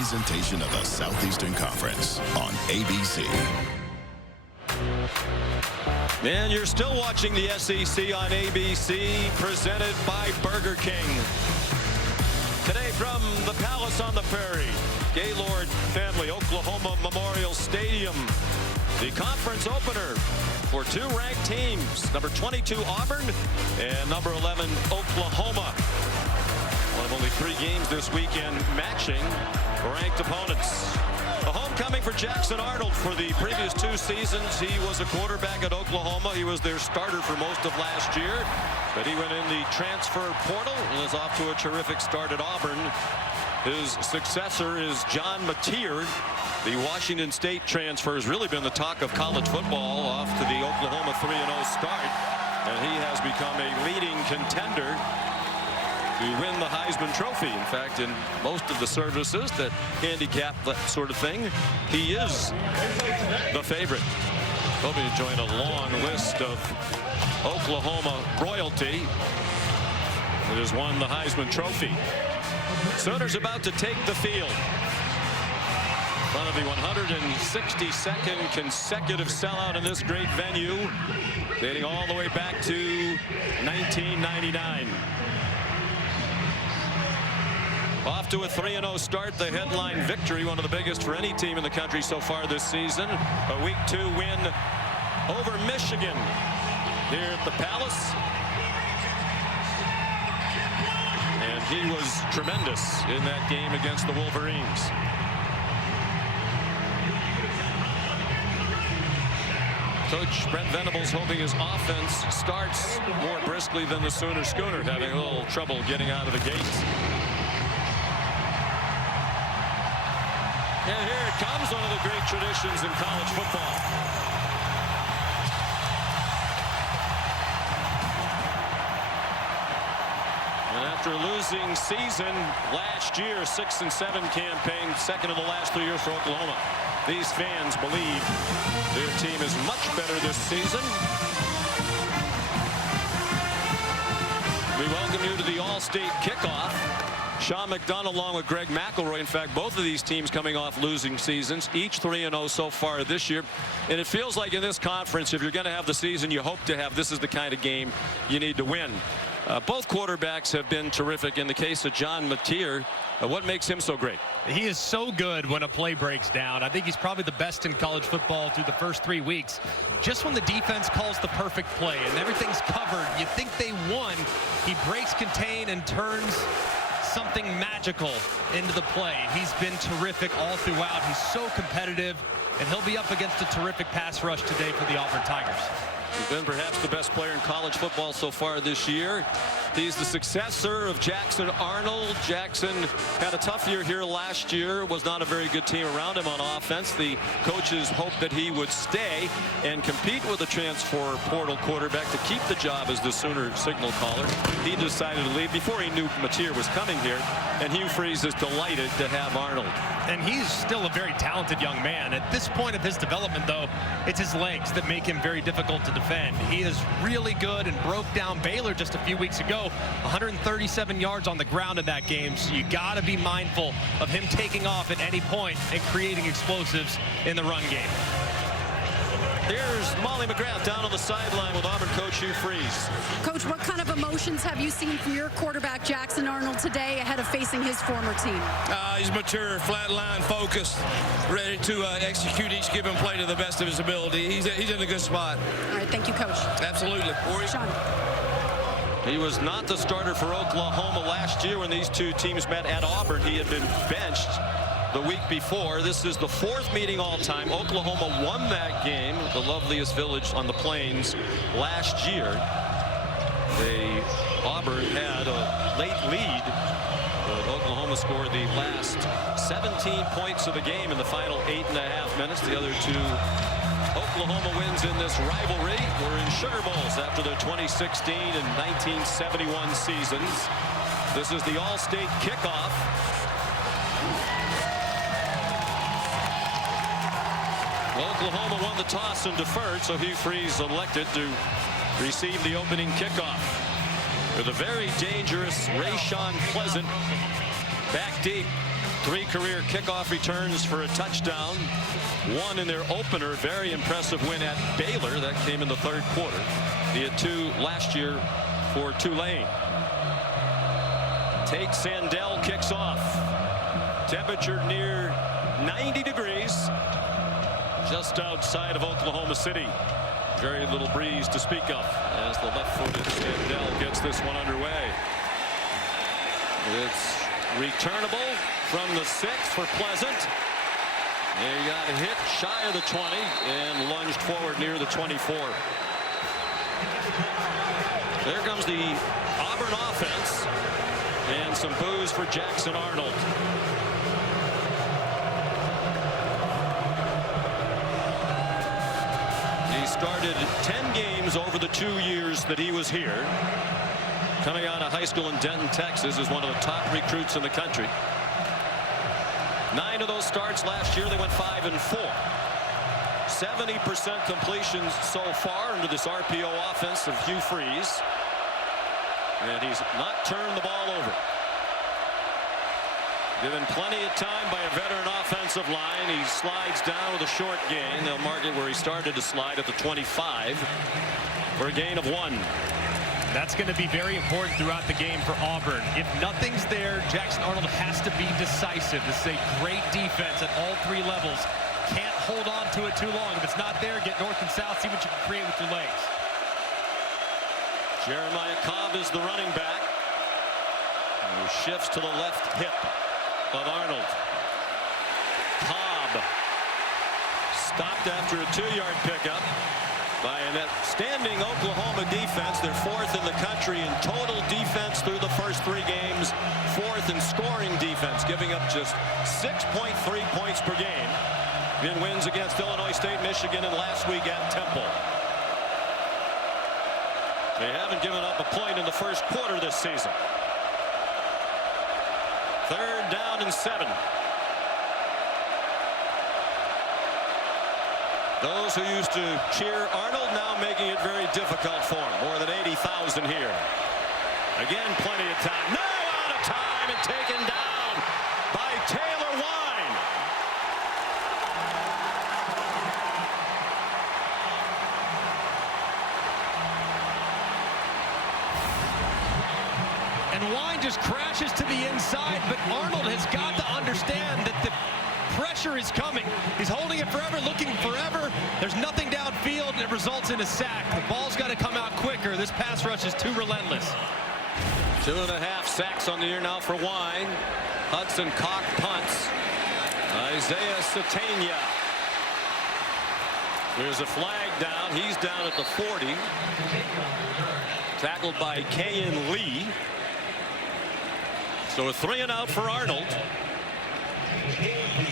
presentation of the Southeastern Conference on ABC. And you're still watching the SEC on ABC, presented by Burger King. Today from the Palace on the Prairie, Gaylord family, Oklahoma Memorial Stadium. The conference opener for two ranked teams, number 22 Auburn and number 11 Oklahoma. One of only 3 games this weekend matching ranked opponents. A homecoming for Jackson Arnold. For the previous 2 seasons, he was a quarterback at Oklahoma. He was their starter for most of last year, but he went in the transfer portal and is off to a terrific start at Auburn. His successor is John Mateer. The Washington State transfer has really been the talk of college football, off to the Oklahoma 3-0 start, and he has become a leading contender to win the Heisman Trophy. In fact, in most of the services that handicap that sort of thing, he is the favorite. Hoping to join a long list of Oklahoma royalty that has won the Heisman Trophy. Sooners about to take the field. In front of the 162nd consecutive sellout in this great venue, dating all the way back to 1999. Off to a 3-0 start, the headline victory, one of the biggest for any team in the country so far this season. A Week 2 win over Michigan here at the Palace. And he was tremendous in that game against the Wolverines. Coach Brent Venables hoping his offense starts more briskly than the Sooner Schooner, having a little trouble getting out of the gates. And here it comes, one of the great traditions in college football. And after a losing season last year, 6-7 campaign, second in the last 3 years for Oklahoma, these fans believe their team is much better this season. We welcome you to the All-State Kickoff. Sean McDonough along with Greg McElroy. In fact, both of these teams coming off losing seasons, each 3-0 so far this year. And it feels like in this conference, if you're going to have the season you hope to have, this is the kind of game you need to win. Both quarterbacks have been terrific. In the case of John Mateer, what makes him so great? He is so good when a play breaks down. I think he's probably the best in college football through the first 3 weeks. Just when the defense calls the perfect play and everything's covered, you think they won, he breaks contain and turns something magical into the play. He's been terrific all throughout. He's so competitive, and he'll be up against a terrific pass rush today for the Auburn Tigers. He's been perhaps the best player in college football so far this year. He's the successor of Jackson Arnold. Jackson had a tough year here last year, was not a very good team around him on offense. The coaches hoped that he would stay and compete with a transfer portal quarterback to keep the job as the Sooner signal caller. He decided to leave before he knew Mateer was coming here, and Hugh Freeze is delighted to have Arnold. And he's still a very talented young man. At this point of his development, though, it's his legs that make him very difficult to defend. He is really good and broke down Baylor just a few weeks ago. 137 yards on the ground in that game, so you got to be mindful of him taking off at any point and creating explosives in the run game. Here's Molly McGrath down on the sideline with Auburn coach Hugh Freeze. Coach, what kind of emotions have you seen from your quarterback Jackson Arnold today ahead of facing his former team? He's mature, flatline, focused, ready to execute each given play to the best of his ability. He's in a good spot. All right, thank you, Coach. Absolutely. Sean. He was not the starter for Oklahoma last year when these two teams met at Auburn. He had been benched the week before. This is the 4th meeting all time. Oklahoma won that game, the loveliest village on the plains, last year. Auburn had a late lead, but Oklahoma scored the last 17 points of the game in the final 8.5 minutes. The other 2 Oklahoma wins in this rivalry were in Sugar Bowls after the 2016 and 1971 seasons. This is the All-State Kickoff. Oklahoma won the toss and deferred, so Hugh Freeze elected to receive the opening kickoff. With a very dangerous Rayshawn Pleasant back deep. 3 career kickoff returns for a touchdown. 1 in their opener. Very impressive win at Baylor. That came in the 3rd quarter. He had 2 last year for Tulane. Tate Sandell kicks off. Temperature near 90 degrees. Just outside of Oklahoma City. Very little breeze to speak of as the left-footed Sandell gets this one underway. It's returnable from the 6 for Pleasant. He got a hit shy of the 20 and lunged forward near the 24. There comes the Auburn offense and some boos for Jackson Arnold. He started 10 games over the 2 years that he was here. Coming out of high school in Denton, Texas, is one of the top recruits in the country. 9 of those starts last year, they went 5-4. 70% completions so far under this RPO offense of Hugh Freeze. And he's not turned the ball over. Given plenty of time by a veteran offensive line. He slides down with a short gain. They'll mark it where he started to slide at the 25 for a gain of 1. That's going to be very important throughout the game for Auburn. If nothing's there, Jackson Arnold has to be decisive. This is a great defense at all 3 levels. Can't hold on to it too long. If it's not there, get north and south, see what you can create with your legs. Jeremiah Cobb is the running back. Who shifts to the left hip of Arnold. Cobb stopped after a 2-yard pickup by an outstanding Oklahoma defense. They're 4th in the country in total defense through the first 3 games. 4th in scoring defense, giving up just 6.3 points per game in wins against Illinois State, Michigan, and last week at Temple. They haven't given up a point in the first quarter this season. 3rd down and 7. Those who used to cheer Arnold now making it very difficult for him. More than 80,000 here. Again, plenty of time. No, out of time and taken down by Taylor Wine. And Wine just crashes to the inside, but Arnold has got to understand that the pressure is coming. He's holding it forever, looking forever. There's nothing downfield, and it results in a sack. The ball's got to come out quicker. This pass rush is too relentless. 2.5 sacks on the year now for Wine. Hudson Cock punts. Isaiah Satania. There's a flag down. He's down at the 40. Tackled by Kayan Lee. So a 3 and out for Arnold.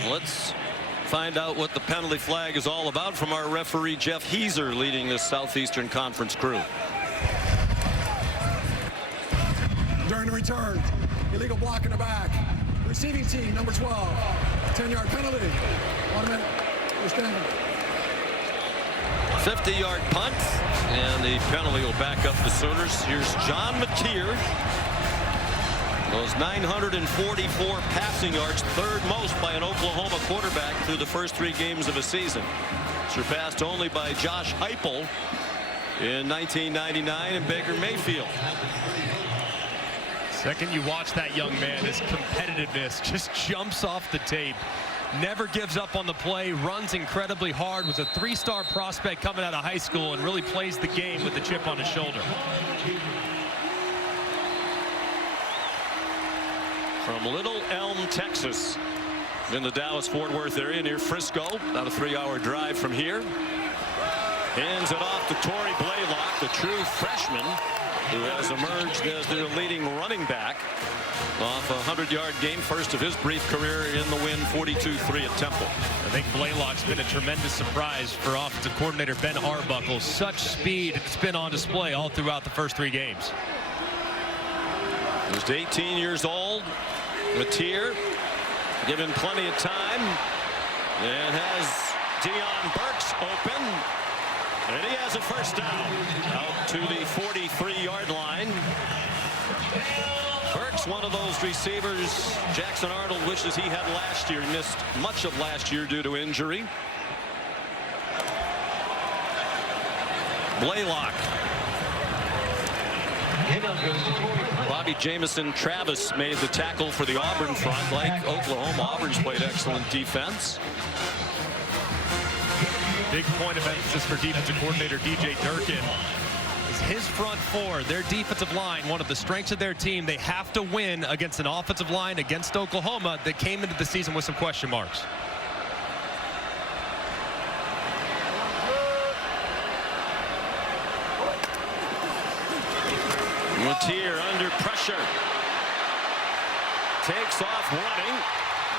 Let's find out what the penalty flag is all about from our referee Jeff Heiser, leading this Southeastern Conference crew. During the return, illegal block in the back. Receiving team, number 12. 10-yard penalty. 1 minute. We're standing. 50-yard punt, and the penalty will back up the Sooners. Here's John Mateer. Those 944 passing yards, 3rd most by an Oklahoma quarterback through the first 3 games of a season. Surpassed only by Josh Heupel in 1999 and Baker Mayfield. Second you watch that young man, his competitiveness just jumps off the tape. Never gives up on the play, runs incredibly hard, was a 3-star prospect coming out of high school and really plays the game with the chip on his shoulder. From Little Elm, Texas, in the Dallas-Fort Worth area near Frisco, about a 3-hour drive from here. Hands it off to Torrey Blaylock, the true freshman who has emerged as their leading running back off a 100-yard game, first of his brief career in the win, 42-3 at Temple. I think Blaylock's been a tremendous surprise for offensive coordinator Ben Arbuckle. Such speed, it's been on display all throughout the first 3 games. Just 18 years old. Mateer given plenty of time and has Deion Burks open, and he has a first down out to the 43-yard line. Burke's one of those receivers Jackson Arnold wishes he had last year. He missed much of last year due to injury. Blaylock. Bobby Jamison Travis made the tackle for the Auburn front. Like Oklahoma, Auburn's played excellent defense. Big point of emphasis for defensive coordinator DJ Durkin is his front four, their defensive line, one of the strengths of their team. They have to win against an offensive line against Oklahoma that came into the season with some question marks. Matier under pressure. Takes off running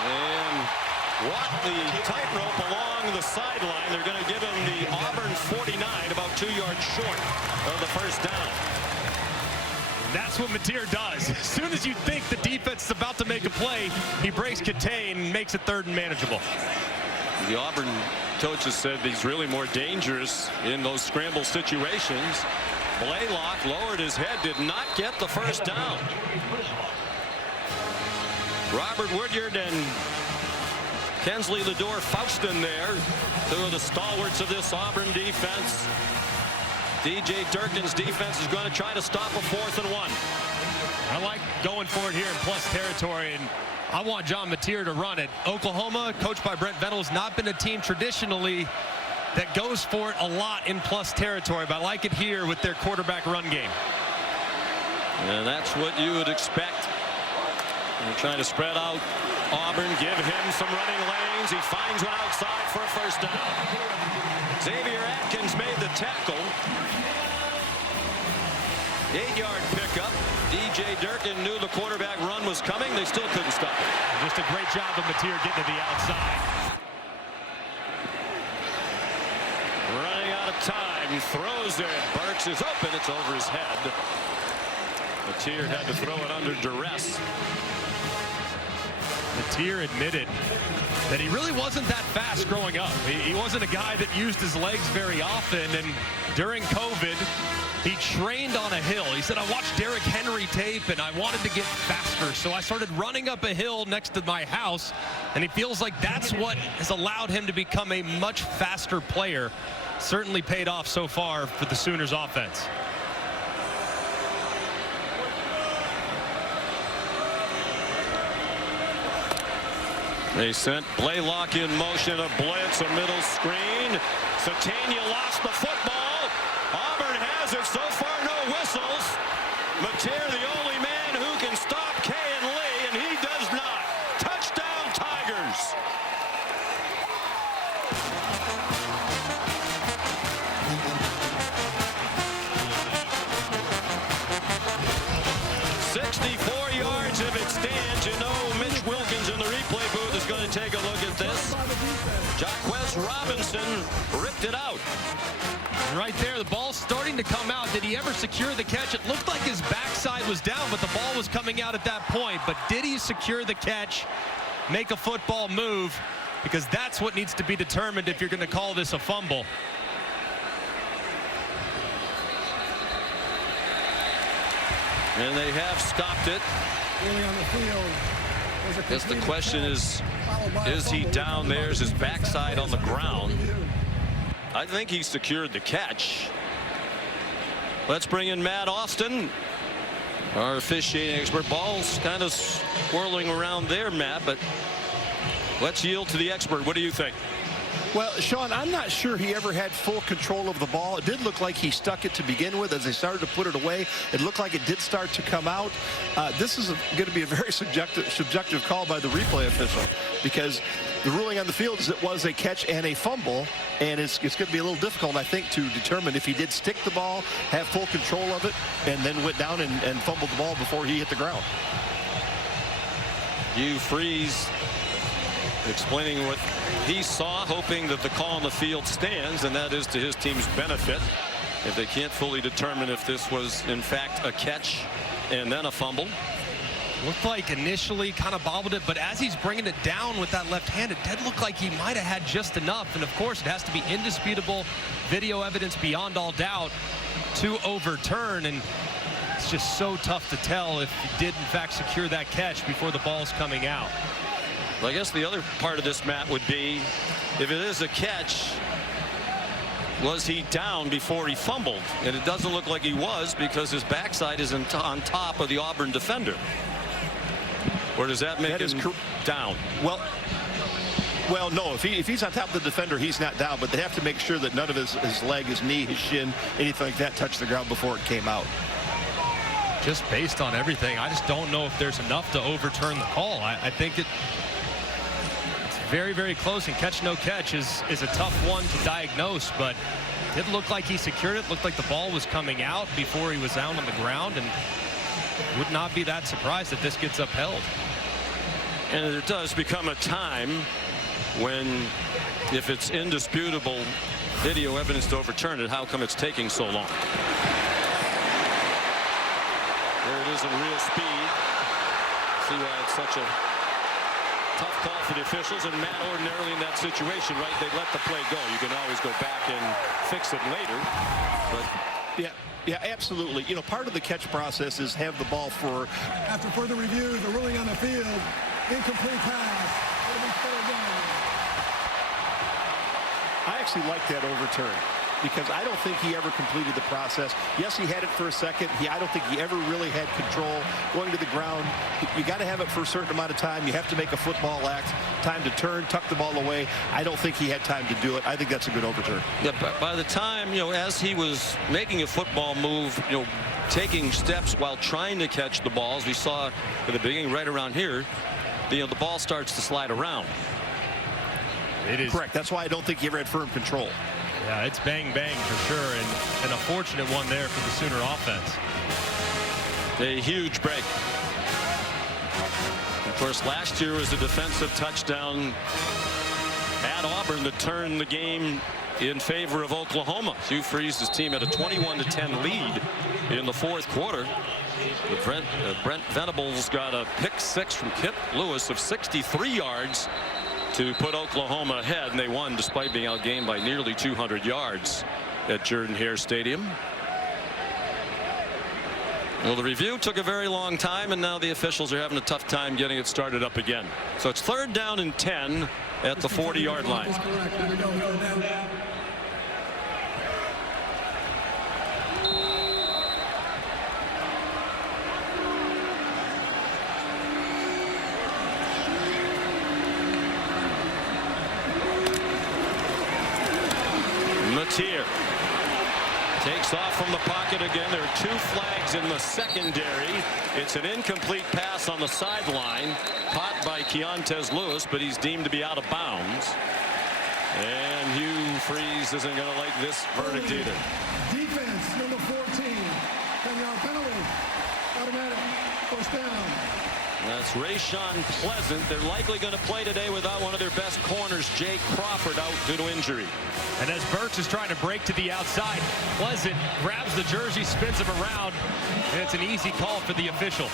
and walked the tightrope along the sideline. They're going to give him the Auburn 49, about 2 yards short of the first down. That's what Matier does. As soon as you think the defense is about to make a play, he breaks contain and makes it third and manageable. The Auburn coaches said he's really more dangerous in those scramble situations. Blaylock lowered his head, did not get the first down. Robert Woodyard and Kensley Ledore Faustin there, two of the stalwarts of this Auburn defense. DJ Durkin's defense is going to try to stop a 4th and 1. I like going for it here in plus territory, and I want John Matier to run it. Oklahoma, coached by Brent Venables, has not been a team traditionally that goes for it a lot in plus territory, but I like it here with their quarterback run game. And that's what you would expect. They're trying to spread out Auburn, give him some running lanes. He finds one outside for a first down. Xavier Atkins made the tackle. 8-yard pickup. DJ Durkin knew the quarterback run was coming. They still couldn't stop it. Just a great job of Matier getting to the outside. Running out of time, throws it. Burks is open. It's over his head. Matier had to throw it under duress. Matier admitted that he really wasn't that fast growing up. He wasn't a guy that used his legs very often, and during COVID, he trained on a hill. He said, I watched Derrick Henry tape, and I wanted to get faster, so I started running up a hill next to my house, and he feels like that's what has allowed him to become a much faster player. Certainly paid off so far for the Sooners offense. They sent Blaylock in motion, a blitz, a middle screen. Satania lost the football. Auburn has it. So far, no whistles. Matier, the only man who can stop Kayan Lee, and he does not. Touchdown, Tigers. If it stands, you know Mitch Wilkins in the replay booth is going to take a look at this. Jacquez Robinson ripped it out. And right there, the ball's starting to come out. Did he ever secure the catch? It looked like his backside was down, but the ball was coming out at that point. But did he secure the catch, make a football move? Because that's what needs to be determined if you're going to call this a fumble. And they have stopped it. I guess the question is he down there? Is his backside on the ground? I think he secured the catch. Let's bring in Matt Austin, our officiating expert. Ball's kind of swirling around there, Matt, but let's yield to the expert. What do you think? Well, Sean, I'm not sure he ever had full control of the ball. It did look like he stuck it to begin with. As they started to put it away, it looked like it did start to come out. This is going to be a very subjective call by the replay official, because the ruling on the field is it was a catch and a fumble, and it's going to be a little difficult, I think, to determine if he did stick the ball, have full control of it, and then went down and fumbled the ball before he hit the ground. Hugh Freeze explaining what he saw, hoping that the call on the field stands, and that is to his team's benefit if they can't fully determine if this was in fact a catch and then a fumble. Looked like initially kind of bobbled it, but as he's bringing it down with that left hand, it did look like he might have had just enough. And of course, it has to be indisputable video evidence beyond all doubt to overturn. And It's just so tough to tell if he did in fact secure that catch before the ball's coming out. Well, I guess the other part of this, Matt, would be if it is a catch, was he down before he fumbled? And it doesn't look like he was, because his backside is on top of the Auburn defender. Or does that make him down? Well, no. If he's on top of the defender, he's not down. But they have to make sure that none of his leg, his knee, his shin, anything like that touched the ground before it came out. Just based on everything, I just don't know if there's enough to overturn the call. I think it's very, very close, and catch no catch is a tough one to diagnose, but it looked like he secured it. Looked like the ball was coming out before he was down on the ground, and would not be that surprised that this gets upheld. And it does become a time when, if it's indisputable video evidence to overturn it, how come it's taking so long? There it is in real speed. See why it's such a tough call for the officials. And Matt, ordinarily in that situation, right, they let the play go. You can always go back and fix it later. But yeah, absolutely. You know, part of the catch process is have the ball for. After further review, the ruling on the field, incomplete pass. It'll be third down. I actually like that overturn, because I don't think he ever completed the process. Yes, he had it for a second. I don't think he ever really had control going to the ground. You got to have it for a certain amount of time. You have to make a football act. Time to turn, tuck the ball away. I don't think he had time to do it. I think that's a good overturn. Yeah, but by the time, as he was making a football move, taking steps while trying to catch the balls, we saw at the beginning right around here, the ball starts to slide around. It is correct. That's why I don't think he ever had firm control. Yeah, it's bang bang for sure, and a fortunate one there for the Sooner offense. A huge break. Of course, last year was a defensive touchdown at Auburn that turned the game in favor of Oklahoma. Hugh Freeze's team had a 21-10 lead in the fourth quarter. Brent Venables got a pick six from Kip Lewis of 63 yards to put Oklahoma ahead, and they won despite being outgained by nearly 200 yards at Jordan-Hare Stadium. Well, the review took a very long time, and now the officials are having a tough time getting it started up again. So it's 3rd down and 10 at the 40-yard line. Matier takes off from the pocket again. There are 2 flags in the secondary. It's an incomplete pass on the sideline, caught by Keontez Lewis, but he's deemed to be out of bounds. And Hugh Freeze isn't going to like this verdict either. Defense, number 14. 10-yard penalty. Automatic. First down. That's Rayshon Pleasant. They're likely going to play today without one of their best corners, Jay Crawford, out due to injury. And as Burks is trying to break to the outside, Pleasant grabs the jersey, spins him around, and it's an easy call for the official.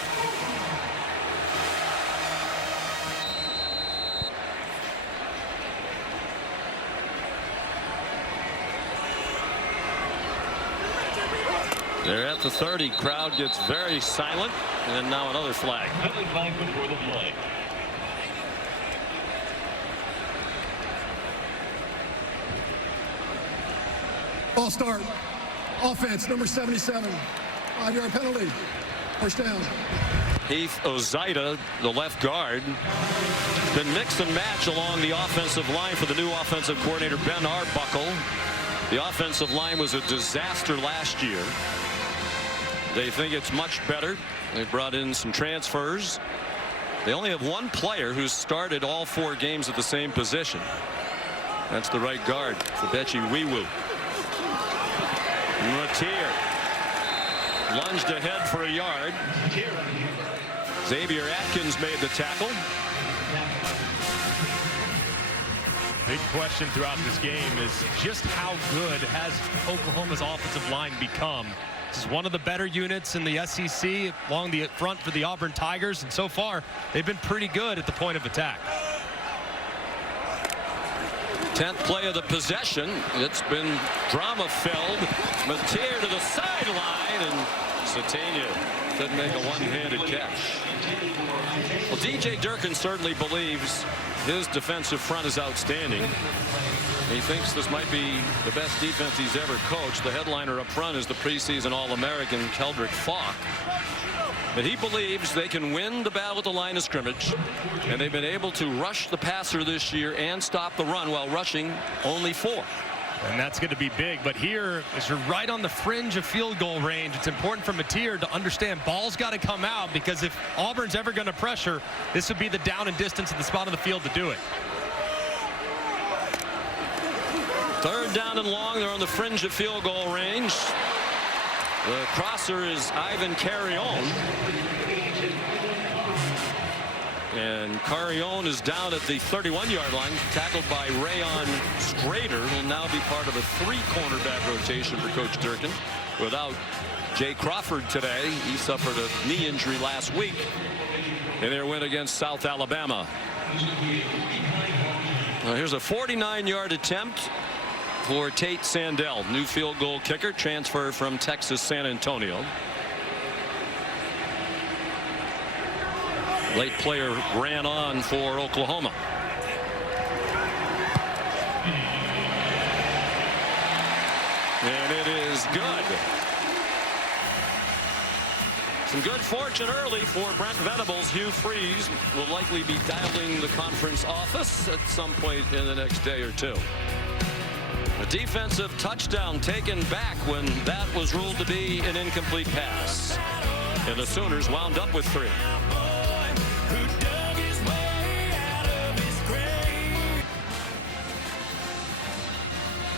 They're at the 30. Crowd gets very silent, and now another flag. Before the flag. Ball start. Offense, number 77. 5-yard penalty. First down. Heath Ozida, the left guard, been mix and match along the offensive line for the new offensive coordinator, Ben Arbuckle. The offensive line was a disaster last year. They think it's much better. They brought in some transfers. They only have 1 player who's started all 4 games at the same position. That's the right guard, Febechi Wiwu. Matier lunged ahead for a yard. Xavier Atkins made the tackle. Big question throughout this game is just how good has Oklahoma's offensive line become. This is one of the better units in the SEC along the front for the Auburn Tigers, and so far they've been pretty good at the point of attack. 10th play of the possession. It's been drama-filled. Matier to the sideline, and Satania couldn't make a one-handed catch. Well, DJ Durkin certainly believes his defensive front is outstanding. He thinks this might be the best defense he's ever coached. The headliner up front is the preseason All-American Keldrick Falk. But he believes they can win the battle at the line of scrimmage, and they've been able to rush the passer this year and stop the run while rushing only 4. And that's going to be big. But here, as you're right on the fringe of field goal range, it's important for Mateer to understand ball's got to come out, because if Auburn's ever going to pressure, this would be the down and distance at the spot of the field to do it. 3rd down and long. They're on the fringe of field goal range. The crosser is Ivan Carrion. And Carrion is down at the 31-yard line, tackled by Rayon Strader. Will now be part of a 3-cornerback rotation for Coach Durkin. Without Jay Crawford today, he suffered a knee injury last week in their win against South Alabama. Here's a 49-yard attempt for Tate Sandell, new field goal kicker, transfer from Texas San Antonio. Late player ran on for Oklahoma. And it is good. Some good fortune early for Brent Venables. Hugh Freeze will likely be dialing the conference office at some point in the next day or two. A defensive touchdown taken back when that was ruled to be an incomplete pass. And the Sooners wound up with 3.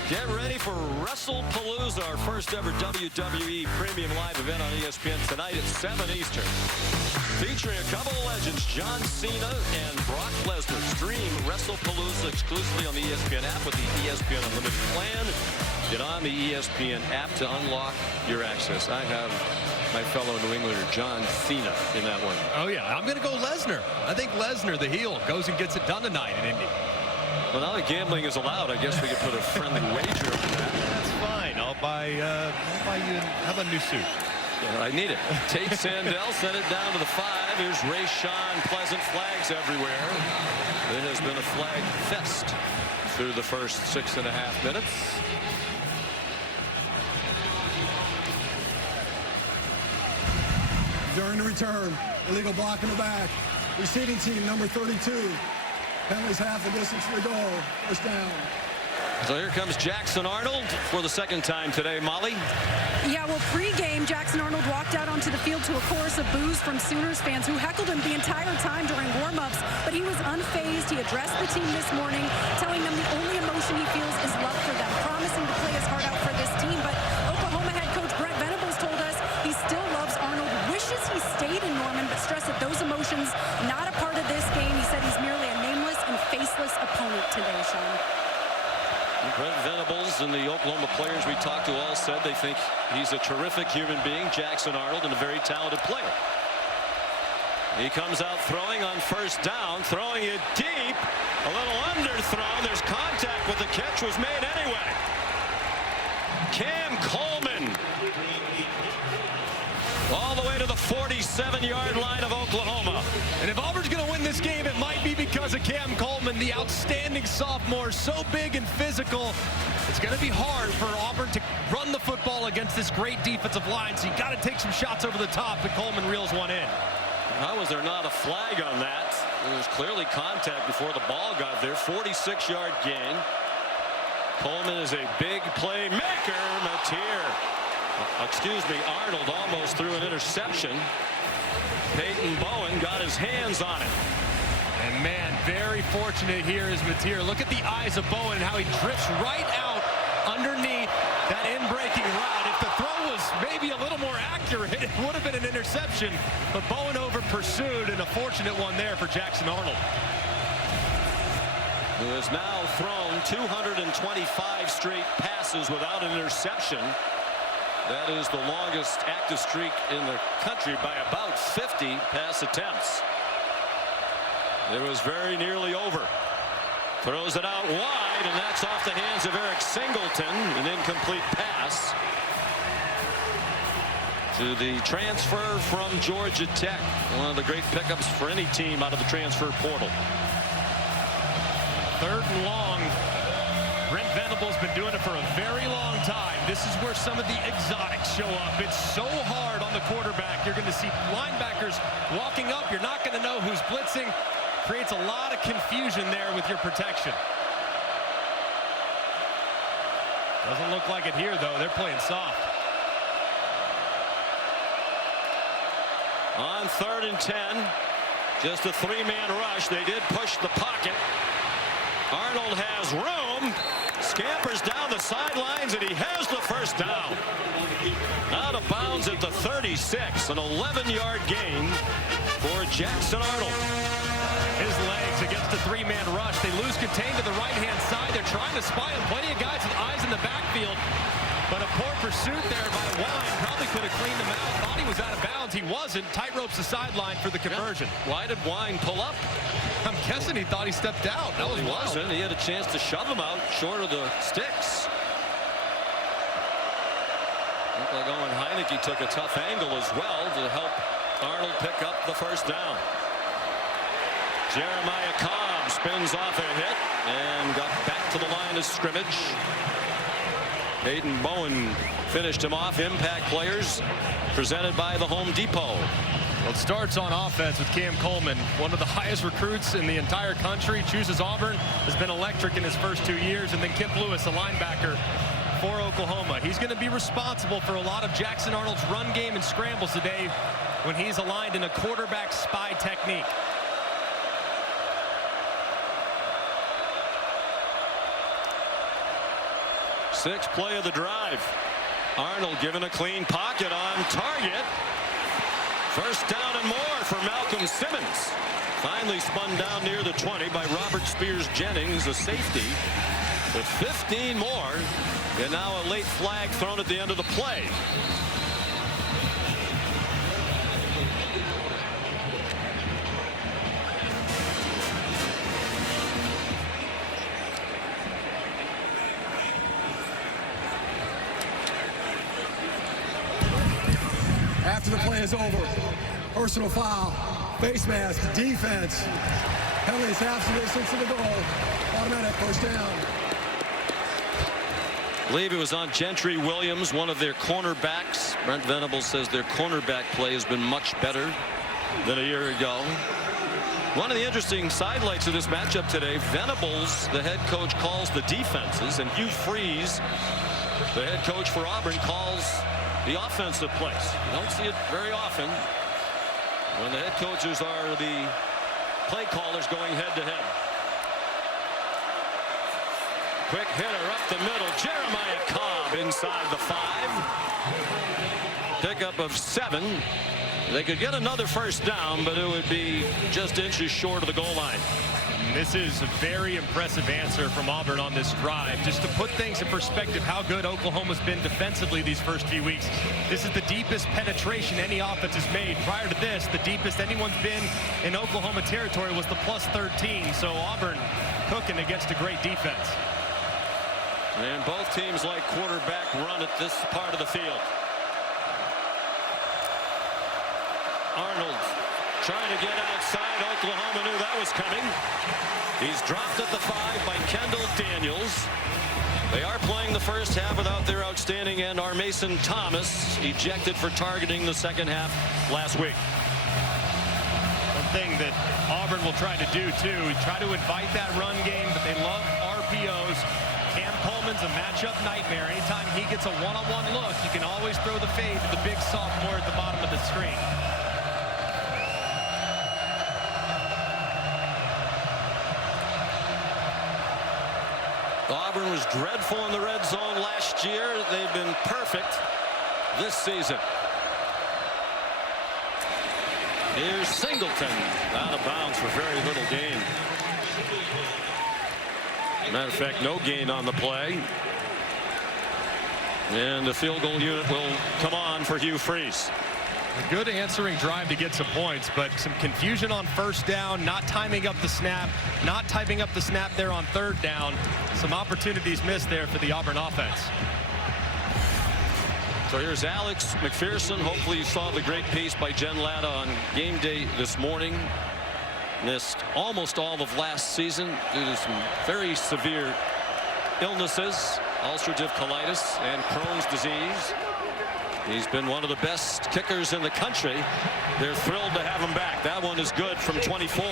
Get ready for WrestlePalooza, our first ever WWE premium live event on ESPN tonight at 7 Eastern. Featuring a couple of legends, John Cena and Brock Lesnar. Stream WrestlePalooza exclusively on the ESPN app with the ESPN Unlimited plan. Get on the ESPN app to unlock your access. I have my fellow New Englander, John Cena, in that one. Oh, yeah. I'm going to go Lesnar. I think Lesnar, the heel, goes and gets it done tonight in Indy. Well, now that gambling is allowed, I guess we could put a friendly wager on that. That's fine. I'll buy you. How about a new suit? Yeah, I need it. Tate Sandell sent it down to the 5. Here's Ray Sean. Pleasant flags everywhere. It has been a flag fest through the first 6.5 minutes. During the return, illegal block in the back. Receiving team, number 32. Penalties half the distance to the goal. First down. So here comes Jackson Arnold for the 2nd time today, Molly. Yeah, well, pregame, Jackson Arnold walked out onto the field to a chorus of boos from Sooners fans who heckled him the entire time during warm-ups, but he was unfazed. He addressed the team this morning, telling them the only emotion he feels is love for them, promising to play his heart out for this team. But Oklahoma head coach Brent Venables told us he still loves Arnold, wishes he stayed in Norman, but stressed that those emotions not a part of this game. He said he's merely a nameless and faceless opponent today, Sean. Brent Venables and the Oklahoma players we talked to all said they think he's a terrific human being, Jackson Arnold, and a very talented player. He comes out throwing on 1st down, throwing it deep, a little underthrown. There's contact, but the catch was made anyway. Cam Coleman all the way to the 47-yard line of Oklahoma. And if Auburn's going to win this game, it might be because of Cam Coleman, the outstanding sophomore, so big and physical. It's going to be hard for Auburn to run the football against this great defensive line, so you got to take some shots over the top, and Coleman reels one in. How was there not a flag on that? There was clearly contact before the ball got there. 46-yard gain. Coleman is a big playmaker. Arnold almost threw an interception. Peyton Bowen got his hands on it. And man, very fortunate here is Mateer. Look at the eyes of Bowen and how he drifts right out underneath that in-breaking route. If the throw was maybe a little more accurate, it would have been an interception. But Bowen over pursued, and a fortunate one there for Jackson Arnold. Who has now thrown 225 straight passes without an interception. That is the longest active streak in the country by about 50 pass attempts. It was very nearly over. Throws it out wide, and that's off the hands of Eric Singleton. An incomplete pass. to the transfer from Georgia Tech. One of the great pickups for any team out of the transfer portal. 3rd and long. Brent Venables been doing it for a very long time. This is where some of the exotics show up. It's so hard on the quarterback. You're going to see linebackers walking up. You're not going to know who's blitzing. Creates a lot of confusion there with your protection. Doesn't look like it here, though. They're playing soft. On 3rd and 10, just a 3-man rush. They did push the pocket. Arnold has room, scampers down the sidelines, and he has the first down. Out of bounds at the 36, an 11-yard gain for Jackson Arnold. His legs against a 3-man rush. They lose contain to the right-hand side. They're trying to spy him. Plenty of guys with eyes in the backfield. But a poor pursuit there by Wine. Probably could have cleaned him out. Thought he was out of bounds. He wasn't. Tight ropes the sideline for the conversion. Yeah. Why did Wine pull up? I'm guessing he thought he stepped out. That was wild. Wasn't. He had a chance to shove him out short of the sticks. Looked like Owen Heineke took a tough angle as well to help Arnold pick up the first down. Jeremiah Cobb spins off a hit and got back to the line of scrimmage. Hayden Bowen finished him off. Impact players presented by the Home Depot. Well, it starts on offense with Cam Coleman, one of the highest recruits in the entire country. Chooses Auburn, has been electric in his first 2 years. And then Kip Lewis, a linebacker for Oklahoma. He's going to be responsible for a lot of Jackson Arnold's run game and scrambles today when he's aligned in a quarterback spy technique. Sixth play of the drive. Arnold given a clean pocket on target. First down and more for Malcolm Simmons. Finally spun down near the 20 by Robert Spears Jennings, a safety. With 15 more, and now a late flag thrown at the end of the play. After the play is over, personal foul, face mask, defense. Penalties half the distance to the goal. Automatic first down. I believe it was on Gentry Williams, one of their cornerbacks. Brent Venables says their cornerback play has been much better than a year ago. One of the interesting sidelights of this matchup today, Venables, the head coach, calls the defenses, and Hugh Freeze, the head coach for Auburn, calls the offensive plays. You don't see it very often when the head coaches are the play callers going head to head. Quick hitter up the middle. Jeremiah Cobb inside the 5. Pickup of 7. They could get another first down, but it would be just inches short of the goal line. This is a very impressive answer from Auburn on this drive. Just to put things in perspective, how good Oklahoma's been defensively these first few weeks. This is the deepest penetration any offense has made. Prior to this, the deepest anyone's been in Oklahoma territory was the +13. So Auburn cooking against a great defense. And both teams like quarterback run at this part of the field. Arnold trying to get outside. Oklahoma knew that was coming. He's dropped at the 5 by Kendall Daniels. They are playing the first half without their outstanding end, Mason Thomas, ejected for targeting the second half last week. One thing that Auburn will try to do, too, try to invite that run game, but they love RPOs. Cam Coleman's a matchup nightmare. Anytime he gets a one-on-one look, you can always throw the fade to the big sophomore at the bottom of the screen. Auburn was dreadful in the red zone last year. They've been perfect this season. Here's Singleton out of bounds for very little gain. Matter of fact, no gain on the play. And the field goal unit will come on for Hugh Freeze. A good answering drive to get some points, but some confusion on first down, not timing up the snap, not timing up the snap there on third down. Some opportunities missed there for the Auburn offense. So here's Alex McPherson. Hopefully you saw the great piece by Jen Latta on game day this morning. Missed almost all of last season due to some very severe illnesses, ulcerative colitis and Crohn's disease. He's been one of the best kickers in the country. They're thrilled to have him back. That one is good from 24.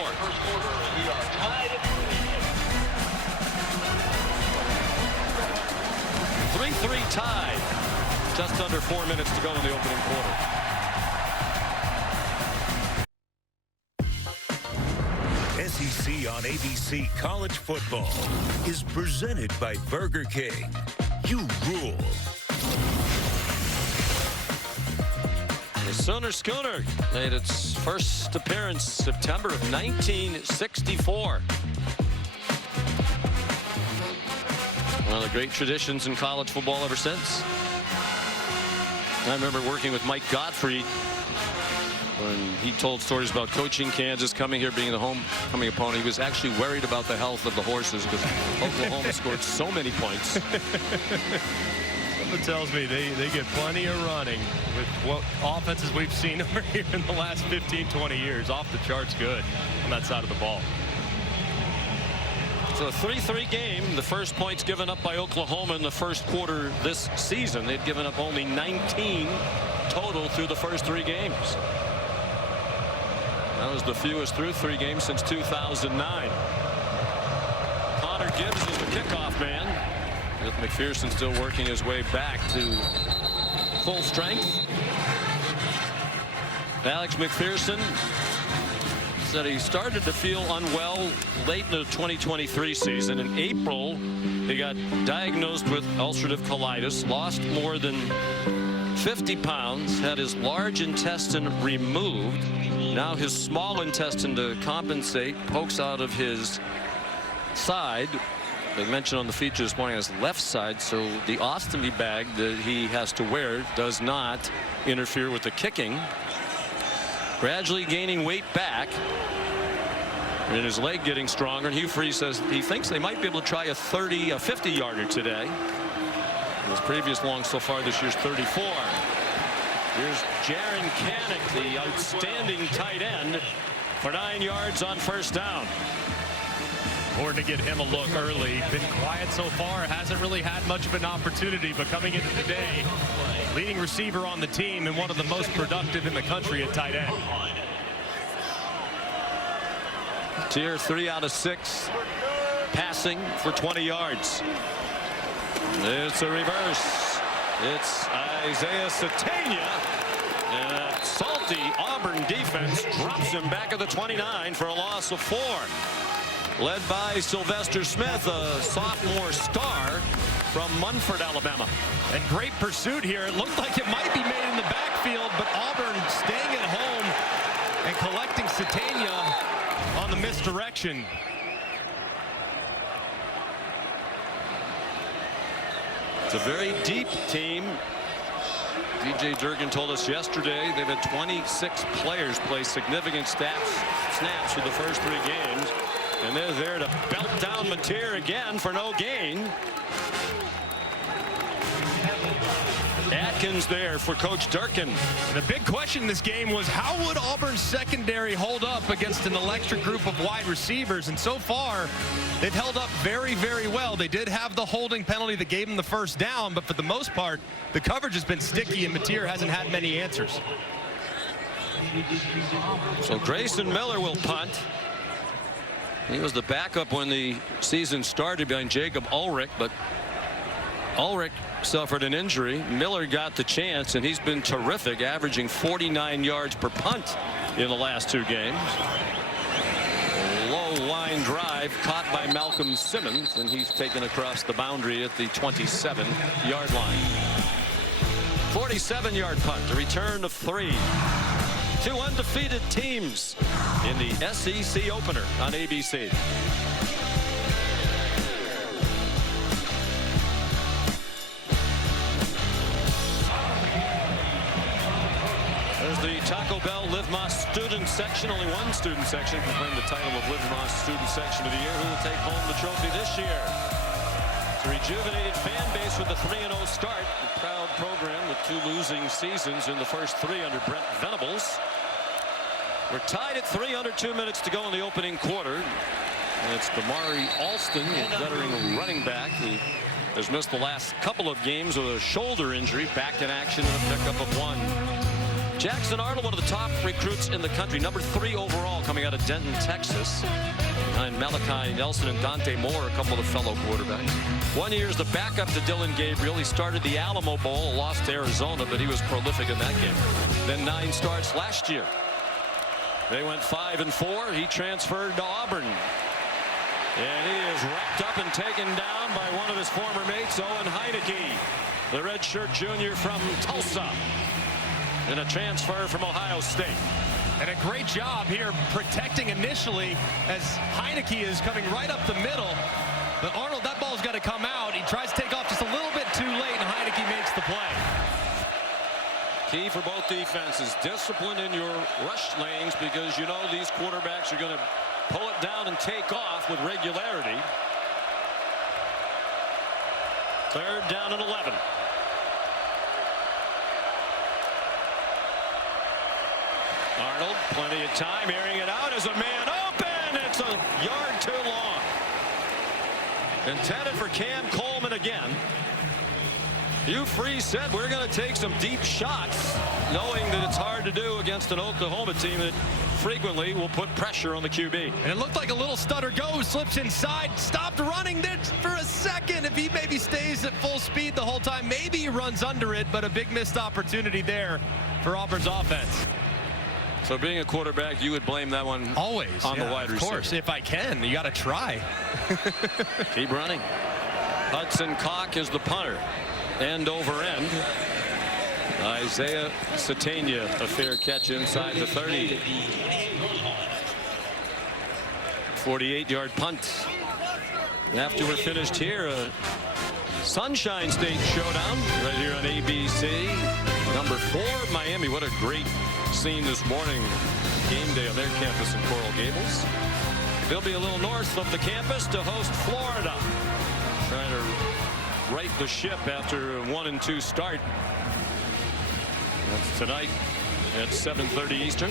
3-3 tie. Just under 4 minutes to go in the opening quarter. SEC on ABC College Football is presented by Burger King. You rule. The Sooner Schooner made its first appearance September of 1964. One of the great traditions in college football ever since. I remember working with Mike Gottfried when he told stories about coaching Kansas, coming here, being the homecoming opponent. He was actually worried about the health of the horses because Oklahoma scored so many points. Something tells me they get plenty of running with what offenses we've seen over here in the last 15, 20 years. Off the charts good on that side of the ball. So a 3-3 game. The first points given up by Oklahoma in the first quarter this season. They'd given up only 19 total through the first 3 games. That was the fewest through 3 games since 2009. Connor Gibbs is the kickoff man, with McPherson still working his way back to full strength. Alex McPherson said he started to feel unwell late in the 2023 season. In April, he got diagnosed with ulcerative colitis, lost more than 50 pounds, had his large intestine removed. Now his small intestine, to compensate, pokes out of his side. They mentioned on the feature this morning his left side, so the ostomy bag that he has to wear does not interfere with the kicking. Gradually gaining weight back, and his leg getting stronger. And Hugh Freeze says he thinks they might be able to try a 50-yarder today. His previous long so far this year's 34. Here's Jaron Kanik, the outstanding tight end, for 9 yards on first down. Important to get him a look early. Been quiet so far. Hasn't really had much of an opportunity, but coming into the day, leading receiver on the team and one of the most productive in the country at tight end. Tier 3 out of 6 passing for 20 yards. It's a reverse. It's Isaiah Satania, and that salty Auburn defense drops him back at the 29 for a loss of 4. Led by Sylvester Smith, a sophomore star from Munford, Alabama. And great pursuit here. It looked like it might be made in the backfield, but Auburn staying at home and collecting Satania on the misdirection. It's a very deep team. DJ Durkin told us yesterday they've had 26 players play significant snaps through the first 3 games. And they're there to belt down Mateer again for no gain. Atkins there for Coach Durkin. The big question in this game was, how would Auburn's secondary hold up against an electric group of wide receivers? And so far, they've held up very, very well. They did have the holding penalty that gave them the first down, but for the most part, the coverage has been sticky, and Mateer hasn't had many answers. So Grayson Miller will punt. He was the backup when the season started behind Jacob Ulrich, but Ulrich suffered an injury. Miller got the chance, and he's been terrific, averaging 49 yards per punt in the last 2 games. Low line drive caught by Malcolm Simmons, and he's taken across the boundary at the 27-yard line. 47-yard punt, a return of 3. 2 undefeated teams in the SEC opener on ABC. There's the Taco Bell Live Más student section. Only one student section can claim the title of Live Más student section of the year. Who will take home the trophy this year? Rejuvenated fan base with the 3-0 start. A proud program with 2 losing seasons in the first 3 under Brent Venables. We're tied at 3 under 2 minutes to go in the opening quarter. And it's Damari Alston, the veteran running back, who has missed the last couple of games with a shoulder injury. Back in action and a pickup of 1. Jackson Arnold, one of the top recruits in the country, number 3 overall, coming out of Denton, Texas. Behind Malachi Nelson and Dante Moore, a couple of fellow quarterbacks. 1 year as the backup to Dylan Gabriel. He started the Alamo Bowl, lost to Arizona, but he was prolific in that game. Then 9 starts last year. They went 5-4. He transferred to Auburn. And he is wrapped up and taken down by one of his former mates, Owen Heineke, the redshirt junior from Tulsa, in a transfer from Ohio State. And a great job here protecting initially as Heineke is coming right up the middle. But Arnold, that ball's got to come out. He tries to take off just a little bit too late, and Heineke makes the play. Key for both defenses, discipline in your rush lanes, because you know these quarterbacks are going to pull it down and take off with regularity. 3rd down and 11. Arnold, plenty of time, airing it out as a man open. It's a yard too long. Intended for Cam Coleman again. Hugh Freeze said we're going to take some deep shots, knowing that it's hard to do against an Oklahoma team that frequently will put pressure on the QB. And it looked like a little stutter go, slips inside, stopped running there for a second. If he maybe stays at full speed the whole time, maybe he runs under it, but a big missed opportunity there for Auburn's offense. So being a quarterback, you would blame that one always on the wide receiver. Of course, if I can. You got to try. Keep running. Hudson Cock is the punter. End over end. Isaiah Satania, a fair catch inside the 30. 48-yard punt. After we're finished here, a Sunshine State showdown right here on ABC. Number 4, Miami. What a great scene this morning. Game day on their campus in Coral Gables. They'll be a little north of the campus to host Florida. Trying to right the ship after a 1-2 start. That's tonight at 7:30 Eastern.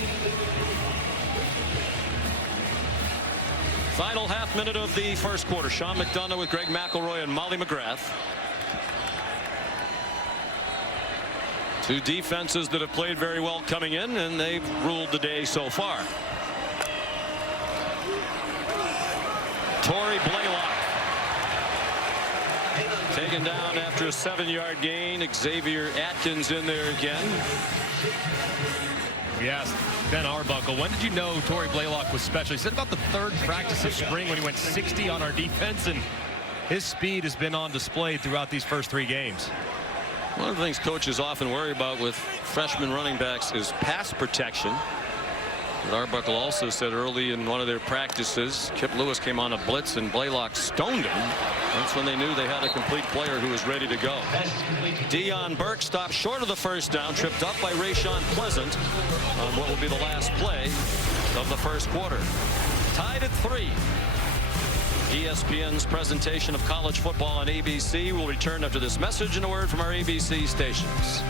Final half minute of the first quarter. Sean McDonough with Greg McElroy and Molly McGrath. 2 defenses that have played very well coming in, and they've ruled the day so far. Torrey Blaylock taken down after a 7-yard gain. Xavier Atkins in there again. We asked Ben Arbuckle, when did you know Torrey Blaylock was special? He said about the 3rd practice of spring when he went 60 on our defense, and his speed has been on display throughout these first 3 games. One of the things coaches often worry about with freshman running backs is pass protection. But Arbuckle also said early in one of their practices, Kip Lewis came on a blitz and Blaylock stoned him. That's when they knew they had a complete player who was ready to go. Deion Burke stopped short of the first down, tripped up by Rayshon Pleasant on what will be the last play of the first quarter. Tied at 3. ESPN's presentation of college football on ABC will return after this message and a word from our ABC stations.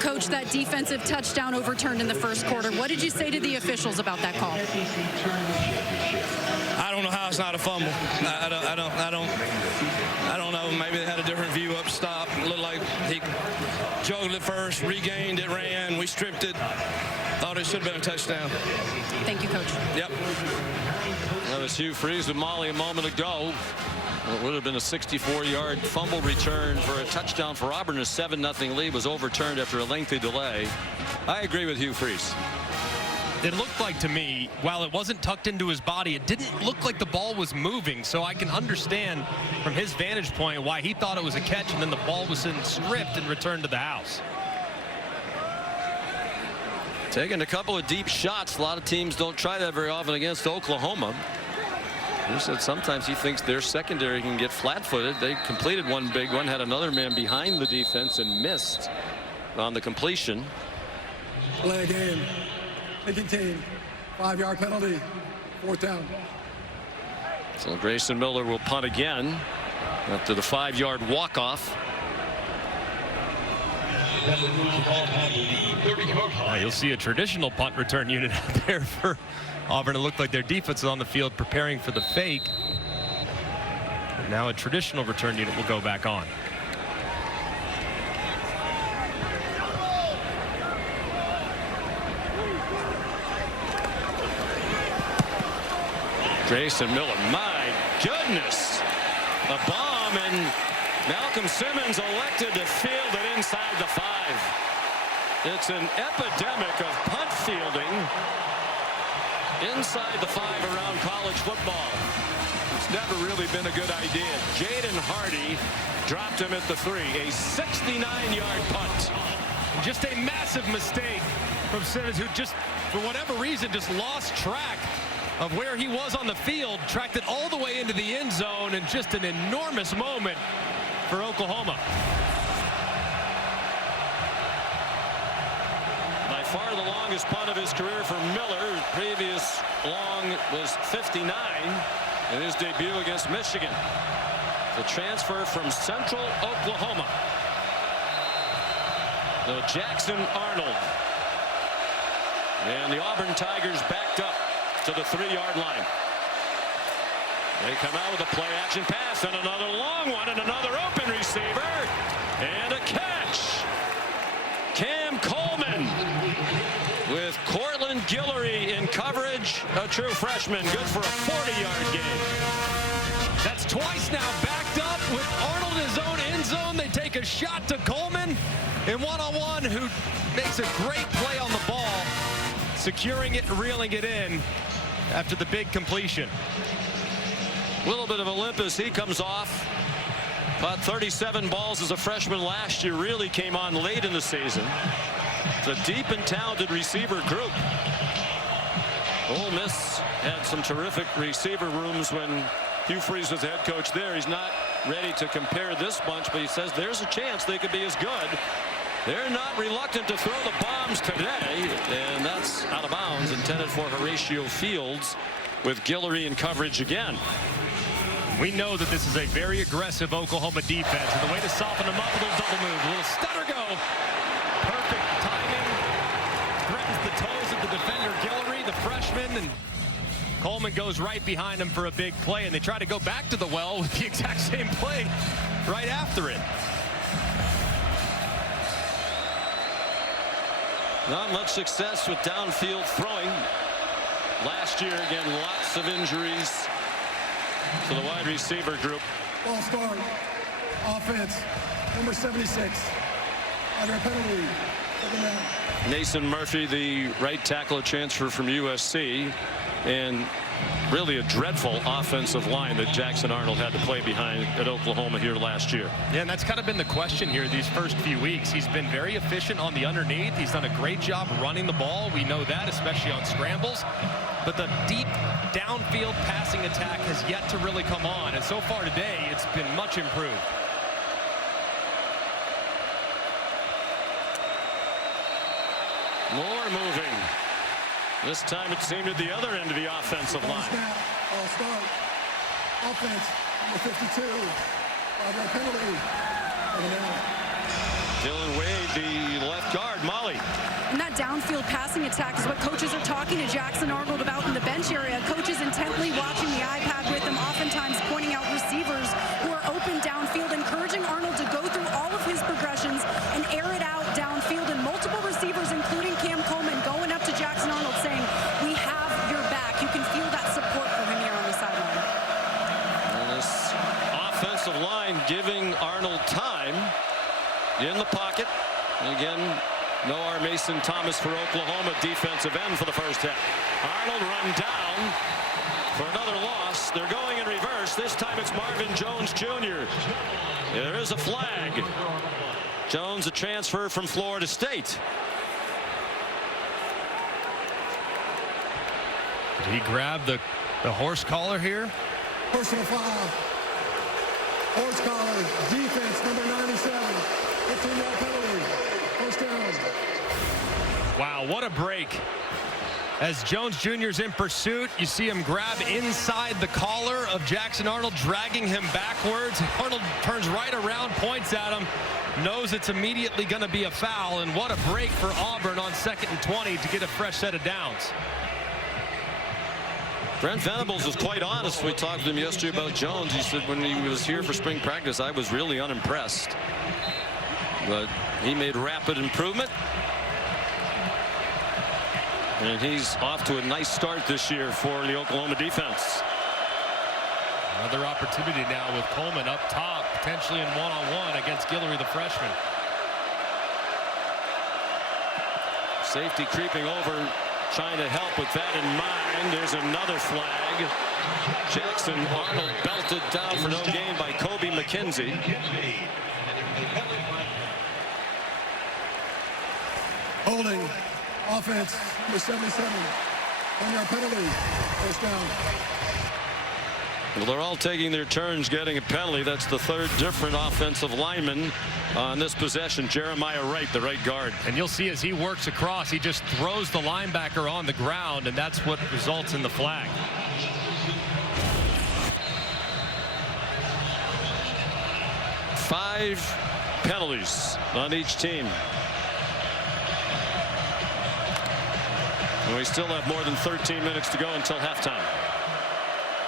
Coach, that defensive touchdown overturned in the first quarter. What did you say to the officials about that call? I don't know how it's not a fumble. I don't know. Maybe they had a different view up stop. It looked like he juggled it first, regained it, ran. We stripped it. Thought it should have been a touchdown. Thank you, Coach. Yep. That was Hugh Freeze with Molly a moment ago. What would have been a 64-yard fumble return for a touchdown for Auburn. A 7-0 lead was overturned after a lengthy delay. I agree with Hugh Freeze. It looked like to me, while it wasn't tucked into his body, it didn't look like the ball was moving. So I can understand from his vantage point why he thought it was a catch, and then the ball was stripped and returned to the house. Taking a couple of deep shots. A lot of teams don't try that very often against Oklahoma. He said sometimes he thinks their secondary can get flat-footed. They completed one big one, had another man behind the defense and missed on the completion. Play a game. Kicking team. 5-yard penalty. 4th down. So Grayson Miller will punt again after the 5-yard walk-off. You'll see a traditional punt return unit out there for Auburn. It looked like their defense is on the field preparing for the fake. Now a traditional return unit will go back on. Grayson Miller, my goodness, a bomb, and Malcolm Simmons elected to field it inside the 5. It's an epidemic of punt fielding inside the 5 around college football. It's never really been a good idea. Jaden Hardy dropped him at the 3, a 69-yard punt. Just a massive mistake from Simmons, who just, for whatever reason, just lost track of where he was on the field, tracked it all the way into the end zone, and just an enormous moment for Oklahoma. By far the longest punt of his career for Miller. Previous long was 59 in his debut against Michigan. The transfer from Central Oklahoma. So Jackson Arnold. And the Auburn Tigers backed up to the 3-yard line. They come out with a play action pass and another long one and another open receiver and a catch. Cam Coleman with Cortland Guillory in coverage, a true freshman, good for a 40-yard gain. That's twice now backed up with Arnold in his own end zone. They take a shot to Coleman in one-on-one, who makes a great play on the ball, securing it and reeling it in after the big completion. A little bit of Olympus. He comes off. Caught 37 balls as a freshman last year. Really came on late in the season. It's a deep and talented receiver group. Ole Miss had some terrific receiver rooms when Hugh Freeze was the head coach there. He's not ready to compare this bunch, but he says there's a chance they could be as good. They're not reluctant to throw the bombs today, and that's out of bounds, intended for Horatio Fields with Guillory in coverage again. We know that this is a very aggressive Oklahoma defense, and the way to soften them up, a little double move, a little stutter go. Perfect timing. Threatens the toes of the defender Guillory, the freshman, and Coleman goes right behind him for a big play, and they try to go back to the well with the exact same play right after it. Not much success with downfield throwing. Last year, again, lots of injuries to the wide receiver group. Ball start. Offense. Number 76. Under a penalty. Mason Murphy, the right tackle transfer from USC, and really a dreadful offensive line that Jackson Arnold had to play behind at Oklahoma here last year. Yeah, and that's kind of been the question here these first few weeks. He's been very efficient on the underneath. He's done a great job running the ball. We know that, especially on scrambles. But the deep downfield passing attack has yet to really come on. And so far today, it's been much improved. More moving. This time it seemed at the other end of the offensive line. Ball start. Offense. Number 52. 5-yard penalty. Dylan Wade, the left guard. Molly. And that downfield passing attack is what coaches are talking to Jackson Arnold about in the bench area. Coaches intently watching the iPad with him, oftentimes pointing out receivers who are open downfield, encouraging Arnold to go through all of his progressions and air it out downfield. And multiple receivers, including Cam Coleman, going up to Jackson Arnold saying, "We have your back." You can feel that support for him here on the sideline. And this offensive line giving Arnold time in the pocket. And again, no R. Mason Thomas for Oklahoma, defensive end for the first half. Arnold run down for another loss. They're going in reverse. This time it's Marvin Jones Jr. There is a flag. Jones, a transfer from Florida State. Did he grab the horse collar here? Personal foul. Horse collar. Defense, number 97. 15-yard penalty. First down. Wow. Now, what a break. As Jones Jr. is in pursuit, you see him grab inside the collar of Jackson Arnold, dragging him backwards. Arnold turns right around, points at him, knows it's immediately going to be a foul. And what a break for Auburn on 2nd and 20 to get a fresh set of downs. Brent Venables was quite honest. We talked to him yesterday about Jones. He said when he was here for spring practice, I was really unimpressed. But he made rapid improvement. And he's off to a nice start this year for the Oklahoma defense. Another opportunity now with Coleman up top, potentially in one-on-one against Guillory, the freshman. Safety creeping over, trying to help with that in mind. There's another flag. Jackson Arnold belted down for no gain by Kobe McKenzie. Holding. Offense, number 77. 1-yard penalty. First down. Well, they're all taking their turns getting a penalty. That's the third different offensive lineman on this possession. Jeremiah Wright, the right guard. And you'll see as he works across, he just throws the linebacker on the ground, and that's what results in the flag. Five penalties on each team. And we still have more than 13 minutes to go until halftime.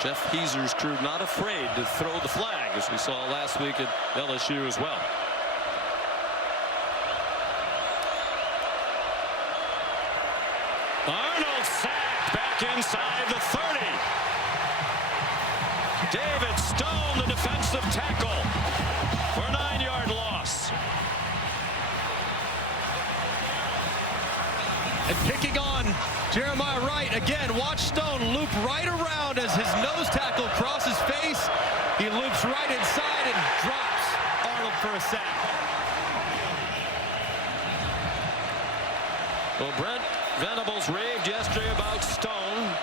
Jeff Heeser's crew not afraid to throw the flag, as we saw last week at LSU as well. Arnold sacked back inside the 30. David Stone, the defensive tackle, for a 9-yard loss. And picking on Jeremiah Wright again. Watch Stone loop right around as his nose tackle crosses face. He loops right inside and drops Arnold for a sack. Well, Brent Venables raved yesterday about Stone.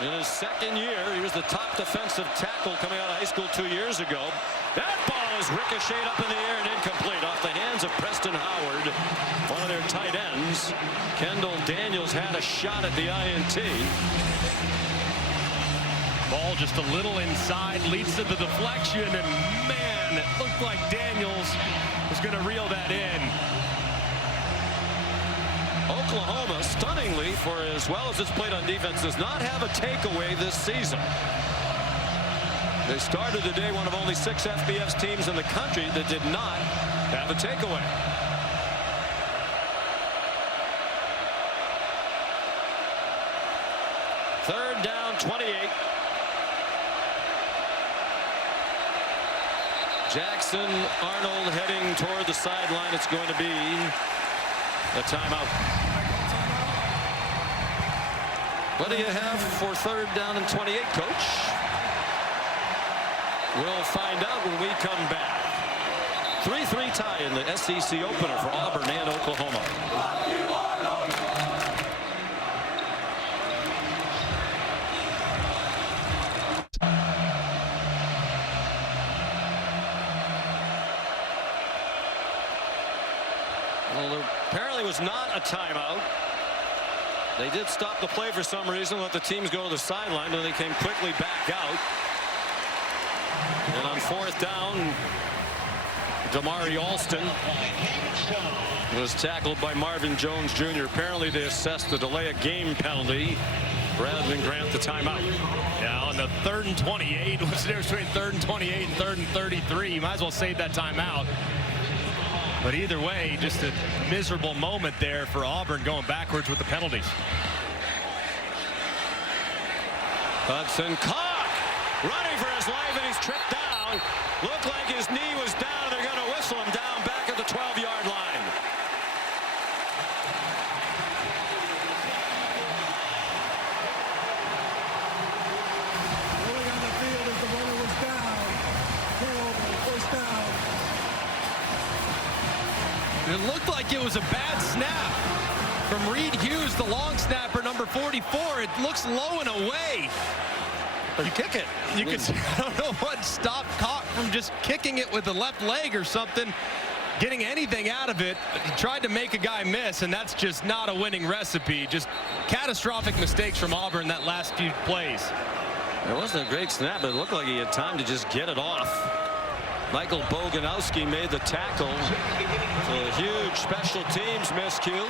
In his second year, he was the top defensive tackle coming out of high school 2 years ago. That ball is ricocheted up in the air and incomplete off the hands of Preston Howard, one of their tight ends. Kendall Daniels had a shot at the INT. Ball just a little inside, leads to the deflection, and man, it looked like Daniels was going to reel that in. Oklahoma, stunningly, for as well as it's played on defense, does not have a takeaway this season. They started the day one of only 6 FBS teams in the country that did not have a takeaway. Third down, 28. Jackson Arnold heading toward the sideline. It's going to be a timeout. What do you have for third down and 28, Coach? We'll find out when we come back. 3-3 tie in the SEC opener for Auburn and Oklahoma. Well, there apparently was not a timeout. They did stop the play for some reason, let the teams go to the sideline, and they came quickly back out. And on fourth down, Damari Alston was tackled by Marvin Jones Jr. Apparently they assessed the delay of game penalty rather than grant the timeout. Yeah, on the 3rd and 28, what's the difference between 3rd and 28 and 3rd and 33? You might as well save that timeout. But either way, just a miserable moment there for Auburn going backwards with the penalties. Hudson Cock running for his life, and he's tripped down. Looked like his knee was down, and they're going to whistle him down back at the 12-yard line. Rolling on the field as the runner was down. Turnover, first down. It looked like it was a bad snap from Reed Hughes, the long snapper, number 44. It looks low and away. You kick it. You could, I don't know what stopped Cock from just kicking it with the left leg or something. getting anything out of it. He tried to make a guy miss, and that's just not a winning recipe. Just catastrophic mistakes from Auburn that last few plays. It wasn't a great snap, but it looked like he had time to just get it off. Michael Boganowski made the tackle. So a huge special teams miscue.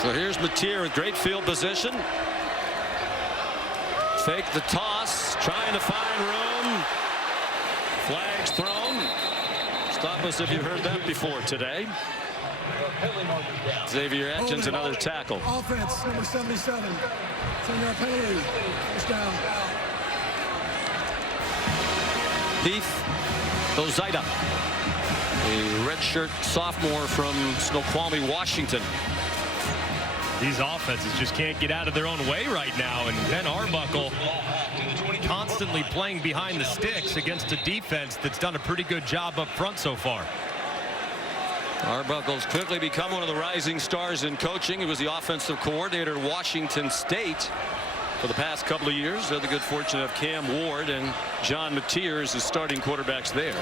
So here's Matier with great field position. Fake the toss, trying to find room. Flags thrown. Stop us if you've heard that before today. Xavier Atkins, another tackle. Offense, number 77. 10-yard penalty. First down. Heath Ozaida, a redshirt sophomore from Snoqualmie, Washington. These offenses just can't get out of their own way right now, and Ben Arbuckle constantly playing behind the sticks against a defense that's done a pretty good job up front so far. Arbuckle's quickly become one of the rising stars in coaching. He was the offensive coordinator at Washington State for the past couple of years. Had the good fortune of Cam Ward and John Matier as the starting quarterbacks there.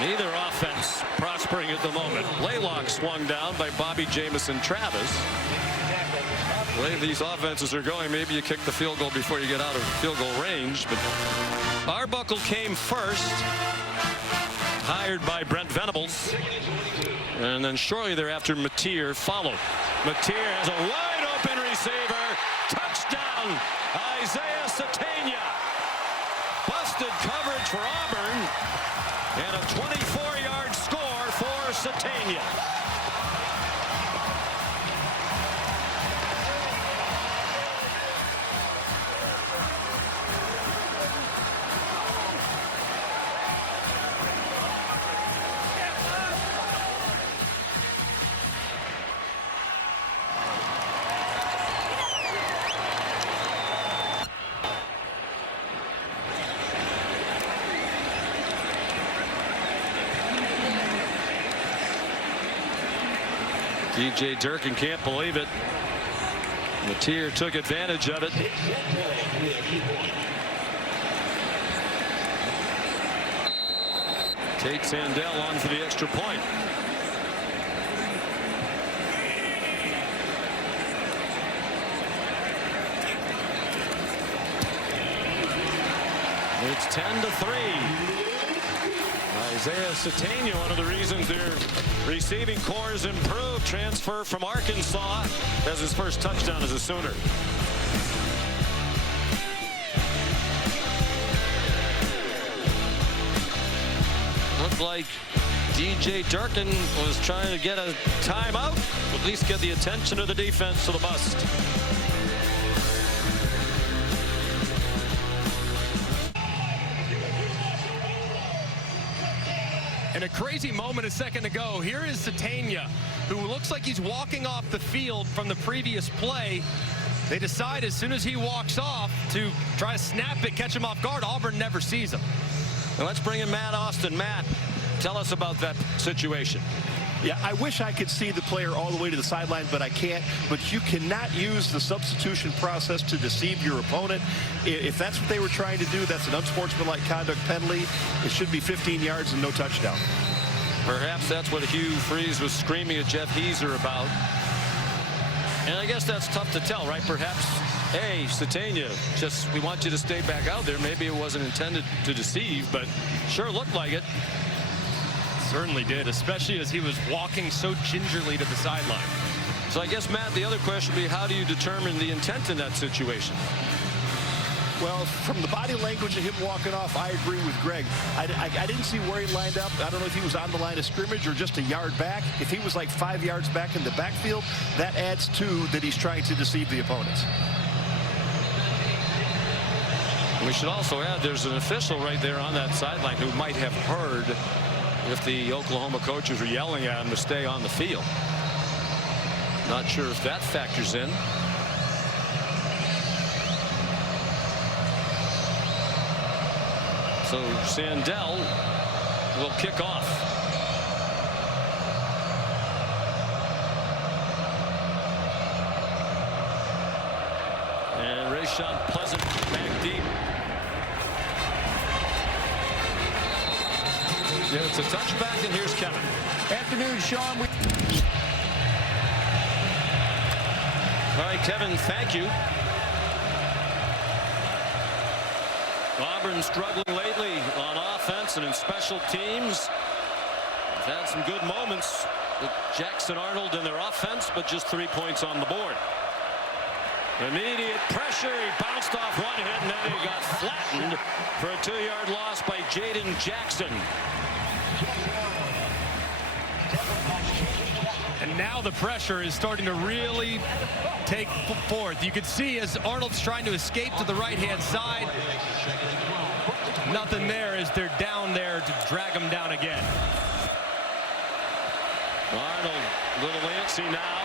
Neither offense prospering at the moment. Blaylock swung down by Bobby Jamison Travis. The way these offenses are going, maybe you kick the field goal before you get out of field goal range. But Arbuckle came first, hired by Brent Venables. And then shortly thereafter, Matier followed. Matier has a wide open receiver. Touchdown, Isaiah Satania. Busted coverage for Auburn. And a 24-yard score for Satania. DJ Durkin can't believe it. Matier took advantage of it. Tate Sandell on for the extra point. It's 10-3. Isaiah Satania, one of the reasons their receiving corps has improved. Transfer from Arkansas, has his first touchdown as a Sooner. Looked like DJ Durkin was trying to get a timeout, at least get the attention of the defense to the bust. And a crazy moment a second ago. Here is Satania, who looks like he's walking off the field from the previous play. They decide as soon as he walks off to try to snap it, catch him off guard. Auburn never sees him. Well, let's bring in Matt Austin. Matt, tell us about that situation. Yeah, I wish I could see the player all the way to the sideline, but I can't. But you cannot use the substitution process to deceive your opponent. If that's what they were trying to do, that's an unsportsmanlike conduct penalty. It should be 15 yards and no touchdown. Perhaps that's what Hugh Freeze was screaming at Jeff Heezer about. And I guess that's tough to tell, right? Perhaps, hey, Satania, just we want you to stay back out there. Maybe it wasn't intended to deceive, but sure looked like it. Certainly did, especially as he was walking so gingerly to the sideline. So I guess, Matt, the other question would be, how do you determine the intent in that situation? Well, from the body language of him walking off, I agree with Greg. I didn't see where he lined up. I don't know if he was on the line of scrimmage or just a yard back. If he was like 5 yards back in the backfield, that adds to that he's trying to deceive the opponents. We should also add there's an official right there on that sideline who might have heard if the Oklahoma coaches were yelling at him to stay on the field. Not sure if that factors in. So Sandell will kick off. And Rayshon Pleasant back deep. Yeah, it's a touchback, and here's Kevin. Afternoon, Sean. All right, Kevin, thank you. Auburn struggling lately on offense and in special teams. They've had some good moments with Jackson Arnold in their offense, but just 3 points on the board. Immediate pressure. He bounced off one hit, and then he got flattened for a 2-yard loss by Jaden Jackson. And now the pressure is starting to really take forth. You can see as Arnold's trying to escape to the right-hand side. Nothing there as they're down there to drag him down again. Arnold, a little antsy now.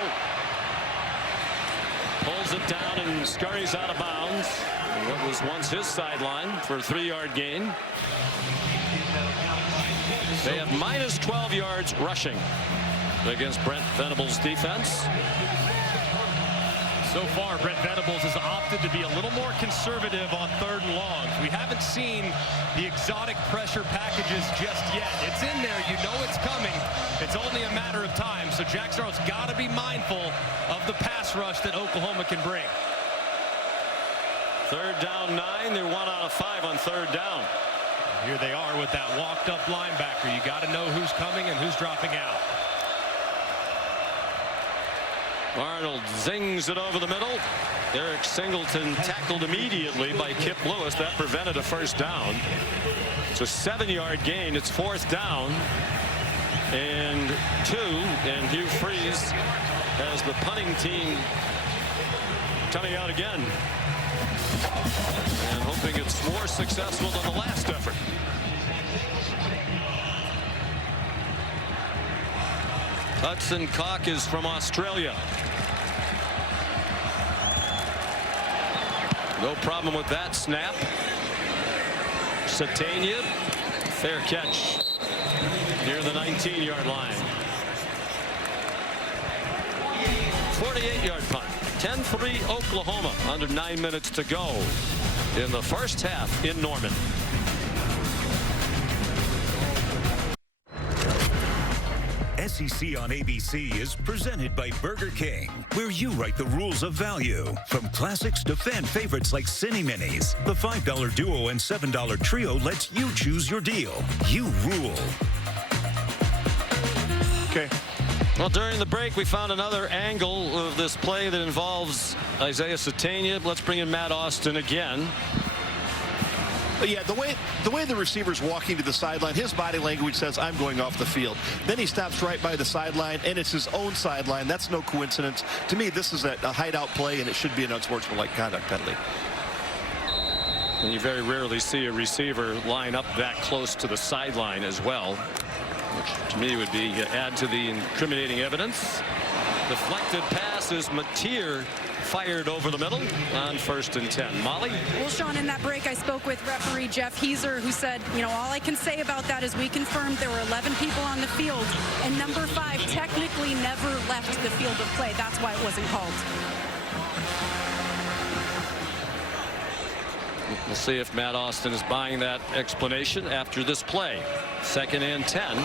Pulls it down and scurries out of bounds. What was once his sideline for a 3-yard gain. They have minus 12 yards rushing against Brent Venables' defense. So far, Brent Venables has opted to be a little more conservative on 3rd and long. We haven't seen the exotic pressure packages just yet. It's in there. You know it's coming. It's only a matter of time. So Jackson Arnold's got to be mindful of the pass rush that Oklahoma can bring. 3rd down 9. They're 1 out of 5 on 3rd down. Here they are with that walked-up linebacker. You got to know who's coming and who's dropping out. Arnold zings it over the middle. Eric Singleton tackled immediately by Kip Lewis. That prevented a 1st down. It's a 7-yard gain. It's 4th down and 2. And Hugh Freeze has the punting team coming out again and hoping it's more successful than the last effort. Hudson Cock is from Australia. No problem with that snap. Satania, fair catch near the 19-yard line. 48-yard punt. 10-3 Oklahoma. Under 9 minutes to go in the first half in Norman. SEC on ABC is presented by Burger King, where you write the rules of value. From classics to fan favorites like Cine Minis, the $5 Duo and $7 Trio lets you choose your deal. You rule. Okay. Well, during the break, we found another angle of this play that involves Isaiah Satania. Let's bring in Matt Austin again. Yeah, the way the receiver's walking to the sideline, his body language says, I'm going off the field. Then he stops right by the sideline, and it's his own sideline. That's no coincidence. To me, this is a hideout play, and it should be an unsportsmanlike conduct penalty. And you very rarely see a receiver line up that close to the sideline as well, which to me would be add to the incriminating evidence. Deflected pass is Mateer fired over the middle on 1st and 10. Molly? Well, Sean, in that break, I spoke with referee Jeff Heiser, who said, you know, all I can say about that is we confirmed there were 11 people on the field, and number 5 technically never left the field of play. That's why it wasn't called. We'll see if Matt Austin is buying that explanation after this play. 2nd and 10.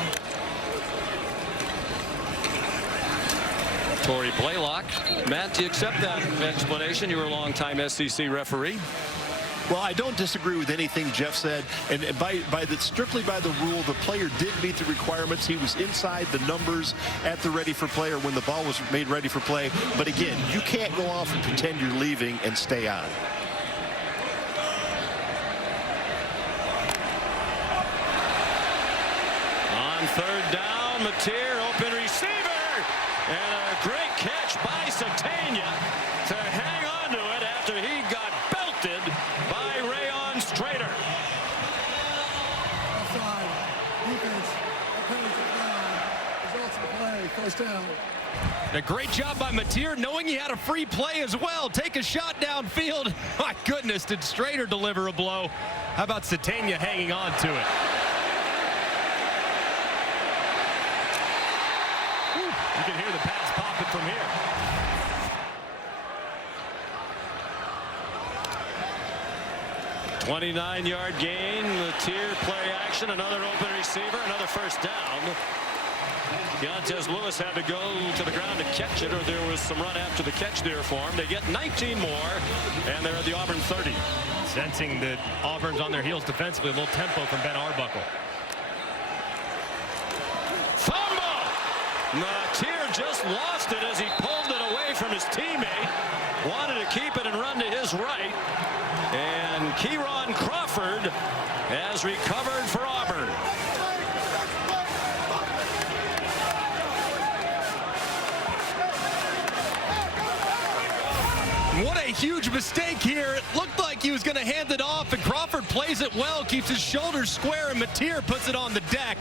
Torrey Blaylock. Matt, do you accept that explanation? You were a longtime SEC referee. Well, I don't disagree with anything Jeff said, and strictly by the rule, the player did meet the requirements. He was inside the numbers at the ready for play, or when the ball was made ready for play. But again, you can't go off and pretend you're leaving and stay on. On 3rd down, Mateer, open receiver, and a great catch by Satania to hang on to it after he got belted by Rayon Strader. Offside. Defense. Results of the play. 1st down. A great job by Mateer, knowing he had a free play as well. Take a shot downfield. My goodness, did Strader deliver a blow? How about Satania hanging on to it? from here. $29-yard gain. The tier play action. Another open receiver. Another first down. Deontez Lewis had to go to the ground to catch it, or there was some run after the catch there for him. They get 19 more, and they're at the Auburn 30. Sensing that Auburn's on their heels defensively. A little tempo from Ben Arbuckle. Fumble! Tier just lost it as he pulled it away from his teammate. Wanted to keep it and run to his right. And Kieron Crawford has recovered for Auburn. What a huge mistake here. It looked like he was going to hand it off, and Crawford plays it well, keeps his shoulders square, and Mateer puts it on the deck.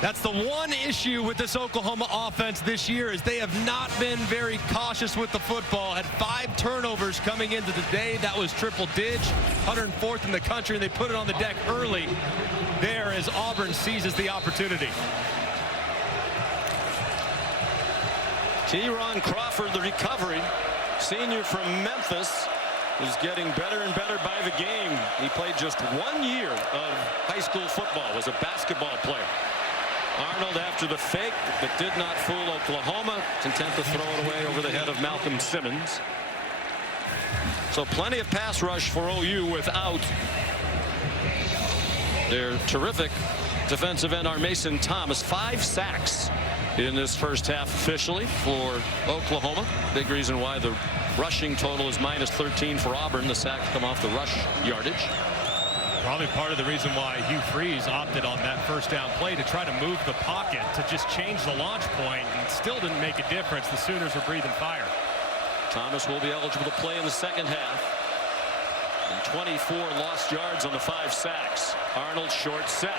That's the one issue with this Oklahoma offense this year, is they have not been very cautious with the football. Had 5 turnovers coming into the day. That was triple dig, 104th in the country, and they put it on the deck early there as Auburn seizes the opportunity. Kieron Crawford, the recovery senior from Memphis, is getting better and better by the game. He played just 1 year of high school football, was a basketball player. Arnold after the fake that did not fool Oklahoma, content to throw it away over the head of Malcolm Simmons. So plenty of pass rush for OU without their terrific defensive end, Mason Thomas. 5 sacks in this first half officially for Oklahoma. Big reason why the rushing total is -13 for Auburn. The sacks come off the rush yardage. Probably part of the reason why Hugh Freeze opted on that first down play, to try to move the pocket, to just change the launch point, and still didn't make a difference. The Sooners were breathing fire. Thomas will be eligible to play in the second half. And 24 lost yards on the 5 sacks. Arnold short set.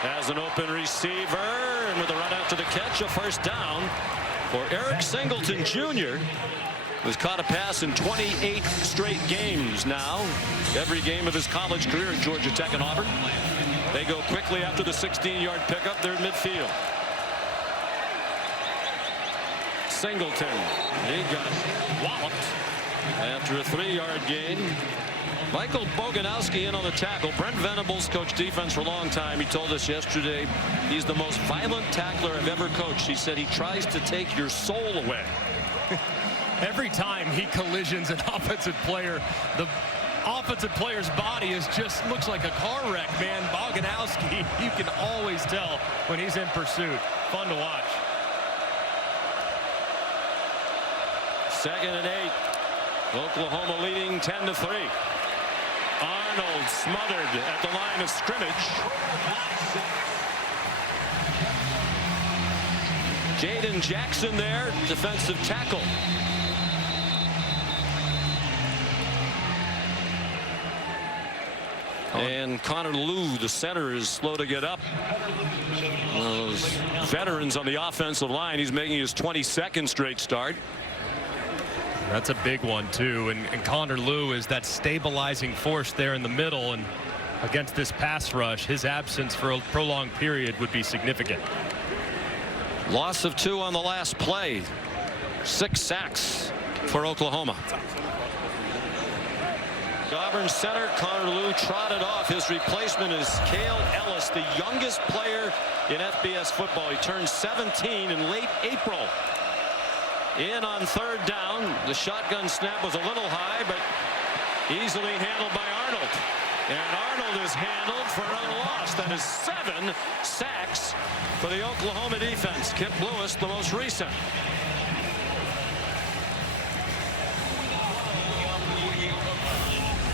Has an open receiver, and with a run after the catch, a first down for Eric Singleton Jr., who's caught a pass in 28 straight games now. Every game of his college career at Georgia Tech and Auburn. They go quickly after the 16-yard pickup. They're in midfield. Singleton, he got walloped after a 3-yard gain. Michael Boganowski in on the tackle. Brent Venables coached defense for a long time. He told us yesterday he's the most violent tackler I've ever coached. He said he tries to take your soul away. Every time he collisions an offensive player, the offensive player's body looks like a car wreck, man. Boganowski, you can always tell when he's in pursuit. Fun to watch. 2nd and 8. Oklahoma leading 10-3. Arnold smothered at the line of scrimmage. Jaden Jackson there, defensive tackle. And Connor Lew, the center, is slow to get up. Those veterans on the offensive line. He's making his 22nd straight start. That's a big one, too. And Connor Lew is that stabilizing force there in the middle. And against this pass rush, his absence for a prolonged period would be significant. Loss of 2 on the last play. 6 sacks for Oklahoma. Auburn center Connor Lew trotted off. His replacement is Cale Ellis, the youngest player in FBS football. He turned 17 in late April. In on 3rd down. The shotgun snap was a little high, but easily handled by Arnold. And Arnold is handled for another loss. That is 7 sacks for the Oklahoma defense. Kip Lewis, the most recent.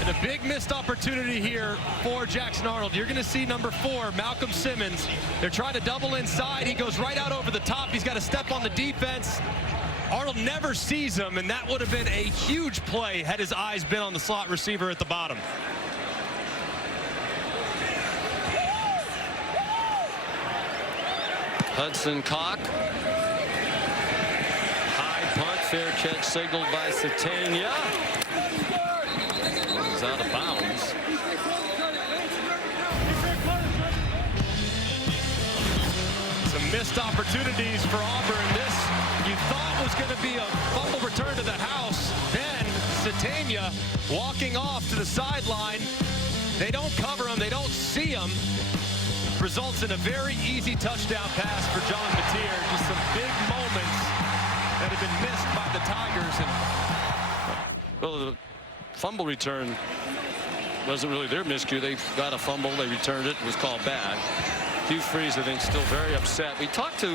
And a big missed opportunity here for Jackson Arnold. You're going to see number 4, Malcolm Simmons. They're trying to double inside. He goes right out over the top. He's got to step on the defense. Arnold never sees him, and that would have been a huge play had his eyes been on the slot receiver at the bottom. Hudson Cock. High punt, fair catch signaled by Satania. He's out of bounds. Some missed opportunities for Auburn. This you thought was going to be a fumble return to the house. Then Satania walking off to the sideline. They don't cover him. They don't see him. Results in a very easy touchdown pass for John Mateer. Just some big moments that have been missed by the Tigers. Well, the fumble return wasn't really their miscue. They got a fumble. They returned it. It was called back. Hugh Freeze, I think, still very upset. We talked to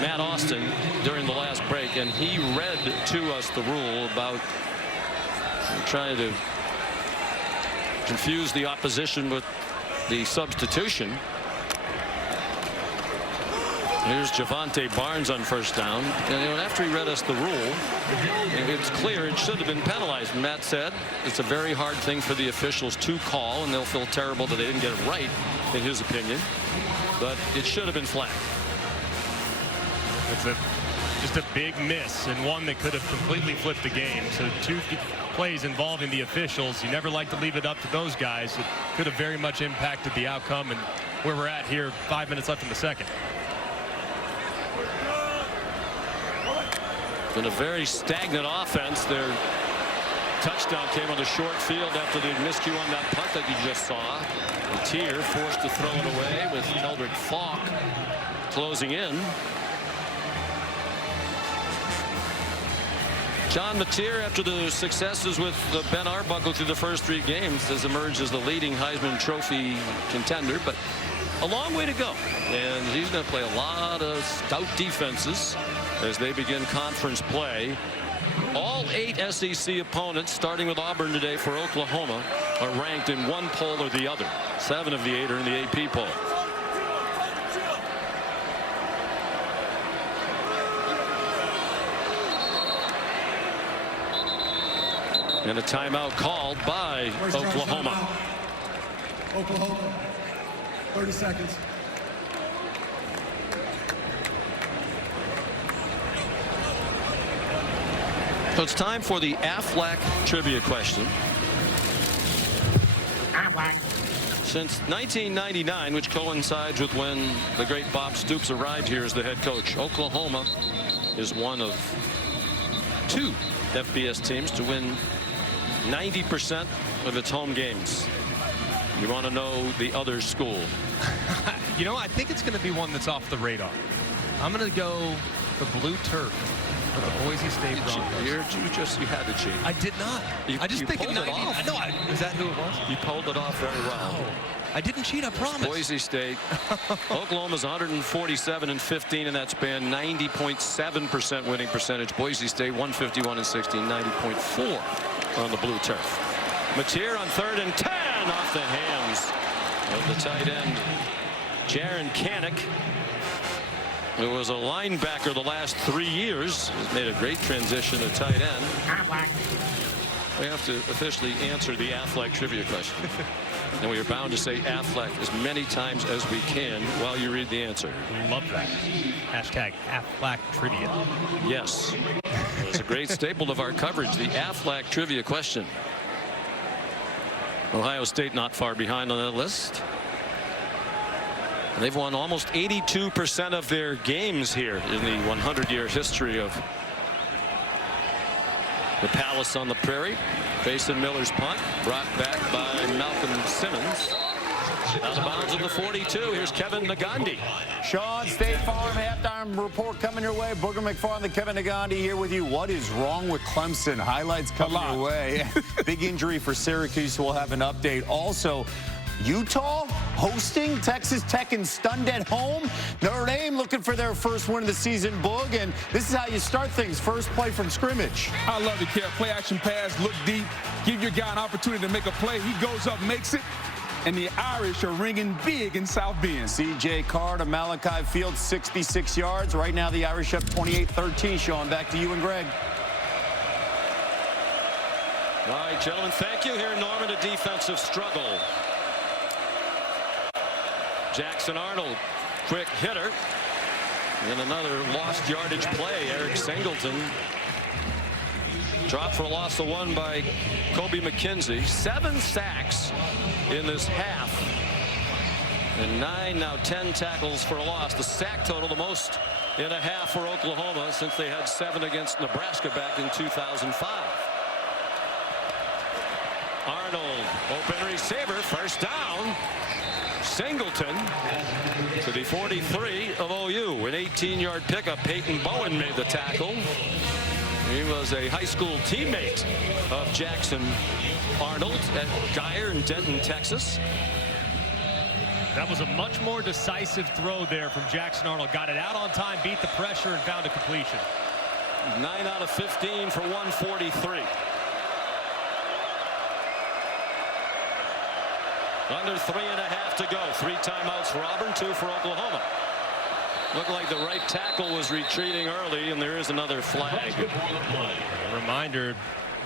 Matt Austin during the last break, and he read to us the rule about trying to confuse the opposition with the substitution. Here's Javante Barnes on first down. And after he read us the rule, it's clear it should have been penalized. Matt said it's a very hard thing for the officials to call, and they'll feel terrible that they didn't get it right, in his opinion. But it should have been flagged. It's just a big miss, and one that could have completely flipped the game. So 2 plays involving the officials. You never like to leave it up to those guys. It could have very much impacted the outcome and where we're at here, 5 minutes left in the second. In a very stagnant offense, their touchdown came on the short field after the miscue on that punt that you just saw. Mateer forced to throw it away with Eldrick Falk closing in. John Mateer, after the successes with Ben Arbuckle through the first 3 games, has emerged as the leading Heisman Trophy contender, but a long way to go. And he's going to play a lot of stout defenses as they begin conference play. All 8 SEC opponents, starting with Auburn today for Oklahoma, are ranked in one poll or the other. 7 of the 8 are in the AP poll. And a timeout called by Oklahoma. Oklahoma, 30 seconds. So it's time for the Aflac trivia question. Aflac. Since 1999, which coincides with when the great Bob Stoops arrived here as the head coach, Oklahoma is one of 2 FBS teams to win 90% of its home games. You want to know the other school? You know, I think it's going to be one that's off the radar. I'm going to go the blue turf. For the Boise State Broncos. You had to cheat. I did not. I just think in 90. I know. Is that who it was? You pulled it off very well. Oh, I didn't cheat. I promise. Boise State. Oklahoma's 147-15 in that span, 90.7% winning percentage. Boise State 151-16, 90.4 on the blue turf. Mateer on 3rd and 10 off the hands of the tight end, Jaron Kanik, who was a linebacker the last 3 years. He's made a great transition to tight end. Aflac. We have to officially answer the Aflac trivia question. And we are bound to say Aflac as many times as we can while you read the answer. Love that. Hashtag Aflac trivia. Yes. It's a great staple of our coverage, the Aflac trivia question. Ohio State not far behind on that list. They've won almost 82% of their games here in the 100-year history of the Palace on the Prairie. Mason Miller's punt brought back by Malcolm Simmons. Out of bounds at the 42. Here's Kevin Nagandi. Sean, State Farm halftime report coming your way. Booger McFarland, Kevin Nagandi here with you. What is wrong with Clemson? Highlights coming your way. Big injury for Syracuse. We'll have an update. Also, Utah hosting Texas Tech and stunned at home. Notre Dame looking for their first win of the season, Boog, and this is how you start things. First play from scrimmage. I love it, Kev. Play action pass, look deep, give your guy an opportunity to make a play. He goes up, makes it, and the Irish are ringing big in South Bend. C.J. Carr to Malachi Field, 66 yards. Right now the Irish up 28-13. Sean, back to you and Greg. All right, gentlemen, thank you. Here, Norman, a defensive struggle. Jackson Arnold, quick hitter. And another lost yardage play. Eric Singleton dropped for a loss of 1 by Kobe McKenzie. 7 sacks in this half. And 9, now 10 tackles for a loss. The sack total, the most in a half for Oklahoma since they had 7 against Nebraska back in 2005. Arnold, open receiver, first down. Singleton to the 43 of OU. An 18-yard pickup. Peyton Bowen made the tackle. He was a high school teammate of Jackson Arnold at Geyer in Denton, Texas. That was a much more decisive throw there from Jackson Arnold. Got it out on time, beat the pressure, and found a completion. 9 out of 15 for 143. Under 3.5 to go. 3 timeouts for Auburn, 2 for Oklahoma. Looked like the right tackle was retreating early, and there is another flag. A reminder,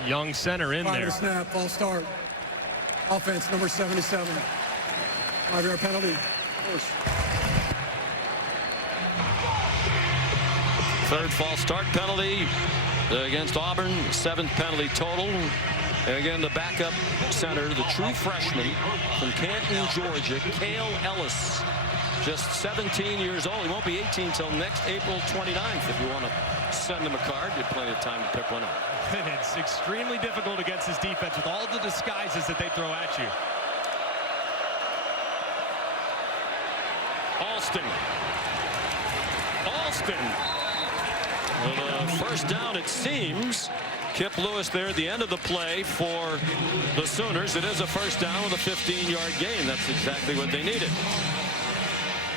young center in there. Snap, false start. Offense, number 77. 5-yard penalty. Third false start penalty against Auburn. 7th penalty total. And again, the backup center, the true freshman from Canton, Georgia, Cale Ellis. Just 17 years old. He won't be 18 until next April 29th. If you want to send him a card, you have plenty of time to pick one up. And it's extremely difficult against this defense with all the disguises that they throw at you. Alston. With a first down, it seems. Kip Lewis there at the end of the play for the Sooners. It is a first down with a 15-yard gain. That's exactly what they needed.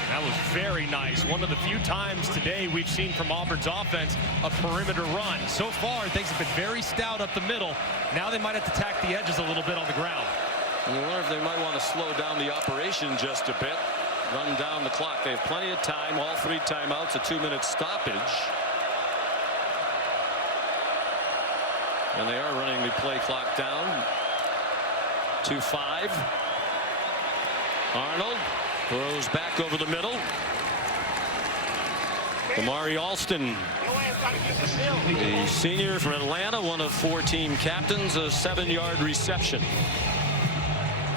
That was very nice. One of the few times today we've seen from Auburn's offense a perimeter run. So far, things have been very stout up the middle. Now they might have to tack the edges a little bit on the ground. I wonder if they might want to slow down the operation just a bit. Run down the clock. They have plenty of time. All 3 timeouts, a 2-minute stoppage. And they are running the play clock down to 5. Arnold throws back over the middle. Amari Alston, the senior from Atlanta, one of 4 team captains, a 7-yard reception.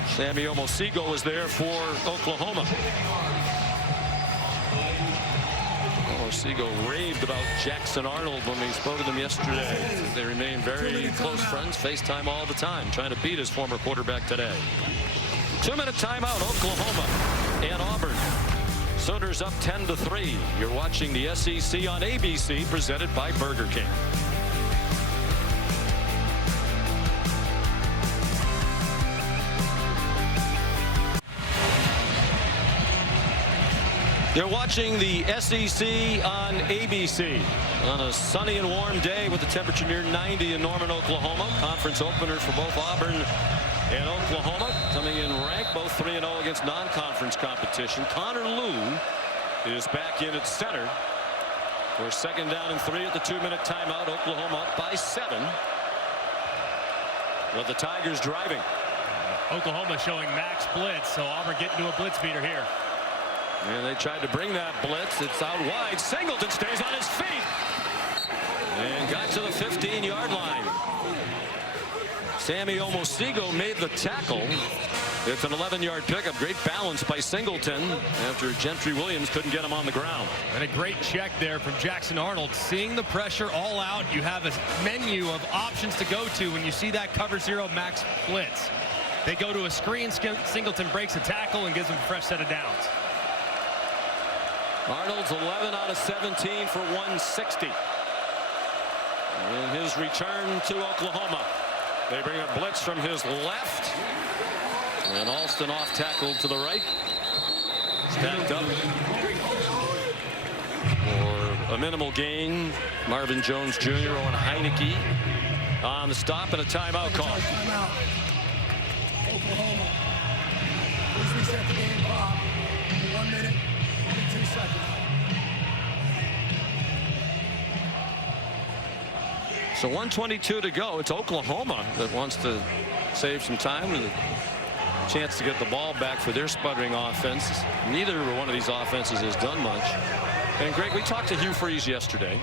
Sammy Omosigo was there for Oklahoma. Omosigo raved about Jackson Arnold when we spoke to them yesterday. They remain very close friends, FaceTime all the time, trying to beat his former quarterback today. 2-minute timeout, Oklahoma and Auburn. Sooners up 10-3. You're watching the SEC on ABC, presented by Burger King. You're watching the SEC on ABC on a sunny and warm day with the temperature near 90 in Norman, Oklahoma. Conference opener for both Auburn and Oklahoma, coming in ranked, both 3-0 against non-conference competition. Connor Lew is back in at center for 2nd down and 3 at the 2-minute timeout. Oklahoma up by 7. With the Tigers driving. Oklahoma showing max blitz, so Auburn getting to a blitz beater here. And they tried to bring that blitz. It's out wide. Singleton stays on his feet and got to the 15-yard line. Sammy Omosigo made the tackle. It's an 11-yard pickup. Great balance by Singleton after Gentry Williams couldn't get him on the ground. And a great check there from Jackson Arnold. Seeing the pressure all out, you have a menu of options to go to when you see that cover 0 max blitz. They go to a screen. Singleton breaks a tackle and gives them a fresh set of downs. Arnold's 11 out of 17 for 160. In his return to Oklahoma, they bring a blitz from his left. And Alston off tackle to the right. Stacked up for a minimal gain. Marvin Jones Jr., Owen Heineke on the stop, and a timeout call. Oklahoma. Please reset the game clock. 1 minute, 22 seconds. So 1:22 to go. It's Oklahoma that wants to save some time and a chance to get the ball back for their sputtering offense. Neither one of these offenses has done much. And Greg, we talked to Hugh Freeze yesterday.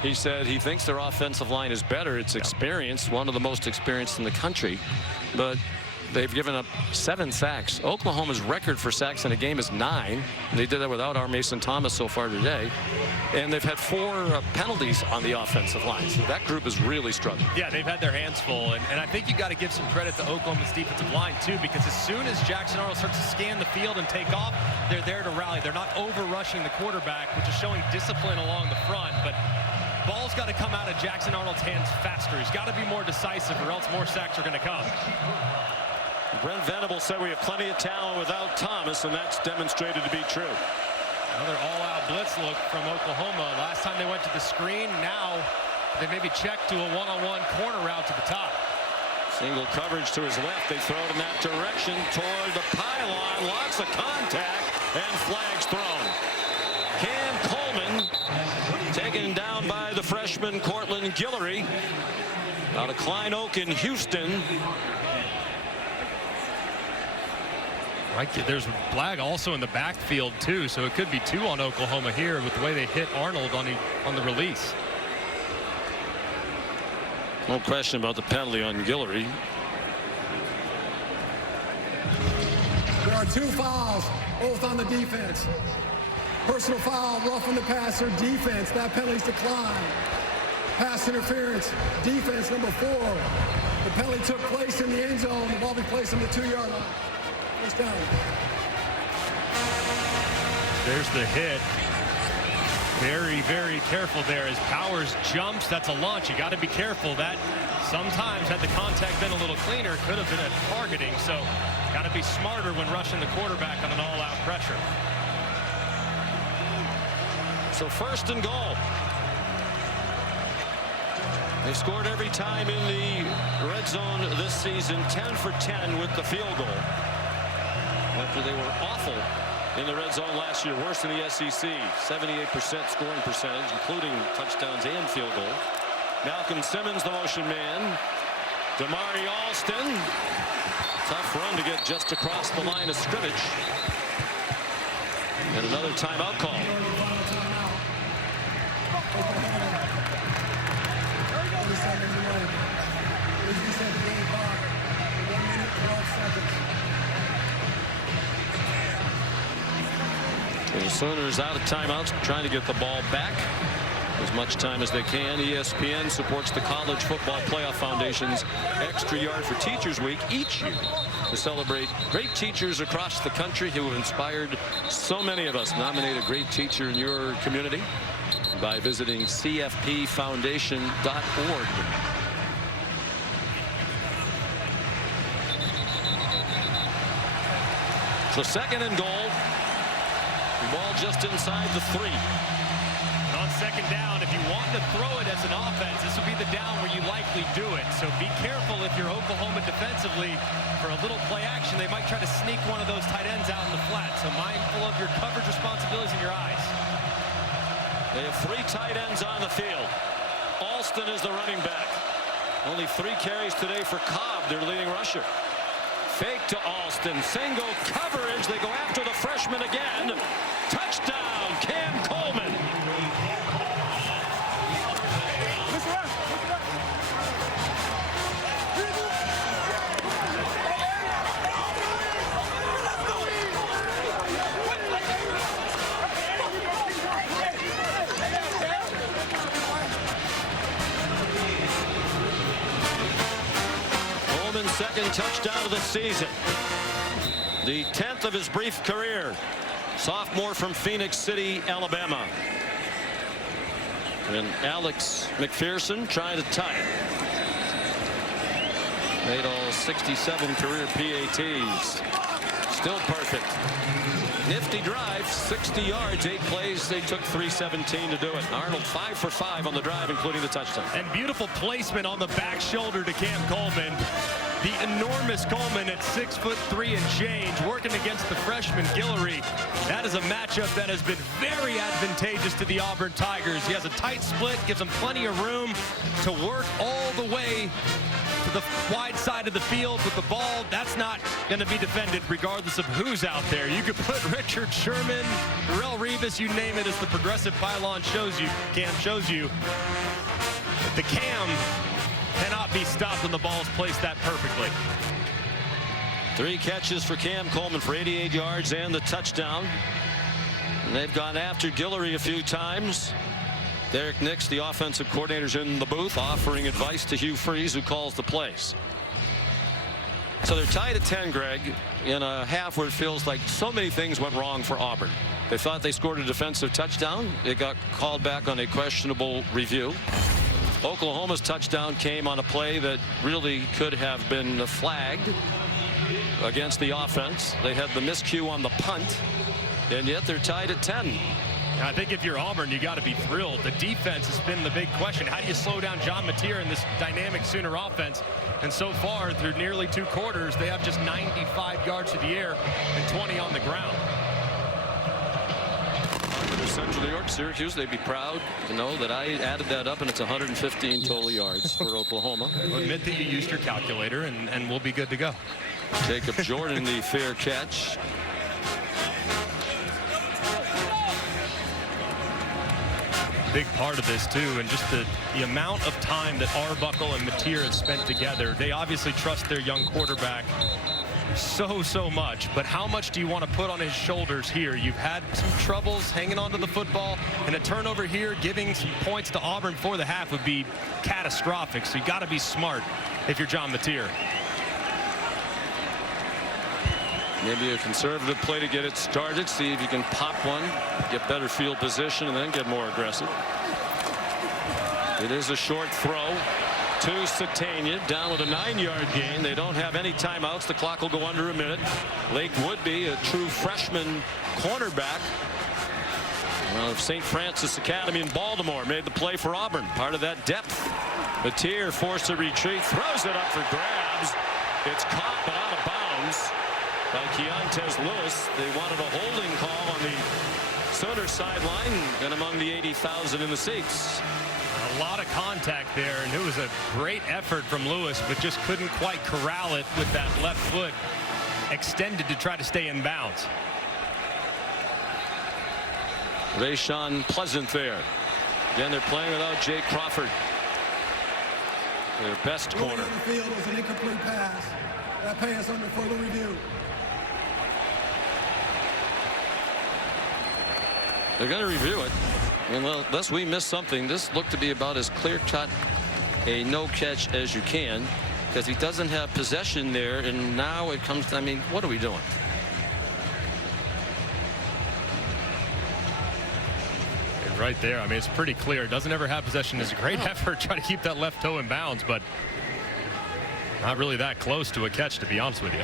He said he thinks their offensive line is better. It's experienced, one of the most experienced in the country. But they've given up 7 sacks. Oklahoma's record for sacks in a game is 9. They did that without our Mason Thomas so far today. And they've had 4 penalties on the offensive line. So that group is really struggling. Yeah, they've had their hands full. And I think you got to give some credit to Oklahoma's defensive line, too, because as soon as Jackson Arnold starts to scan the field and take off, they're there to rally. They're not over-rushing the quarterback, which is showing discipline along the front. But ball's got to come out of Jackson Arnold's hands faster. He's got to be more decisive, or else more sacks are going to come. Brent Venable said we have plenty of talent without Thomas, and that's demonstrated to be true. Another all-out blitz look from Oklahoma. Last time they went to the screen, now they maybe check to a one-on-one corner route to the top. Single coverage to his left. They throw it in that direction toward the pylon. Lots of contact and flags thrown. Cam Coleman taken down by the freshman Cortland Guillory out of Klein Oak in Houston. Right, there's a flag also in the backfield too, so it could be 2 on Oklahoma here with the way they hit Arnold on the release. No question about the penalty on Guillory. There are 2 fouls, both on the defense. Personal foul, roughing the passer, defense. That penalty's declined. Pass interference, defense number 4. The penalty took place in the end zone. The ball be placed on the 2-yard line. First down. There's the hit. Very, very careful there as Powers jumps. That's a launch. You got to be careful. That sometimes, had the contact been a little cleaner, could have been a targeting. So got to be smarter when rushing the quarterback on an all-out pressure. So 1st and goal. They scored every time in the red zone this season, 10 for 10 with the field goal. After they were awful in the red zone last year, worse than the SEC, 78% scoring percentage, including touchdowns and field goals. Malcolm Simmons, the motion man. Damari Alston. Tough run to get just across the line of scrimmage. And another timeout call. The Sooners out of timeouts, trying to get the ball back as much time as they can. ESPN supports the College Football Playoff Foundation's Extra Yard for Teachers Week each year to celebrate great teachers across the country who have inspired so many of us. Nominate a great teacher in your community by visiting cfpfoundation.org. So 2nd and goal. Ball just inside the 3. And on 2nd down, if you want to throw it as an offense, this would be the down where you likely do it. So be careful if you're Oklahoma defensively. For a little play action, they might try to sneak one of those tight ends out in the flat. So mindful of your coverage responsibilities in your eyes. They have 3 tight ends on the field. Alston is the running back. Only 3 carries today for Cobb, their leading rusher. Fake to Alston. Single coverage. They go after the freshman again. Touchdown, Cam Coleman. Coleman's 2nd touchdown of the season. The 10th of his brief career. Sophomore from Phoenix City, Alabama. And Alex McPherson trying to tie it. Made all 67 career PATs. Still perfect. Nifty drive, 60 yards, 8 plays. They took 3:17 to do it. Arnold 5 for 5 on the drive, including the touchdown. And beautiful placement on the back shoulder to Cam Coleman. The enormous Coleman at 6'3" and change, working against the freshman Guillory. That is a matchup that has been very advantageous to the Auburn Tigers. He has a tight split, gives him plenty of room to work all the way to the wide side of the field with the ball. That's not going to be defended regardless of who's out there. You could put Richard Sherman, Darrell Revis, you name it, as the progressive pylon shows you, Cam shows you. The Cam cannot be stopped when the ball is placed that perfectly. 3 catches for Cam Coleman for 88 yards and the touchdown. And they've gone after Guillory a few times. Derek Nix, the offensive coordinator's in the booth offering advice to Hugh Freeze, who calls the plays. So they're tied at 10, Greg, in a half where it feels like so many things went wrong for Auburn. They thought they scored a defensive touchdown. It got called back on a questionable review. Oklahoma's touchdown came on a play that really could have been flagged against the offense. They had the miscue on the punt, and yet they're tied at 10. I think if you're Auburn, you got to be thrilled. The defense has been the big question. How do you slow down John Mateer in this dynamic Sooner offense? And so far, through nearly 2 quarters, they have just 95 yards to the air and 20 on the ground. Central New York, Syracuse, they'd be proud to know that I added that up, and it's 115 total yards for Oklahoma. Well, admit that you used your calculator, and we'll be good to go. Jacob Jordan, the fair catch. Big part of this too, and just the amount of time that Arbuckle and Mateer have spent together. They obviously trust their young quarterback so much, but how much do you want to put on his shoulders here? You've had some troubles hanging on to the football, and a turnover here giving some points to Auburn for the half would be catastrophic. So you got to be smart if you're John Mateer. Maybe a conservative play to get it started, see if you can pop one, get better field position, and then get more aggressive. It is a short throw to Satania, down with a 9-yard gain. They don't have any timeouts. The clock will go under a minute. Lake Woodby, a true freshman cornerback of St. Francis Academy in Baltimore, made the play for Auburn. Part of that depth. Mateer forced to retreat, throws it up for grabs. It's caught but out of bounds by Keontez Lewis. They wanted a holding call on the Sooner sideline and among the 80,000 in the seats. A lot of contact there, and it was a great effort from Lewis, but just couldn't quite corral it with that left foot extended to try to stay in bounds. Rayshawn Pleasant there. Again, they're playing without Jay Crawford, their best corner. On the field was an incomplete pass. That pass under further review. They're going to review it. And unless we missed something, this looked to be about as clear-cut a no catch as you can, because he doesn't have possession there, and now it comes to, I mean, what are we doing? And right there, I mean, it's pretty clear. Doesn't ever have possession. It's a great effort trying to keep that left toe in bounds, but not really that close to a catch, to be honest with you.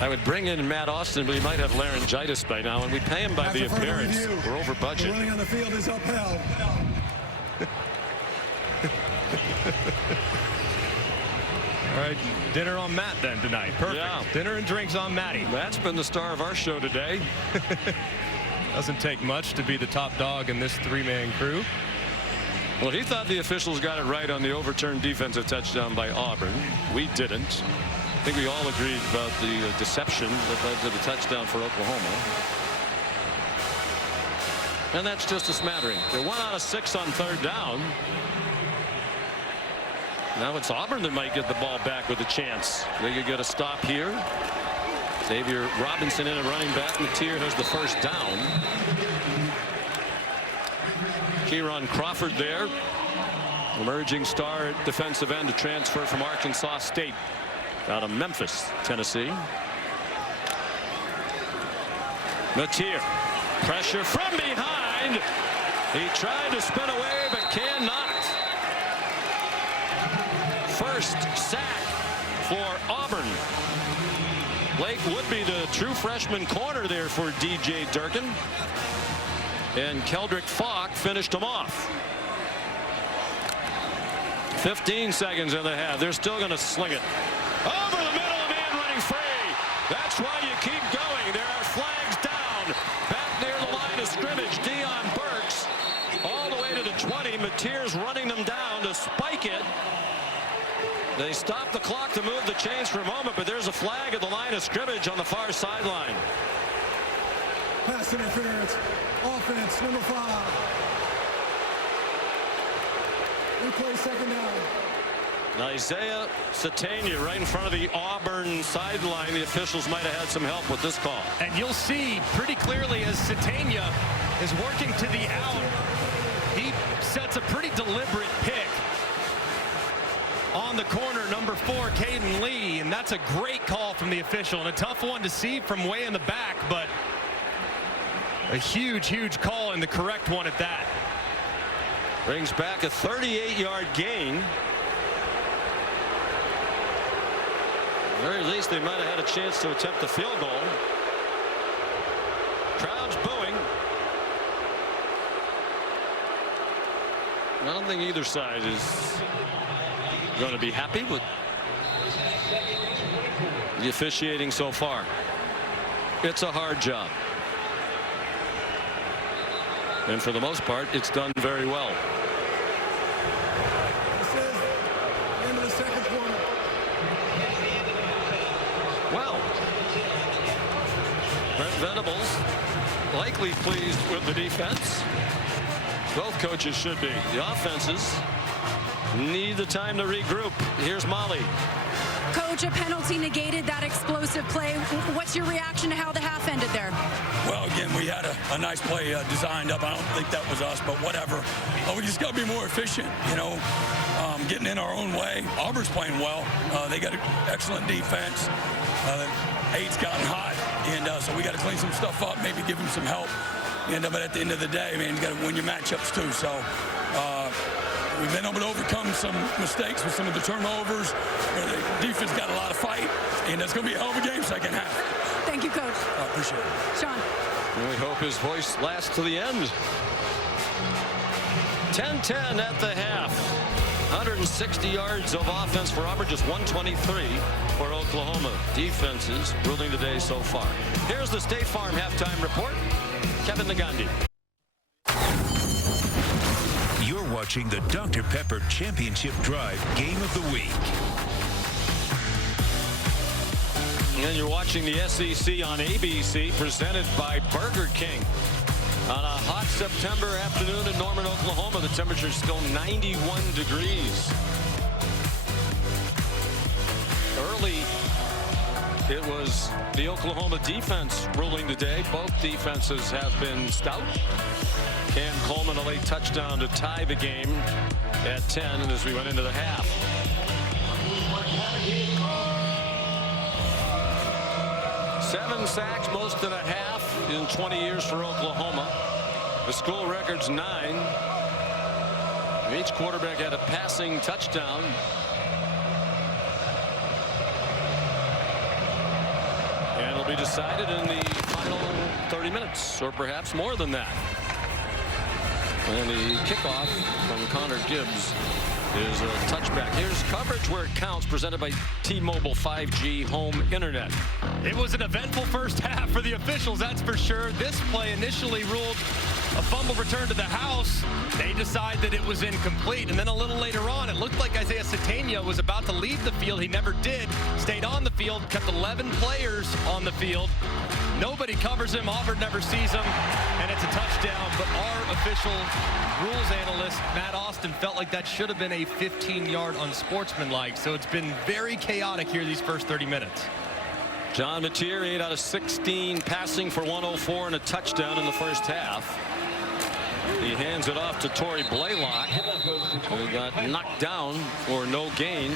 I would bring in Matt Austin, but he might have laryngitis by now, and we pay him by the appearance. We're over budget. The ruling on the field is upheld. All right, dinner on Matt then tonight. Perfect. Yeah. Dinner and drinks on Matty. Matt's been the star of our show today. Doesn't take much to be the top dog in this 3-man crew. Well, he thought the officials got it right on the overturned defensive touchdown by Auburn. We didn't. I think we all agreed about the deception that led to the touchdown for Oklahoma. And that's just a smattering. They're 1 out of 6 on 3rd down. Now it's Auburn that might get the ball back with a chance. They could get a stop here. Xavier Robinson in a running back. Mateer has the first down. Kieron Crawford there. Emerging star defensive end, to transfer from Arkansas State out of Memphis, Tennessee. Mateer, pressure from behind. He tried to spin away but cannot. First sack for Auburn. Blake Woodby, the true freshman corner there for DJ Durkin. And Keldrick Falk finished him off. 15 seconds in the half. They're still going to sling it. Over the middle, a man running free. That's why you keep going. There are flags down. Back near the line of scrimmage, Deion Burks all the way to the 20. Mateer's running them down to spike it. They stop the clock to move the chains for a moment, but there's a flag at the line of scrimmage on the far sideline. Pass interference. Offense, number 5. Replay 2nd down. Isaiah Satania right in front of the Auburn sideline. The officials might have had some help with this call. And you'll see pretty clearly as Satania is working to the out. He sets a pretty deliberate pick on the corner, number 4, Caden Lee, and that's a great call from the official and a tough one to see from way in the back, but a huge call and the correct one at that. Brings back a 38-yard gain. At the very least, they might have had a chance to attempt the field goal. Crowd's booing. I don't think either side is going to be happy with the officiating so far. It's a hard job. And for the most part, it's done very well. This is the end of the second quarter. Well, Brent Venables likely pleased with the defense. Both coaches should be. The offenses need the time to regroup. Here's Molly. Coach, a penalty negated that explosive play. What's your reaction to how the half ended there? Well, again, we had a nice play designed up. I don't think that was us, but whatever. We just got to be more efficient, you know, getting in our own way. Auburn's playing well. They got an excellent defense. 8's gotten hot, and so we got to clean some stuff up, maybe give them some help. But at the end of the day, man, you got to win your matchups too. So we've been able to overcome some mistakes with some of the turnovers. The defense got a lot of fight, and it's going to be a hell of a game second half. Thank you, Coach. I appreciate it. Sean. And we hope his voice lasts to the end. 10-10 at the half. 160 yards of offense for Auburn, just 123 for Oklahoma. Defenses ruling the day so far. Here's the State Farm halftime report. Kevin Nagandi. You're watching the Dr. Pepper Championship Drive Game of the Week. And you're watching the SEC on ABC, presented by Burger King. On a hot September afternoon in Norman, Oklahoma, the temperature is still 91 degrees. Early, it was the Oklahoma defense ruling the day. Both defenses have been stout. Cam Coleman, a late touchdown to tie the game at 10, and as we went into the half. Seven sacks, most in a half in 20 years for Oklahoma. The school record's 9. Each quarterback had a passing touchdown. And it'll be decided in the final 30 minutes, or perhaps more than that. And the kickoff from Connor Gibbs is a touchback. Here's coverage where it counts, presented by T-Mobile 5G home internet. It was an eventful first half for the officials, that's for sure. This play initially ruled a fumble return to the house. They decide that it was incomplete, and then a little later on, it looked like Isaiah Satania was about to leave the field. He never did. Stayed on the field, kept 11 players on the field. Nobody covers him. Auburn never sees him, and it's a touchdown. But our official rules analyst, Matt Austin, felt like that should have been a 15-yard unsportsmanlike. So it's been very chaotic here these first 30 minutes. John Mateer, 8 out of 16 passing for 104 and a touchdown in the first half. He hands it off to Torrey Blaylock, who got knocked down for no gain.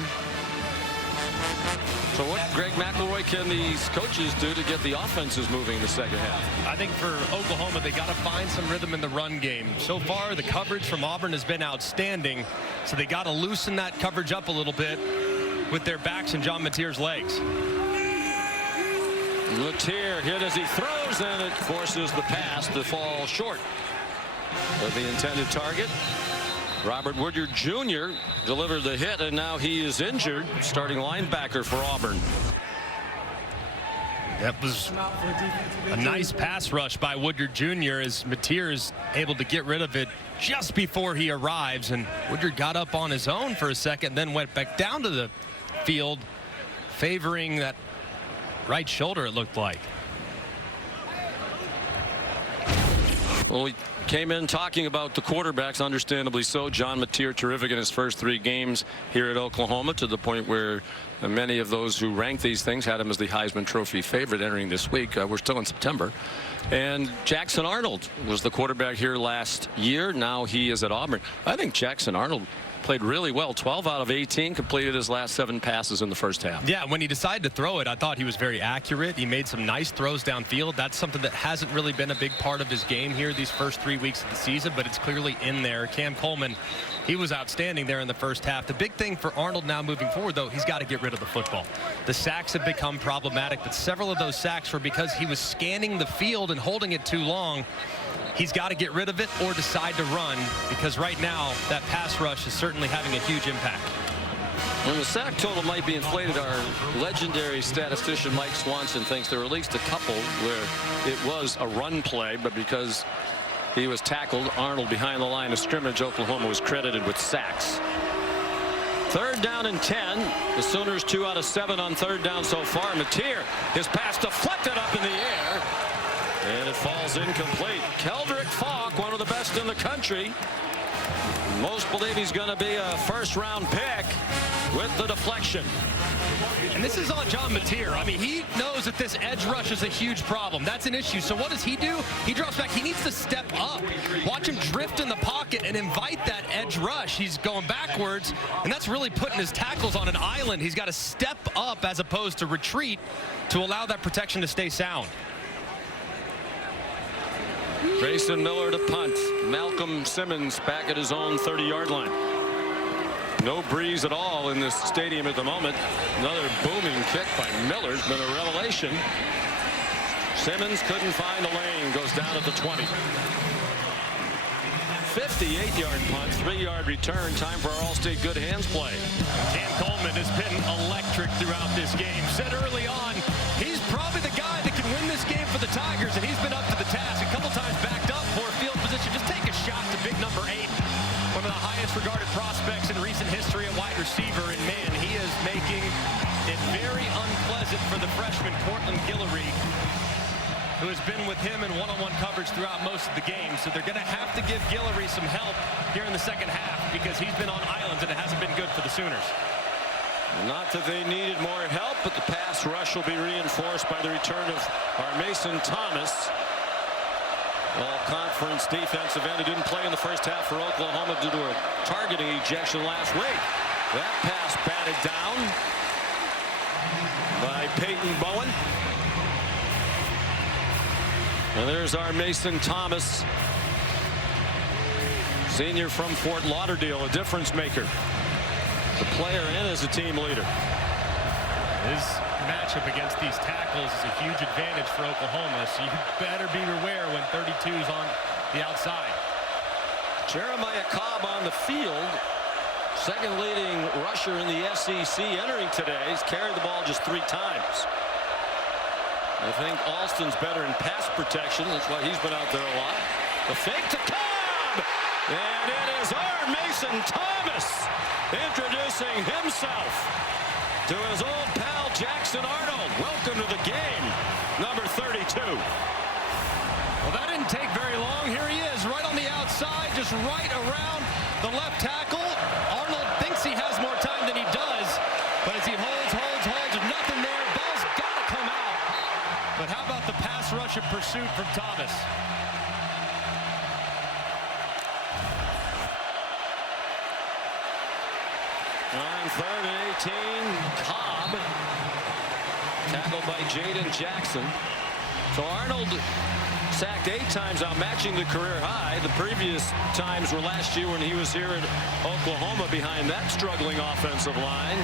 So what, Greg McElroy, can these coaches do to get the offenses moving in the second half? I think for Oklahoma, they got to find some rhythm in the run game. So far, the coverage from Auburn has been outstanding, so they got to loosen that coverage up a little bit with their backs and John Mateer's legs. Mateer hit as he throws, and it forces the pass to fall short of the intended target. Robert Woodyard Jr. delivered the hit, and now he is injured. Starting linebacker for Auburn. That was a nice pass rush by Woodyard Jr. as Mateer is able to get rid of it just before he arrives. And Woodyard got up on his own for a second, then went back down to the field, favoring that right shoulder, it looked like. Well, we came in talking about the quarterbacks, understandably so. John Mateer, terrific in his first 3 games here at Oklahoma, to the point where many of those who rank these things had him as the Heisman Trophy favorite entering this week. We're still in September. And Jackson Arnold was the quarterback here last year. Now he is at Auburn. I think Jackson Arnold played really well. 12 out of 18, completed his last 7 passes in the first half. Yeah, when he decided to throw it, I thought he was very accurate. He made some nice throws downfield. That's something that hasn't really been a big part of his game here these first 3 weeks of the season, but it's clearly in there. Cam Coleman, he was outstanding there in the first half. The big thing for Arnold now moving forward, though, he's got to get rid of the football. The sacks have become problematic, but several of those sacks were because he was scanning the field and holding it too long. He's got to get rid of it or decide to run, because right now that pass rush is certainly having a huge impact. When the sack total might be inflated, our legendary statistician Mike Swanson thinks there were at least a couple where it was a run play, but because he was tackled, Arnold behind the line of scrimmage, Oklahoma was credited with sacks. 3rd down and 10. The Sooners 2 out of 7 on 3rd down so far. Mateer, his pass deflected up in the air, and it falls incomplete. Keldrick Falk, one of the best in the country. Most believe he's going to be a first-round pick with the deflection. And this is on John Mateer. I mean, he knows that this edge rush is a huge problem. That's an issue. So what does he do? He drops back. He needs to step up. Watch him drift in the pocket and invite that edge rush. He's going backwards, and that's really putting his tackles on an island. He's got to step up as opposed to retreat to allow that protection to stay sound. Grayson Miller to punt. Malcolm Simmons back at his own 30-yard line. No breeze at all in this stadium at the moment. Another booming kick by Miller's been a revelation. Simmons couldn't find a lane. Goes down at the 20. 58-yard punt, 3-yard return. Time for our All-State good hands play. Cam Coleman has been electric throughout this game. Said early on, he's probably the guy that can win this game for the Tigers, and he's been up to the task. A couple times backed up for field position. Just take a shot to big number 8. One of the highest regarded prospects in recent history at wide receiver. And man, he is making it very unpleasant for the freshman Cortland Guillory, who has been with him in one-on-one coverage throughout most of the game. So they're going to have to give Guillory some help here in the second half, because he's been on islands and it hasn't been good for the Sooners. Not that they needed more help, but the pass rush will be reinforced by the return of our Mason Thomas. All-conference defensive end who didn't play in the first half for Oklahoma due to a targeting ejection last week. That pass batted down by Peyton Bowen. And there's our Mason Thomas, senior from Fort Lauderdale, a difference maker. The player and as a team leader. His matchup against these tackles is a huge advantage for Oklahoma, so you better be aware when 32's on the outside. Jeremiah Cobb on the field, second leading rusher in the SEC entering today. He's carried the ball just 3 times. I think Alston's better in pass protection. That's why he's been out there a lot. The fake to Cobb, and it is our Mason Thomas introducing himself to his old pal Jackson Arnold. Welcome to the game, number 32. Well, that didn't take very long. Here he is, right on the outside, just right around the left tackle. Arnold thinks he has more time than he does, but as he holds, there's nothing there. Ball's got to come out. But how about the pass rush and pursuit from Thomas? On 3rd and 18, Cobb, tackled by Jaden Jackson. So Arnold sacked 8 times, out matching the career high. The previous times were last year when he was here at Oklahoma behind that struggling offensive line.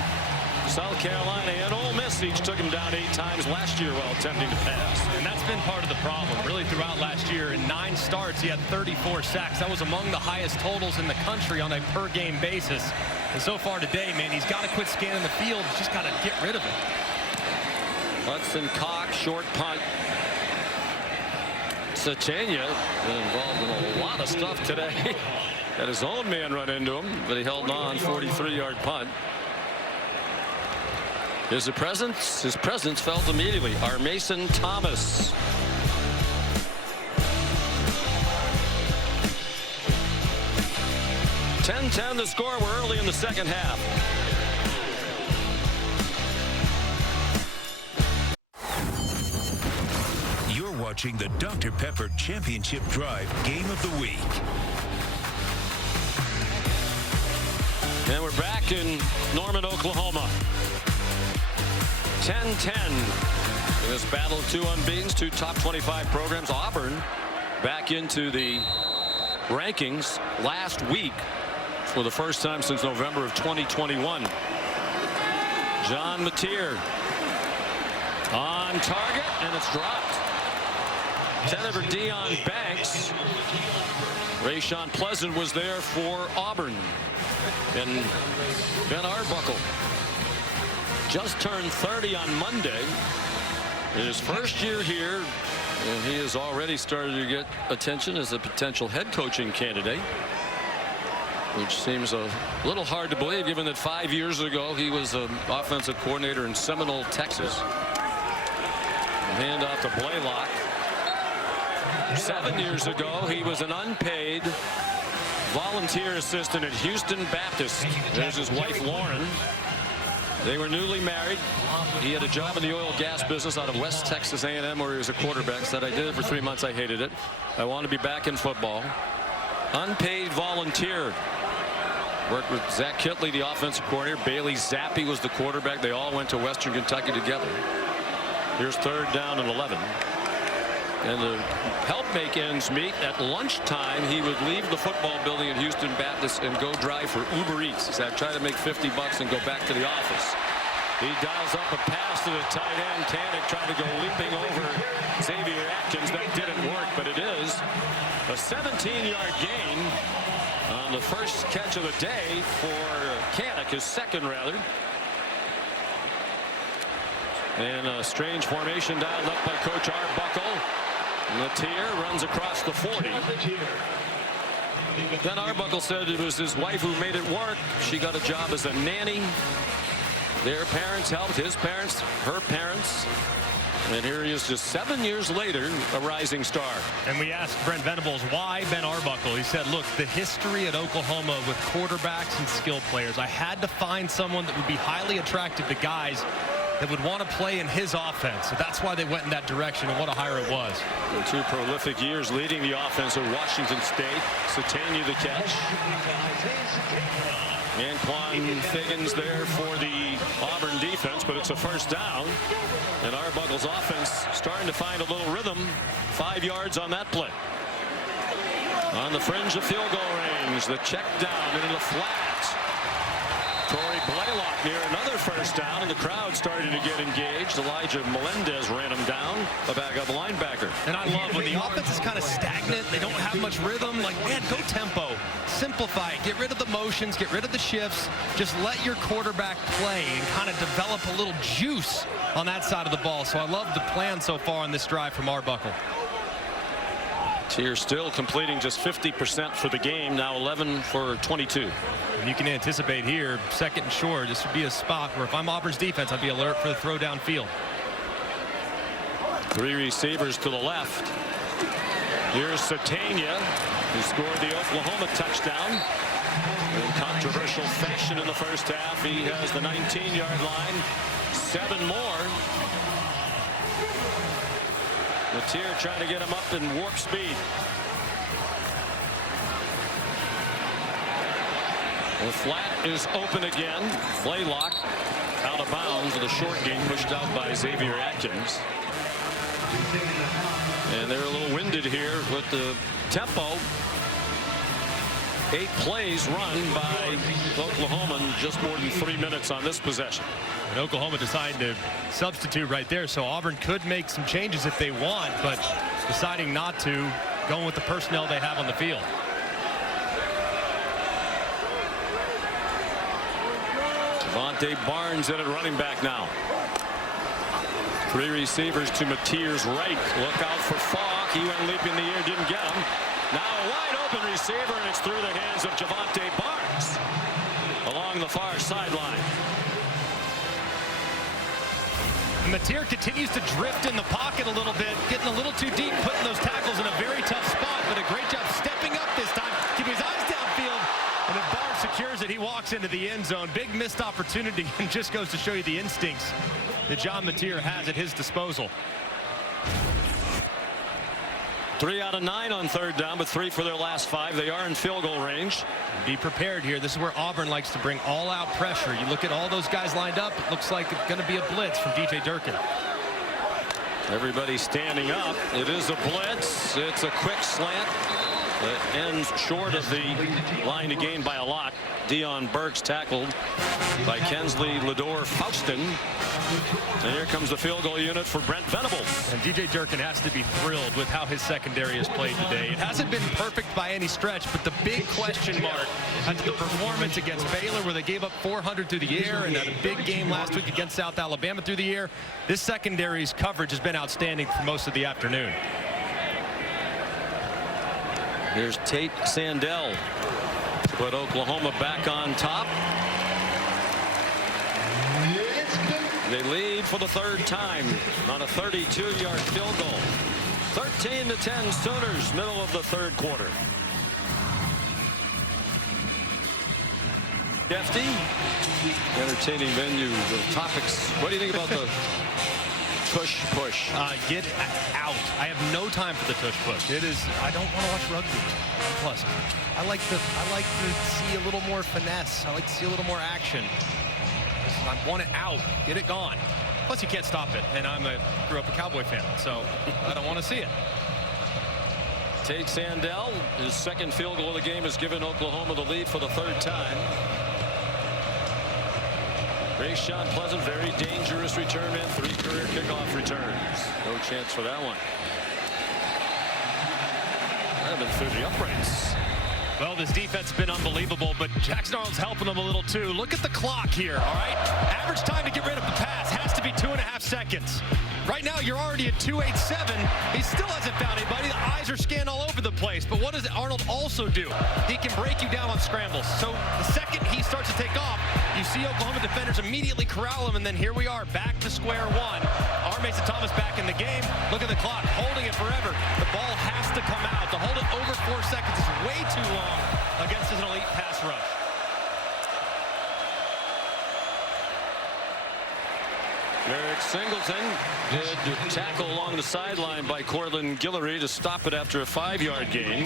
South Carolina and Ole Miss each took him down 8 times last year while attempting to pass. And that's been part of the problem, really, throughout last year. In 9 starts, he had 34 sacks. That was among the highest totals in the country on a per-game basis. And so far today, man, he's got to quit scanning the field. He's just got to get rid of it. Hudson Cock, short punt. Satania been involved in a lot of stuff today. Had his own man run into him, but he held on. 43-yard punt. His presence felt immediately. Our Mason Thomas. 10-10 the score. We're early in the second half. You're watching the Dr. Pepper Championship Drive Game of the Week. And we're back in Norman, Oklahoma. 10-10. In this battle of two unbeatens, two top 25 programs. Auburn back into the rankings last week for the first time since November of 2021. John Mateer on target, and it's dropped. Senator Deion Banks. Rayshawn Pleasant was there for Auburn. And Ben Arbuckle just turned 30 on Monday. In his first year here, and he has already started to get attention as a potential head coaching candidate, which seems a little hard to believe given that 5 years ago he was an offensive coordinator in Seminole, Texas. Hand off to Blaylock. 7 years ago he was an unpaid volunteer assistant at Houston Baptist. There's his wife Lauren. They were newly married. He had a job in the oil and gas business out of West Texas A&M where he was a quarterback. Said, I did it for 3 months. I hated it. I want to be back in football. Unpaid volunteer. Worked with Zach Kittley, the offensive coordinator. Bailey Zappi was the quarterback. They all went to Western Kentucky together. Here's 3rd down and 11. And to help make ends meet, at lunchtime, he would leave the football building at Houston Baptist and go drive for Uber Eats. He said, I'd try to make $50 and go back to the office. He dials up a pass to the tight end. Tannick trying to go leaping over Xavier Atkins. That didn't work, but it is a 17-yard gain on the first catch of the day for Tannick, his second rather. And a strange formation dialed up by Coach Arbuckle. Mateer runs across the 40. Then Arbuckle said it was his wife who made it work. She got a job as a nanny. Their parents helped, his parents, her parents. And here he is just 7 years later, a rising star. And we asked Brent Venables why Ben Arbuckle. He said, look, the history at Oklahoma with quarterbacks and skill players. I had to find someone that would be highly attractive to guys that would want to play in his offense. So that's why they went in that direction, and what a hire it was. And 2 prolific years leading the offense at Washington State. Satania the catch. Anquan Figgins there for the Auburn defense, but it's a first down. And Arbuckle's offense starting to find a little rhythm. 5 yards on that play. On the fringe of field goal range, the check down into the flat. Corey Blaylock near another first down, and the crowd starting to get engaged. Elijah Melendez ran him down, a backup linebacker. And I love when the offense is kind of stagnant. They don't have much rhythm. Like, man, go tempo. Simplify it. Get rid of the motions. Get rid of the shifts. Just let your quarterback play and kind of develop a little juice on that side of the ball. So I love the plan so far on this drive from Arbuckle. Mateer still completing just 50% for the game, now 11 for 22. And you can anticipate here, 2nd and short, this would be a spot where if I'm Auburn's defense, I'd be alert for the throw downfield. 3 receivers to the left. Here's Satania, who scored the Oklahoma touchdown. In controversial fashion in the first half, he has the 19-yard line. 7 more. Mateer trying to get him up in warp speed. The flat is open again. Blaylock out of bounds with a short game pushed out by Xavier Atkins. And they're a little winded here with the tempo. 8 plays run by Oklahoma in just more than 3 minutes on this possession. And Oklahoma decided to substitute right there, so Auburn could make some changes if they want, but deciding not to, going with the personnel they have on the field. Devontae Barnes in at running back now. 3 receivers to Mateer's right. Look out for Falk. He went leaping in the air, didn't get him. Now a wide open receiver, and it's through the hands of Devontae Barnes along the far sideline. Mateer continues to drift in the pocket a little bit, getting a little too deep, putting those tackles in a very tough spot, but a great job stepping up this time, keeping his eyes downfield, and the ball secures it. He walks into the end zone. Big missed opportunity, and just goes to show you the instincts that John Mateer has at his disposal. 3 out of 9 on third down, but 3 for their last 5. They are in field goal range. Be prepared here. This is where Auburn likes to bring all-out pressure. You look at all those guys lined up. It looks like it's going to be a blitz from DJ Durkin. Everybody standing up. It is a blitz. It's a quick slant that ends short of the line to gain by a lot. Deion Burks tackled by Kensley Lador-Faustin. And here comes the field goal unit for Brent Venables. And DJ Durkin has to be thrilled with how his secondary has played today. It hasn't been perfect by any stretch, but the big question mark has the performance against Baylor, where they gave up 400 through the air, and had a big game last week against South Alabama through the air. This secondary's coverage has been outstanding for most of the afternoon. Here's Tate Sandell to put Oklahoma back on top. They lead for the 3rd time on a 32-yard field goal. 13-10 Sooners, middle of the 3rd quarter. Defty, entertaining venue. The topics. What do you think about the tush push? Get out. I have no time for the tush push. It is. I don't want to watch rugby. Plus, I like to see a little more finesse. I like to see a little more action. I want it out. Get it gone. Plus, you can't stop it. And grew up a Cowboy fan, so I don't want to see it. Tate Sandell, his 2nd field goal of the game, has given Oklahoma the lead for the 3rd time. Rayshawn Pleasant, very dangerous return man. 3 career kickoff returns. No chance for that one. I've been through the uprights. Well, this defense has been unbelievable, but Jackson Arnold's helping them a little too. Look at the clock here, all right? Average time to get rid of the pass has to be 2.5 seconds. Right now, you're already at 2.87. He still hasn't found anybody. The eyes are scanned all over the place. But what does Arnold also do? He can break you down on scrambles. So the second he starts to take off, you see Oklahoma defenders immediately corral him, and then here we are back to square one. Mason Thomas back in the game. Look at the clock, holding it forever. The ball has to come out. To hold it over 4 seconds is way too long against an elite pass rush. Eric Singleton did tackle along the sideline by Cortland Guillory to stop it after a 5-yard gain.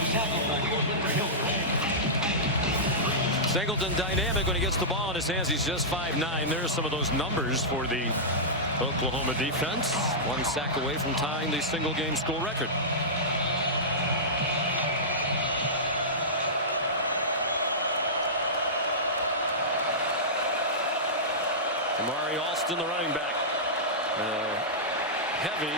Singleton dynamic when he gets the ball in his hands. He's just 5'9". There's some of those numbers for the Oklahoma defense. 1 sack away from tying the single game school record. Amari Alston, the running back. Heavy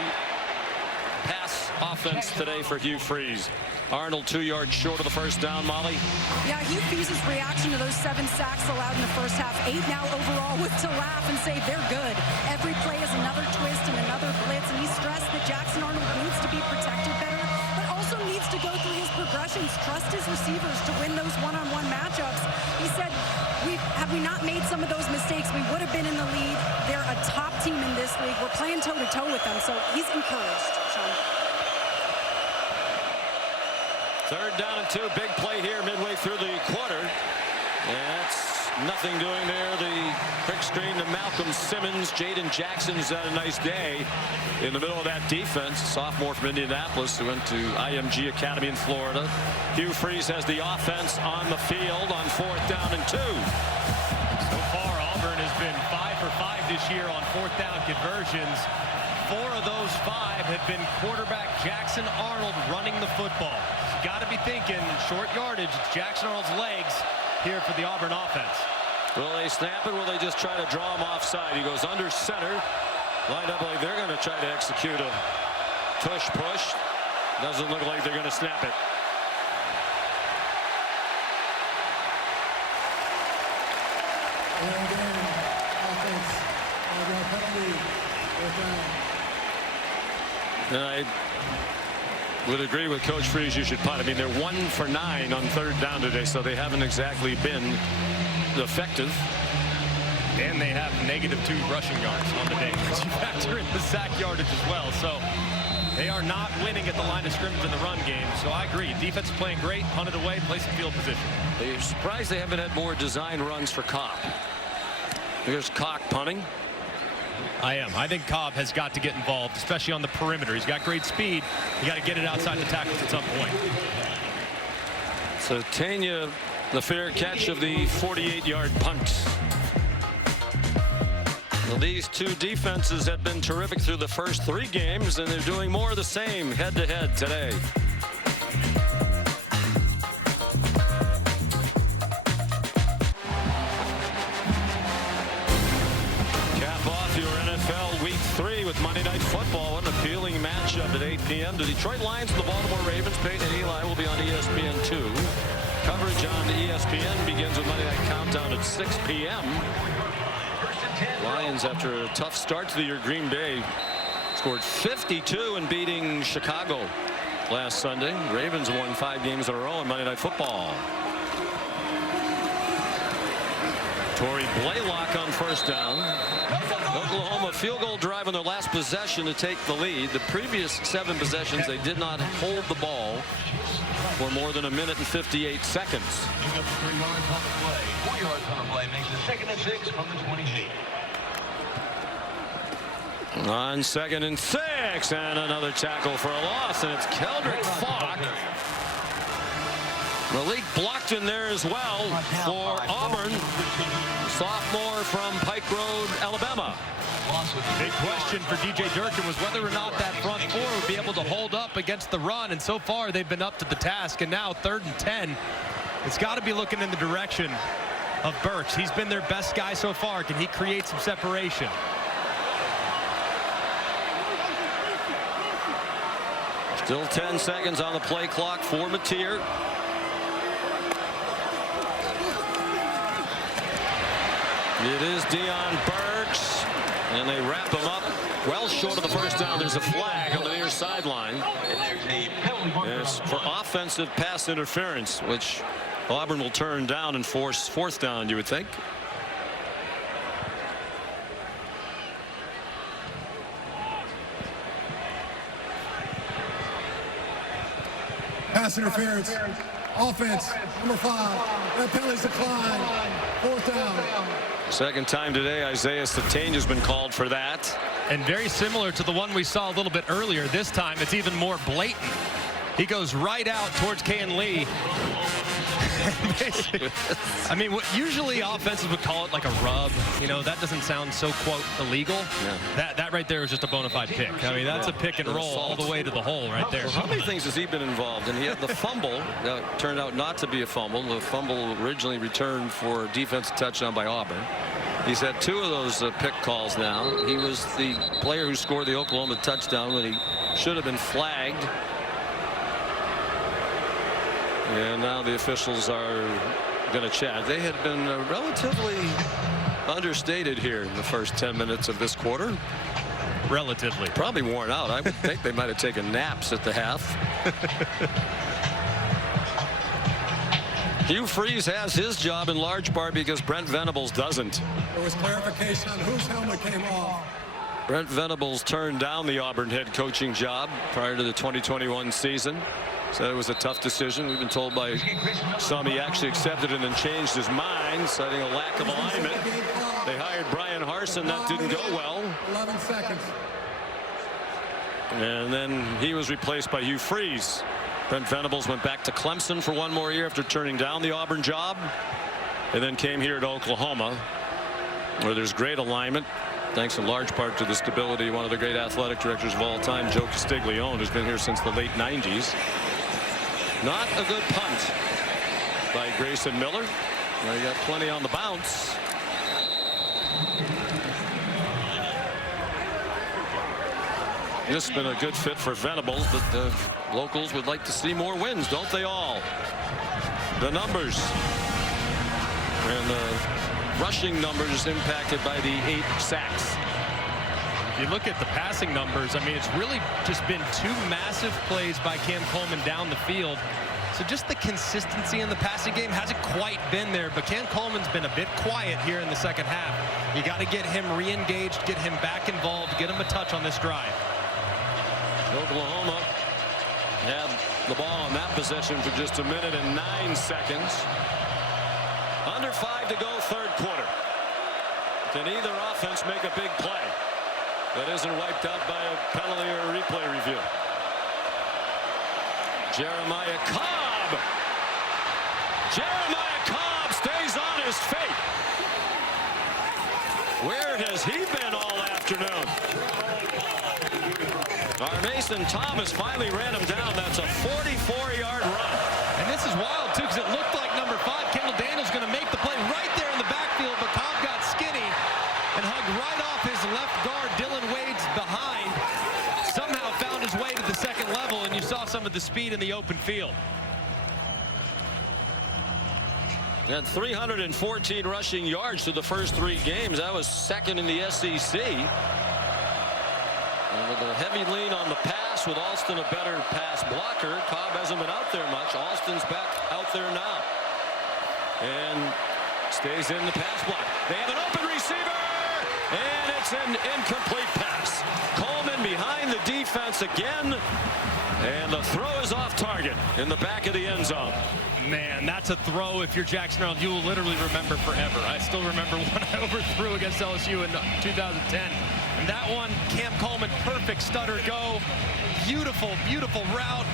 pass offense today for Hugh Freeze. Arnold 2 yards short of the first down. Molly. Yeah, Hugh Freeze's reaction to those 7 sacks allowed in the first half, 8 now overall, was to laugh and say they're good. Every play is another twist and another blitz, and he stressed that Jackson Arnold needs to be protected better, but also needs to go through his progressions, trust his receivers to win those one-on-one matchups. He said, had we not made some of those mistakes, we would have been in the lead. They're a top team in this league. We're playing toe-to-toe with them, so he's encouraged, Sean. 3rd down and 2. Big play here midway through the quarter. And that's nothing doing there. The quick screen to Malcolm Simmons. Jaden Jackson's had a nice day in the middle of that defense. Sophomore from Indianapolis who went to IMG Academy in Florida. Hugh Freeze has the offense on the field on 4th down and 2. So far, Auburn has been 5 for 5 this year on 4th down conversions. 4 of those 5 have been quarterback Jackson Arnold running the football. You got to be thinking short yardage. It's Jackson Arnold's legs here for the Auburn offense. Will they snap it? Will they just try to draw him offside? He goes under center. Lined up like they're going to try to execute a tush push. Doesn't look like they're going to snap it. And I would agree with Coach Freeze, you should punt. I mean, they're 1 for 9 on 3rd down today, so they haven't exactly been effective. And they have -2 rushing yards on the day. You factor in the sack yardage as well. So They are not winning at the line of scrimmage in the run game, so I agree. Defense is playing great, punted away, play some field position. They're surprised they haven't had more design runs for Cobb. Here's Cock punting. I am. I think Cobb has got to get involved, especially on the perimeter. He's got great speed. You got to get it outside the tackles at some point. So Tanya, the fair catch of the 48-yard punt. Well, these two defenses have been terrific through the first 3 games, and they're doing more of the same head-to-head today. Cap off your NFL Week 3 with Monday Night Football. What an appealing matchup at 8 p.m. The Detroit Lions and the Baltimore Ravens. Peyton and Eli will be on ESPN2. Coverage on ESPN begins with Monday Night Countdown at 6 p.m. Lions, after a tough start to the year, Green Bay scored 52 in beating Chicago last Sunday. Ravens won 5 games in a row on Monday Night Football. Torrey Blaylock on first down. Oklahoma field goal drive on their last possession to take the lead. The previous 7 possessions, they did not hold the ball for more than 1 minute and 58 seconds. 3 yards on the play. 4 yards on the play makes it 2nd and 6 from the 28. On 2nd and 6, and another tackle for a loss, and it's Keldrick Falk. Malik blocked in there as well for Auburn. Sophomore from Pike Road, Alabama. Big question for DJ Durkin was whether or not that front 4 would be able to hold up against the run, and so far they've been up to the task. And now 3rd and 10. It's got to be looking in the direction of Burks. He's been their best guy so far. Can he create some separation? Still 10 seconds on the play clock for Mateer. It is Deion Burks, and they wrap him up well short of the first down. There's a flag on the near sideline. It's for offensive pass interference, which Auburn will turn down and force 4th down, you would think. Pass interference. Offense, number 5. That penalty's declined. 4th down. Second time today, Isaiah Satane has been called for that. And very similar to the one we saw a little bit earlier. This time it's even more blatant. He goes right out towards Kayan Lee. I mean, what usually offenses would call it like a rub. You know, that doesn't sound so, quote, illegal. Yeah. That right there is just a bona fide pick. I mean, that's a pick and roll all the way to the hole right there. Well, how many things has he been involved in? He had the fumble that turned out not to be a fumble. The fumble originally returned for a defensive touchdown by Auburn. He's had 2 of those pick calls now. He was the player who scored the Oklahoma touchdown when he should have been flagged. And now the officials are going to chat. They had been relatively understated here in the first 10 minutes of this quarter. Relatively. Probably worn out. I would think they might have taken naps at the half. Hugh Freeze has his job in large part because Brent Venables doesn't. There was clarification on whose helmet came off. Brent Venables turned down the Auburn head coaching job prior to the 2021 season. So it was a tough decision. We've been told by some he actually accepted it and changed his mind, citing a lack of alignment. They hired Brian Harsin. That didn't go well. 11 seconds. And then he was replaced by Hugh Freeze. Brent Venables went back to Clemson for 1 more year after turning down the Auburn job, and then came here to Oklahoma, where there's great alignment, thanks in large part to the stability of one of the great athletic directors of all time, Joe Castiglione, who's been here since the late 90s. Not a good punt by Grayson Miller. Well, he got plenty on the bounce. This has been a good fit for Venables, but the locals would like to see more wins, don't they all? The numbers and the rushing numbers impacted by the 8 sacks. If you look at the passing numbers, I mean, it's really just been 2 massive plays by Cam Coleman down the field. So just the consistency in the passing game hasn't quite been there, but Cam Coleman's been a bit quiet here in the second half. You got to get him re-engaged, get him back involved, get him a touch on this drive. Oklahoma had the ball on that possession for just a minute and 9 seconds. Under 5 to go, third quarter. Can either offense make a big play that isn't wiped out by a penalty or a replay review? Jeremiah Cobb. Jeremiah Cobb stays on his feet. Where has he been all afternoon? Our Mason Thomas finally ran him down. That's a 44-yard run. And this is wild, too, because it looked like number 5, Kendall Daniels, going to make the play right there in the backfield, but Cobb got skinny and hugged right off his left guard. Dylan Wade's behind. Somehow found his way to the second level, and you saw some of the speed in the open field. Had 314 rushing yards through the first 3 games. That was second in the SEC. And with a heavy lean on the pass, with Alston a better pass blocker, Cobb hasn't been out there much. Alston's back out there now. And stays in the pass block. They have an open receiver, and it's an incomplete pass. Coleman behind the defense again, and the throw is off target in the back of the end zone. Man, that's a throw. If you're Jackson Arnold, you will literally remember forever. I still remember when I overthrew against LSU in 2010. And that one, Cam Coleman, perfect stutter go. Beautiful, beautiful route.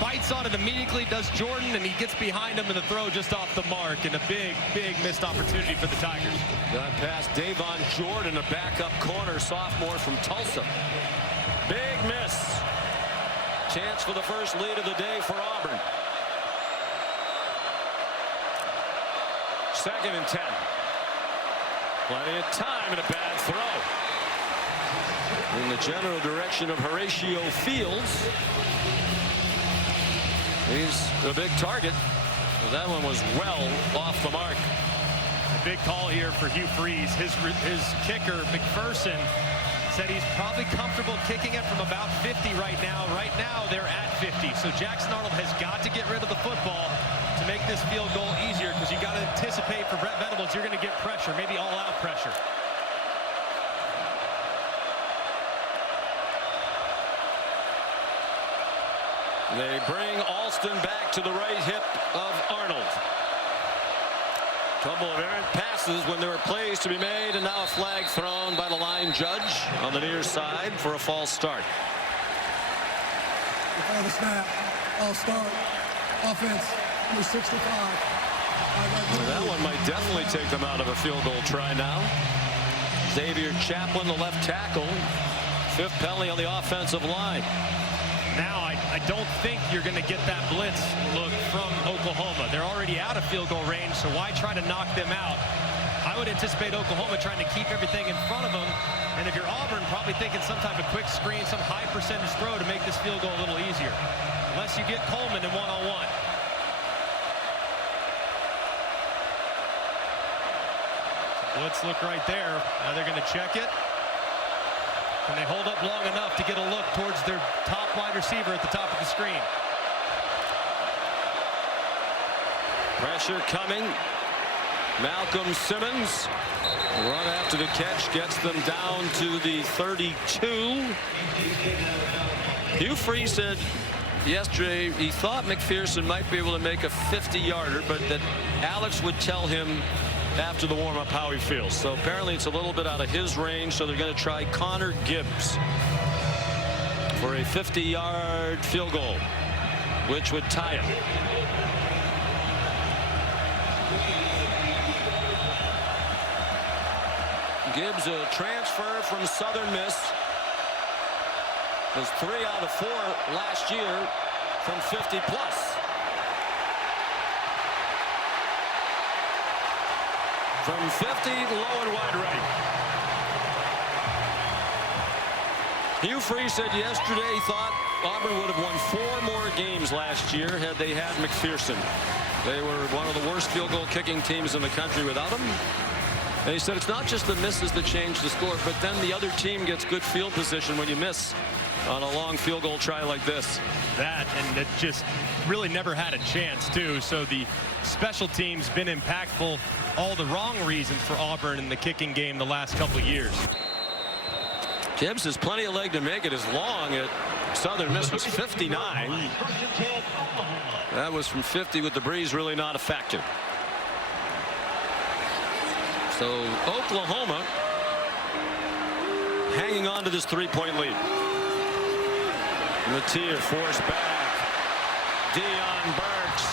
Bites on it immediately, does Jordan, and he gets behind him, and the throw just off the mark, and a big, big missed opportunity for the Tigers. Got past Davon Jordan, a backup corner, sophomore from Tulsa. Big miss. Chance for the first lead of the day for Auburn. 2nd and 10. Plenty of time and a bad throw. In the general direction of Horatio Fields. He's a big target. That one was well off the mark. A big call here for Hugh Freeze. His kicker, McPherson, said he's probably comfortable kicking it from about 50 right now. Right now, they're at 50. So Jackson Arnold has got to get rid of the football to make this field goal easier, because you got to anticipate for Brett Venables, you're going to get pressure, maybe all-out pressure. They bring Alston back to the right hip of Arnold. Couple of errant passes when there were plays to be made, and now a flag thrown by the line judge on the near side for a false start. Before the snap, I'll start. Offense, number 65. That one might definitely take them out of a field goal try now. Xavier Chaplin, the left tackle. 5th penalty on the offensive line. Now, I don't think you're going to get that blitz look from Oklahoma. They're already out of field goal range, so why try to knock them out? I would anticipate Oklahoma trying to keep everything in front of them. And if you're Auburn, probably thinking some type of quick screen, some high percentage throw to make this field goal a little easier. Unless you get Coleman in one-on-one. Blitz look right there. Now they're going to check it. Can they hold up long enough to get a look towards their top wide receiver at the top of the screen? Pressure coming. Malcolm Simmons, run after the catch, gets them down to the 32. Hugh Freeze said yesterday he thought McPherson might be able to make a 50-yarder, but that Alex would tell him after the warm-up how he feels. So apparently it's a little bit out of his range, so they're going to try Connor Gibbs for a 50-yard field goal, which would tie it. Gibbs, a transfer from Southern Miss, was 3 out of 4 last year from 50 plus. From 50, low and wide right. Hugh Freeze said yesterday he thought Auburn would have won 4 more games last year had they had McPherson. They were one of the worst field goal kicking teams in the country without him. And he said it's not just the misses that change the score, but then the other team gets good field position when you miss on a long field goal try like this. That, and it just really never had a chance, too. So the special teams been impactful, all the wrong reasons for Auburn in the kicking game the last couple of years. Gibbs has plenty of leg to make it. As long at Southern Miss was 59. That was from 50 with the breeze really not a factor. So Oklahoma hanging on to this 3-point lead. Matier forced back. Deion Burks.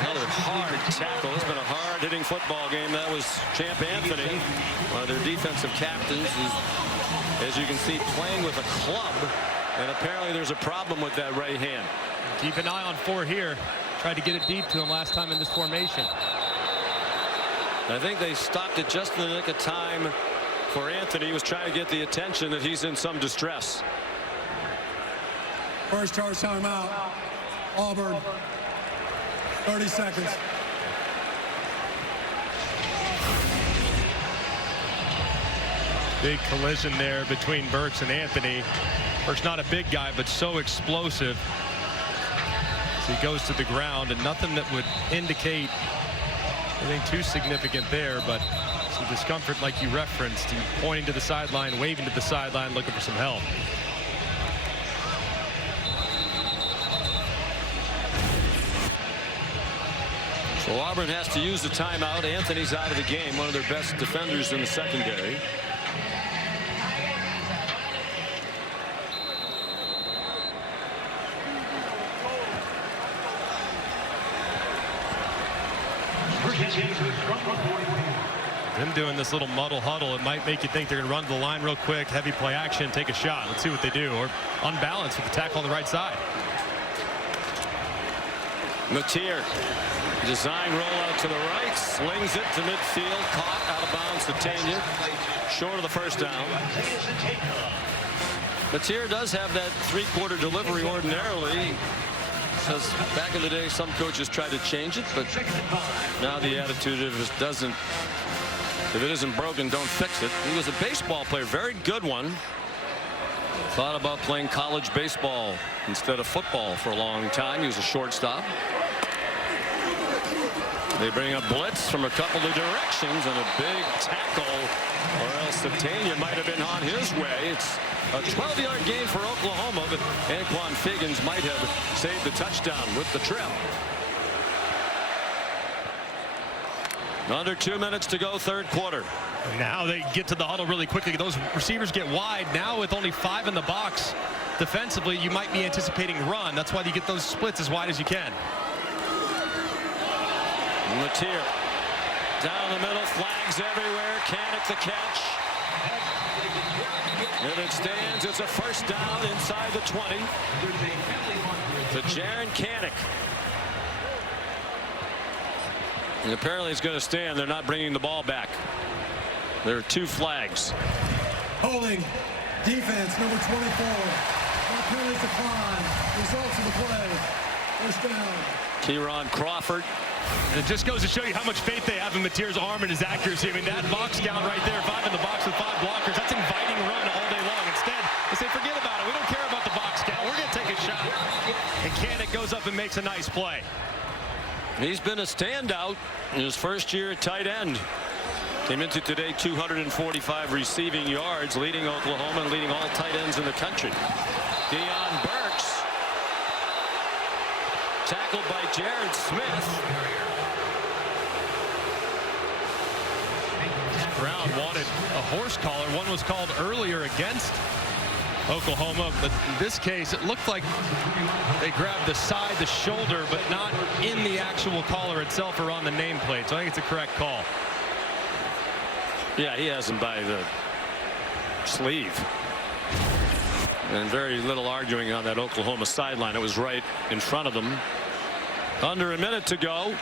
Another hard tackle. It's been a hard-hitting football game. That was Champ Anthony, one of their defensive captains, who's, as you can see, playing with a club. And apparently there's a problem with that right hand. Keep an eye on 4 here. Tried to get it deep to him last time in this formation. I think they stopped it just in the nick of time for Anthony. He was trying to get the attention that he's in some distress. First charge timeout. Auburn. 30 seconds. Big collision there between Burks and Anthony. Burks not a big guy, but so explosive. So he goes to the ground, and nothing that would indicate anything too significant there, but some discomfort like you referenced. He pointing to the sideline, waving to the sideline, looking for some help. So Auburn has to use the timeout. Anthony's out of the game, one of their best defenders in the secondary. Them doing this little muddle huddle, it might make you think they're going to run to the line real quick, heavy play action, take a shot. Let's see what they do. Or unbalanced with the tackle on the right side. Matier, design rollout to the right, slings it to midfield, caught out of bounds to Tanya, short of the first down. Matier does have that 3-quarter delivery ordinarily. Says back in the day some coaches try to change it, but now the attitude if it isn't broken, don't fix it. He was a baseball player, very good one. Thought about playing college baseball instead of football for a long time. He was a shortstop. They bring a blitz from a couple of directions and a big tackle, or else Satania might have been on his way. It's a 12-yard gain for Oklahoma, but Anquan Figgins might have saved the touchdown with the trip. Under 2 minutes to go, third quarter. Now they get to the huddle really quickly. Those receivers get wide. Now with only 5 in the box, defensively, you might be anticipating run. That's why you get those splits as wide as you can. Matier down the middle, flags everywhere. Canick the catch. And it stands. It's a first down inside the 20 to Jaron Canick. And apparently it's going to stand. They're not bringing the ball back. There are 2 flags. Holding. Defense, number 24. No penalties decline. Results of the play. First down. Kieron Crawford. And it just goes to show you how much faith they have in Matier's arm and his accuracy. I mean, that box count right there, 5 in the box with 5 blockers, that's inviting run all day long. Instead, they say, forget about it. We don't care about the box count. We're going to take a shot. And Canick goes up and makes a nice play. He's been a standout in his first year at tight end. Came into today 245 receiving yards, leading Oklahoma and leading all tight ends in the country. Deion Burks. Tackled by Jared Smith. Brown wanted a horse collar. One was called earlier against Oklahoma, but in this case it looked like they grabbed the side, the shoulder, but not in the actual collar itself or on the nameplate. So I think it's a correct call. Yeah, he has him by the sleeve. And very little arguing on that Oklahoma sideline. It was right in front of them. Under a minute to go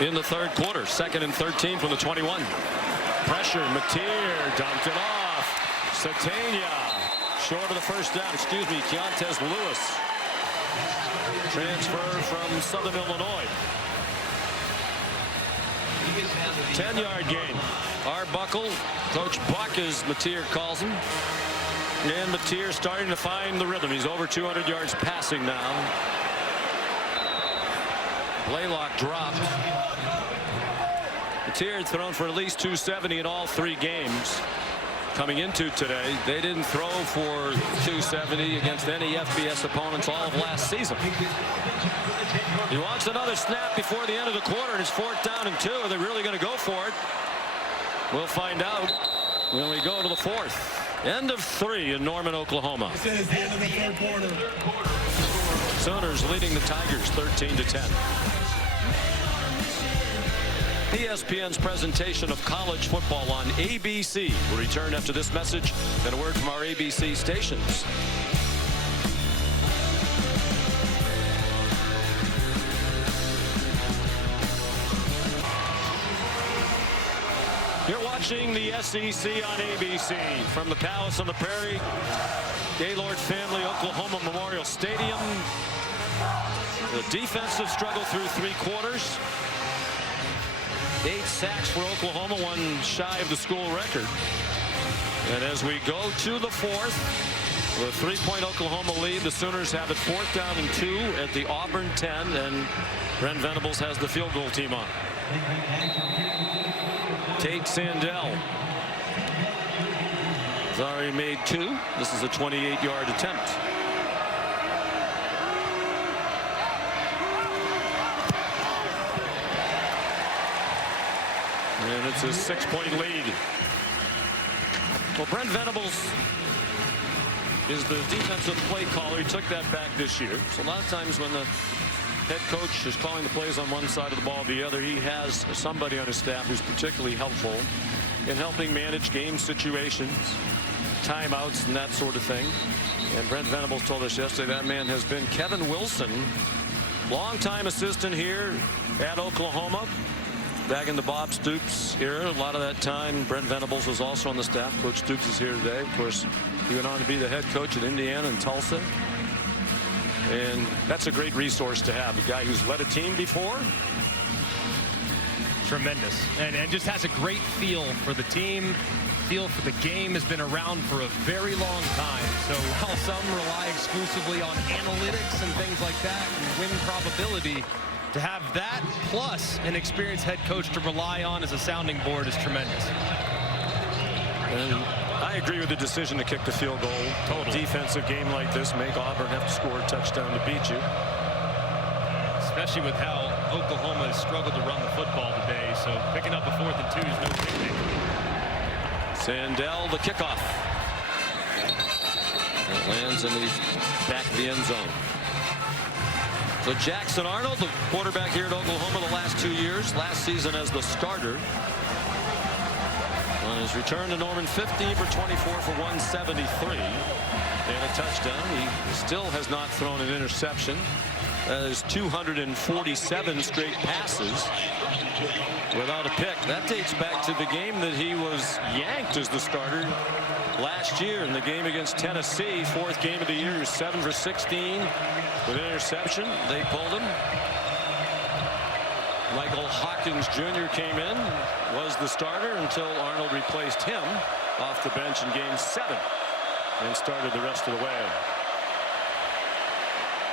in the third quarter. 2nd and 13 from the 21. Pressure. Matier dumped it off. Satania short of the first down. Excuse me, Keontez Lewis. Transfer from Southern Illinois. 10-yard gain. Arbuckle. Coach Buck, as Matier calls him. And Matier starting to find the rhythm. He's over 200 yards passing now. Blaylock dropped. Matier had thrown for at least 270 in all 3 games. coming into today. They didn't throw for 270 against any FBS opponents all of last season. He wants another snap before the end of the quarter, and it's 4th down and 2. Are they really going to go for it? We'll find out when we go to the 4th. End of 3 in Norman, Oklahoma. This is the end of the 3rd quarter. Sooners leading the Tigers 13-10. ESPN's presentation of college football on ABC will return after this message and a word from our ABC stations. You're watching the SEC on ABC from the Palace on the Prairie, Gaylord Family Oklahoma Memorial Stadium. The defensive struggle through 3 quarters. 8 sacks for Oklahoma, 1 shy of the school record. And as we go to the 4th, with a 3-point Oklahoma lead, the Sooners have it 4th down and 2 at the Auburn 10, and Brent Venables has the field goal team on. Tate Sandell has already made 2. This is a 28-yard attempt. And it's a 6-point lead. Well, Brent Venables is the defensive play caller. He took that back this year. So a lot of times when the head coach is calling the plays on one side of the ball or the other, he has somebody on his staff who's particularly helpful in helping manage game situations, timeouts, and that sort of thing. And Brent Venables told us yesterday that man has been Kevin Wilson, longtime assistant here at Oklahoma. Back in the Bob Stoops era, a lot of that time, Brent Venables was also on the staff. Coach Stoops is here today. Of course, he went on to be the head coach at Indiana and Tulsa. And that's a great resource to have. A guy who's led a team before. Tremendous. And just has a great feel for the team, feel for the game, has been around for a very long time. So while some rely exclusively on analytics and things like that and win probability, to have that plus an experienced head coach to rely on as a sounding board is tremendous. And I agree with the decision to kick the field goal. Total defensive game like this, make Auburn have to score a touchdown to beat you. Especially with how Oklahoma has struggled to run the football today. So picking up a 4th and 2 is no picnic. Sandell, the kickoff. It lands in the back of the end zone. So Jackson Arnold, the quarterback here at Oklahoma the last 2 years, last season as the starter. On his return to Norman, 15 for 24 for 173 and a touchdown. He still has not thrown an interception. That is 247 straight passes without a pick. That dates back to the game that he was yanked as the starter last year in the game against Tennessee. 4th game of the year. He was 7 for 16 with an interception. They pulled him. Michael Hawkins Jr. came in, was the starter until Arnold replaced him off the bench in game 7 and started the rest of the way.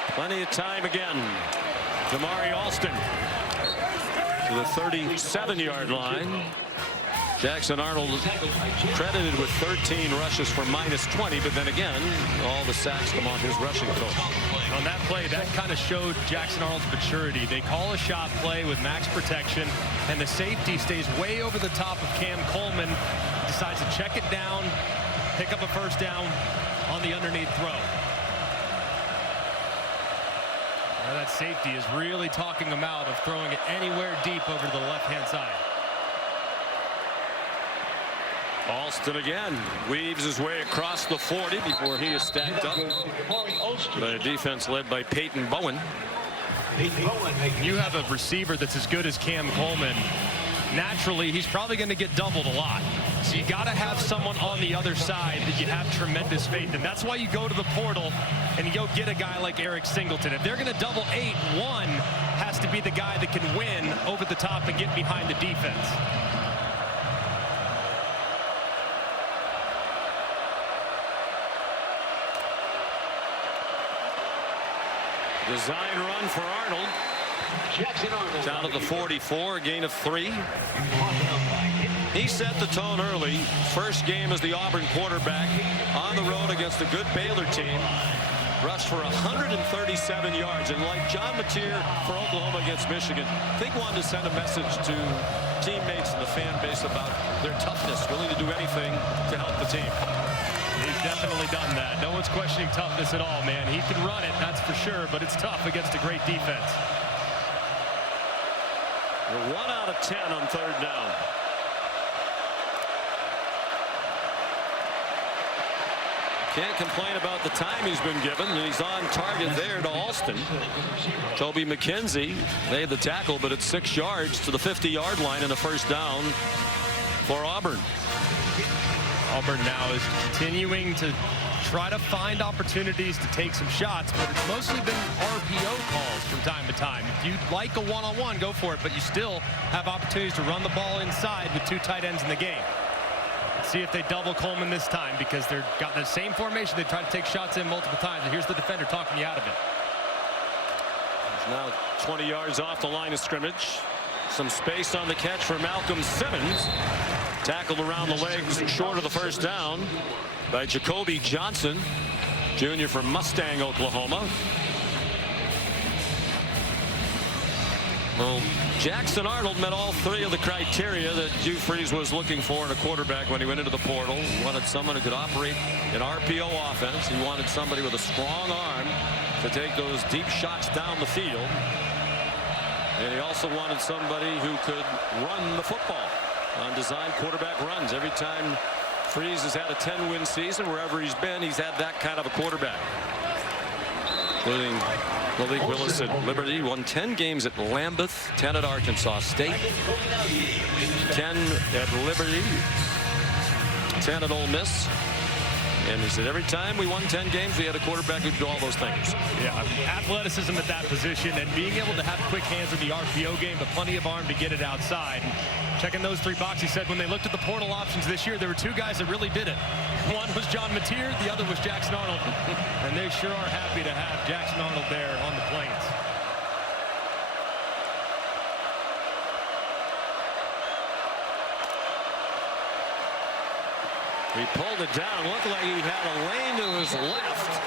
Plenty of time again. Damari Alston to the 37-yard line. Jackson Arnold credited with 13 rushes for -20, but then again, all the sacks come on his rushing coach. On that play, that kind of showed Jackson Arnold's maturity. They call a shot play with max protection, and the safety stays way over the top of Cam Coleman, decides to check it down, pick up a 1st down on the underneath throw. Now that safety is really talking him out of throwing it anywhere deep over to the left-hand side. Alston again weaves his way across the 40 before he is stacked up by a defense led by Peyton Bowen. You have a receiver that's as good as Cam Coleman. Naturally, he's probably going to get doubled a lot. So you got to have someone on the other side that you have tremendous faith in. That's why you go to the portal and you go get a guy like Eric Singleton. If they're going to double 8, one has to be the guy that can win over the top and get behind the defense. Design run for Arnold. Down at the 44, a gain of 3. He set the tone early. First game as the Auburn quarterback on the road against a good Baylor team. Rushed for 137 yards, and like John Mateer for Oklahoma against Michigan, I think wanted to send a message to teammates and the fan base about their toughness, willing to do anything to help the team. He's definitely done that. No one's questioning toughness at all, man. He can run it, that's for sure, but it's tough against a great defense. We're 1 out of 10 on third down. Can't complain about the time he's been given, and he's on target there to Alston. Toby McKenzie made the tackle, but it's 6 yards to the 50-yard line and a first down for Auburn. Auburn now is continuing to try to find opportunities to take some shots, but it's mostly been RPO calls from time to time. If you'd like a one-on-one, go for it, but you still have opportunities to run the ball inside with 2 tight ends in the game. See if they double Coleman this time, because they've got the same formation. They try to take shots in multiple times, and here's the defender talking you out of it. He's now 20 yards off the line of scrimmage. Some space on the catch for Malcolm Simmons. Tackled around the legs short of the first down by Jacoby Johnson, junior from Mustang, Oklahoma. Well, Jackson Arnold met all 3 of the criteria that Hugh Freeze was looking for in a quarterback when he went into the portal. He wanted someone who could operate an RPO offense. He wanted somebody with a strong arm to take those deep shots down the field. And he also wanted somebody who could run the football on design quarterback runs. Every time Freeze has had a 10-win season, wherever he's been, he's had that kind of a quarterback. Including Malik Willis at Liberty, won 10 games at Lambeth, 10 at Arkansas State, 10 at Liberty, 10 at Ole Miss. And he said every time we won 10 games, we had a quarterback who could do all those things. Yeah, athleticism at that position and being able to have quick hands in the RPO game, but plenty of arm to get it outside. Checking those 3 boxes, he said when they looked at the portal options this year, there were 2 guys that really did it. One was John Mateer, the other was Jackson Arnold. And they sure are happy to have Jackson Arnold there on the Plains. He pulled it down. Looked like he had a lane to his left,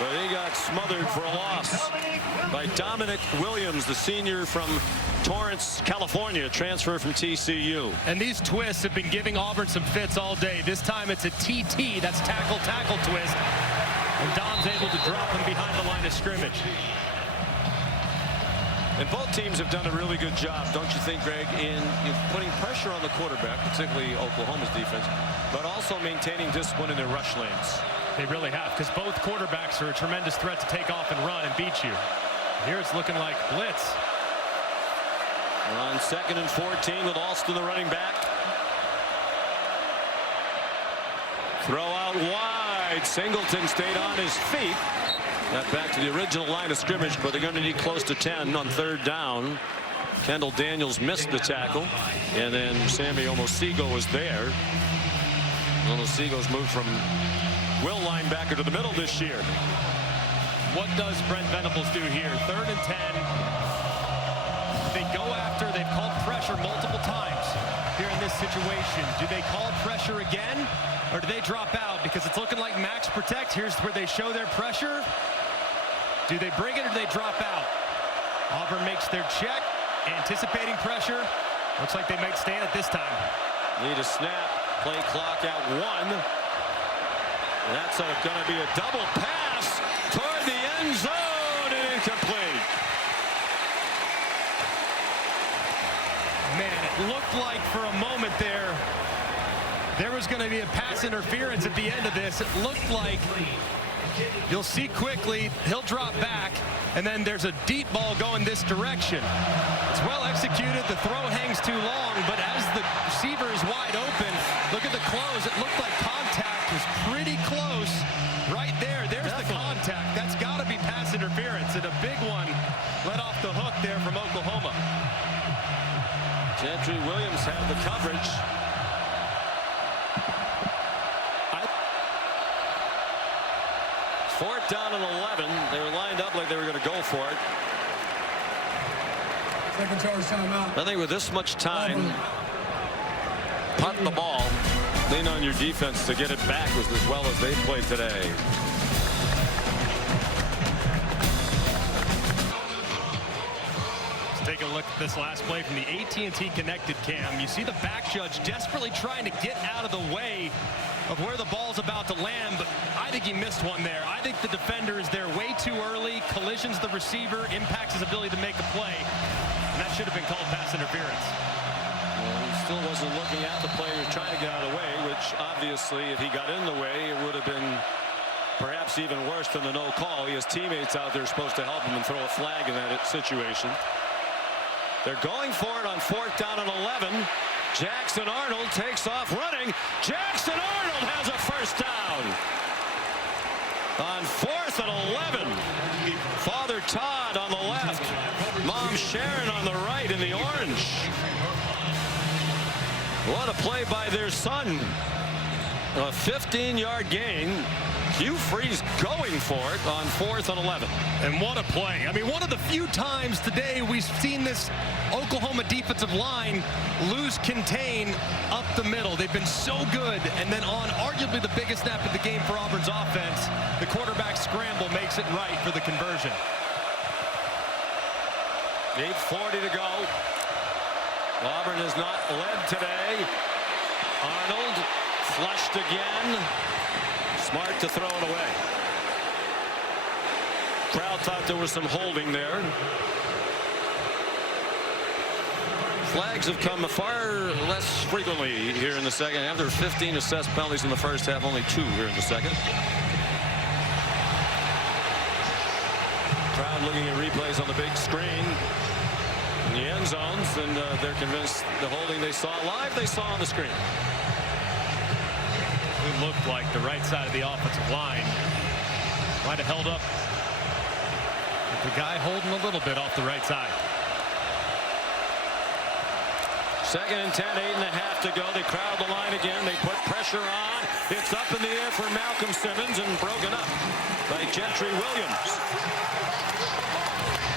but he got smothered for a loss by Dominic Williams, the senior from Torrance, California, transfer from TCU. And these twists have been giving Auburn some fits all day. This time it's a TT, that's tackle twist. And Dom's able to drop him behind the line of scrimmage. And both teams have done a really good job, don't you think, Greg, in putting pressure on the quarterback, particularly Oklahoma's defense, but also maintaining discipline in their rush lanes. They really have, because both quarterbacks are a tremendous threat to take off and run and beat you. Here it's looking like blitz. On 2nd and 14 with Alston, the running back. Throw out wide. Singleton stayed on his feet. Got back to the original line of scrimmage, but they're going to need close to 10 on third down. Kendall Daniels missed the tackle, and then Sammy Omosigo was there. Omosigo's moved from will linebacker to the middle this year. What does Brent Venables do here? 3rd and 10. They go after, they've called pressure multiple times here in this situation. Do they call pressure again, or do they drop out? Because it's looking like max protect. Here's where they show their pressure. Do they bring it or do they drop out? Auburn makes their check, anticipating pressure. Looks like they might stand it this time. Need a snap. Play clock at 1. That's going to be a double pass toward the end zone, and incomplete. Man, it looked like for a moment there was going to be a pass interference at the end of this. It looked like, you'll see quickly, he'll drop back, and then there's a deep ball going this direction. It's well executed. The throw hangs too long, but as the receiver is wide open, look at the close. It looked like contact was pretty close right there. There's the contact. That's got to be pass interference, and a big one let off the hook there from Oklahoma. Gentry Williams had the coverage. Fourth down and 11. They were lined up like they were going to go for it. Second charge timeout. I think with this much time, punt the ball, lean on your defense to get it back was as well as they played today. Take a look at this last play from the AT&T connected cam. You see the back judge desperately trying to get out of the way of where the ball's about to land, but I think he missed one there. I think the defender is there way too early, collisions the receiver, impacts his ability to make a play, and that should have been called pass interference. Well, he still wasn't looking at the player trying to get out of the way, which obviously if he got in the way, it would have been perhaps even worse than the no call. He has teammates out there supposed to help him and throw a flag in that situation. They're going for it on 4th down and 11. Jackson Arnold takes off running. Jackson Arnold has a first down. On 4th and 11. Father Todd on the left. Mom Sharon on the right in the orange. What a play by their son. A 15-yard gain. Hugh Freeze going for it on 4th and 11. And what a play. I mean, one of the few times today we've seen this Oklahoma defensive line lose contain up the middle. They've been so good. And then on arguably the biggest snap of the game for Auburn's offense, the quarterback scramble makes it right for the conversion. 8:40 to go. Auburn has not led today. Arnold flushed again. Smart to throw it away. Crowd thought there was some holding there. Flags have come far less frequently here in the second half. There were 15 assessed penalties in the first half, only 2 here in the second. Crowd looking at replays on the big screen in the end zones, and they're convinced the holding they saw live, they saw on the screen. It looked like the right side of the offensive line might have held up with the guy holding a little bit off the right side. 2nd and 10, 8.5 to go. They crowd the line again. They put pressure on. It's up in the air for Malcolm Simmons and broken up by Gentry Williams.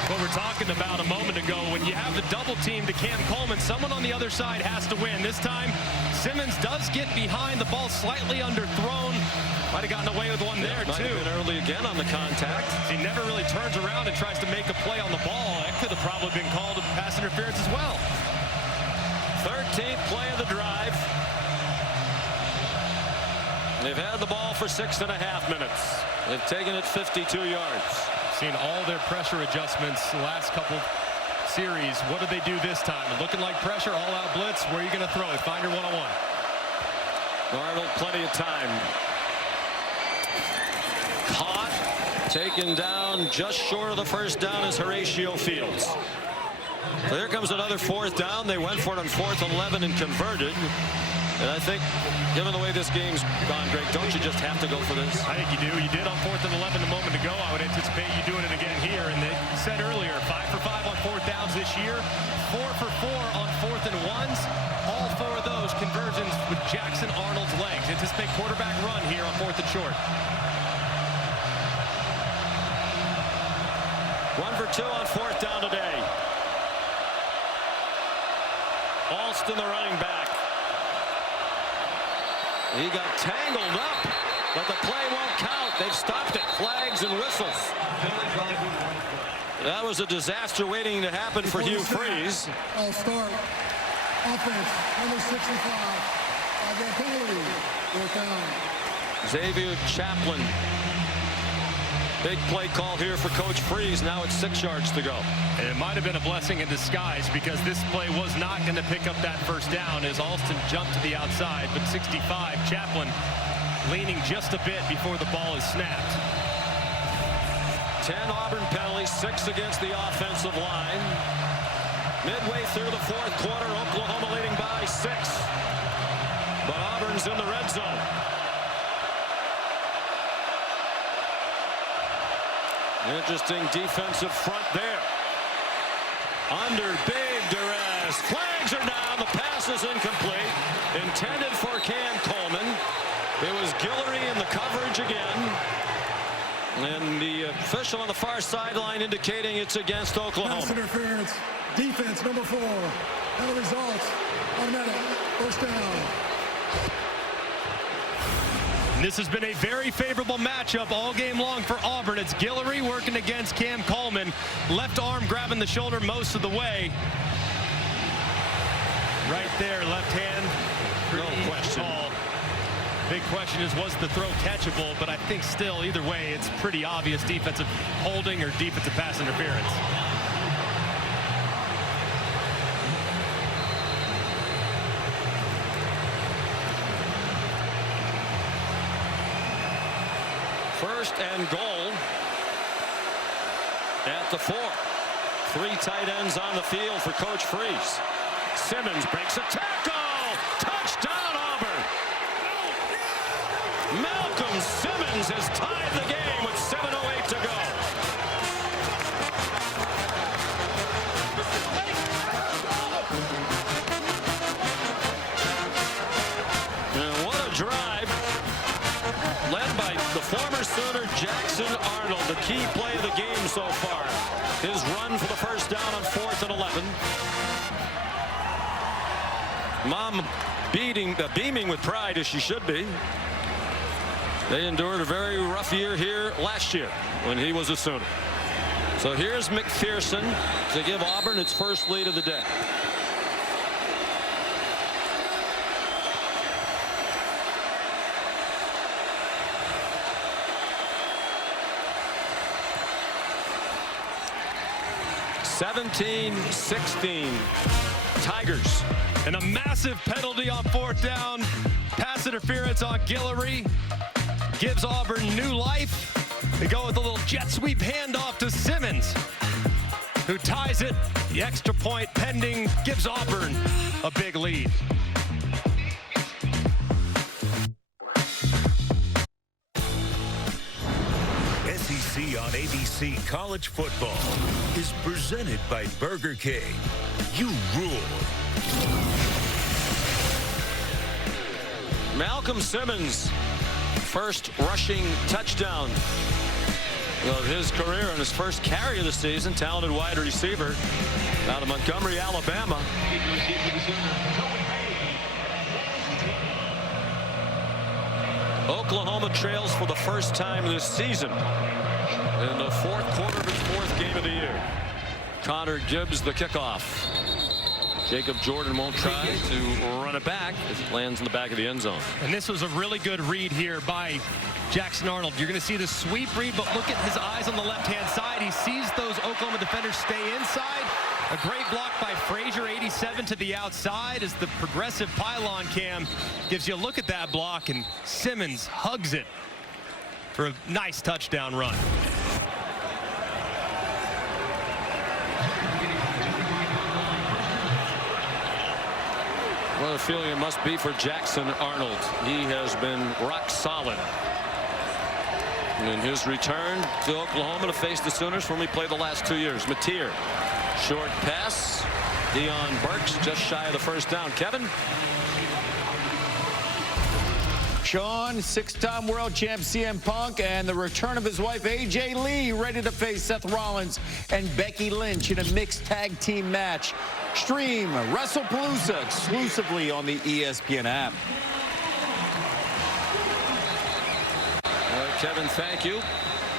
What we're talking about a moment ago, when you have the double team to Cam Coleman, someone on the other side has to win. This time, Simmons does get behind. The ball slightly underthrown. Might have gotten away with one there, too. Might have been early again on the contact. He never really turns around and tries to make a play on the ball. That could have probably been called a pass interference as well. 13th play of the drive. They've had the ball for 6.5 minutes. They've taken it 52 yards. Seen all their pressure adjustments the last couple series. What did they do this time? Looking like pressure, all-out blitz. Where are you going to throw it? Find your one-on-one. Arnold, plenty of time. Caught, taken down just short of the first down is Horatio Fields. So here comes another 4th down. They went for it on 4th and 11 and converted. And I think, given the way this game's gone, Greg, don't you just have to go for this? I think you do. You did on 4th and 11 a moment ago. I would anticipate you doing it again here. And they said earlier, 5 for 5 on 4th downs this year, 4 for 4 on 4th and 1s. All 4 of those conversions with Jackson Arnold's legs. Anticipate quarterback run here on 4th and short. 1 for 2 on 4th down today. Alston, the running back. He got tangled up, but the play won't count. They've stopped it. Flags and whistles. That was a disaster waiting to happen for Hugh Freeze. I'll start. Offense, number 65. I get penalty. 4th down. Xavier Chaplin. Big play call here for Coach Freeze. Now it's 6 yards to go. And it might have been a blessing in disguise, because this play was not going to pick up that first down as Alston jumped to the outside. But 65, Chaplin leaning just a bit before the ball is snapped. 10 Auburn penalties, 6 against the offensive line. Midway through the 4th quarter, Oklahoma leading by 6. But Auburn's in the red zone. Interesting defensive front there. Under big duress. Flags are down. The pass is incomplete. Intended for Cam Coleman. It was Guillory in the coverage again. And the official on the far sideline indicating it's against Oklahoma. Pass interference. Defense, number 4. And the results, automatic. First down. This has been a very favorable matchup all game long for Auburn. It's Guillory working against Cam Coleman. Left arm grabbing the shoulder most of the way. Right there, left hand. No question. Big question is, was the throw catchable? But I think still, either way, it's pretty obvious defensive holding or defensive pass interference. First and goal at the 4. 3 tight ends on the field for Coach Freeze. Simmons breaks a tackle. Touchdown, Auburn. Malcolm Simmons has tied the game with 7:08 to go. And what a drive. Led by the former Sooner, Jackson Arnold, the key play of the game so far. His run for the first down on 4th and 11. Mom beaming with pride, as she should be. They endured a very rough year here last year when he was a Sooner. So here's McPherson to give Auburn its first lead of the day. (17-16) Tigers. And a massive penalty on 4th down. Pass interference on Guillory gives Auburn new life. They go with a little jet sweep handoff to Simmons, who ties it. The extra point pending gives Auburn a big lead. SEC on ABC College Football is presented by Burger King. You rule. Malcolm Simmons, first rushing touchdown of his career on his first carry of the season. Talented wide receiver out of Montgomery, Alabama. Oklahoma trails for the first time this season in the 4th quarter of its 4th game of the year. Connor Gibbs the kickoff. Jacob Jordan won't try to run it back as it lands in the back of the end zone. And this was a really good read here by Jackson Arnold. You're going to see the sweep read, but look at his eyes on the left-hand side. He sees those Oklahoma defenders stay inside. A great block by Frazier, 87 to the outside, as the progressive pylon cam gives you a look at that block, and Simmons hugs it for a nice touchdown run. What a feeling it must be for Jackson Arnold. He has been rock solid in his return to Oklahoma to face the Sooners when we played the last 2 years. Mateer, short pass. Dion Burks just shy of the first down. Kevin? Sean, 6-time world champ CM Punk, and the return of his wife AJ Lee, ready to face Seth Rollins and Becky Lynch in a mixed tag team match. Stream WrestlePalooza exclusively on the ESPN app. Kevin, thank you.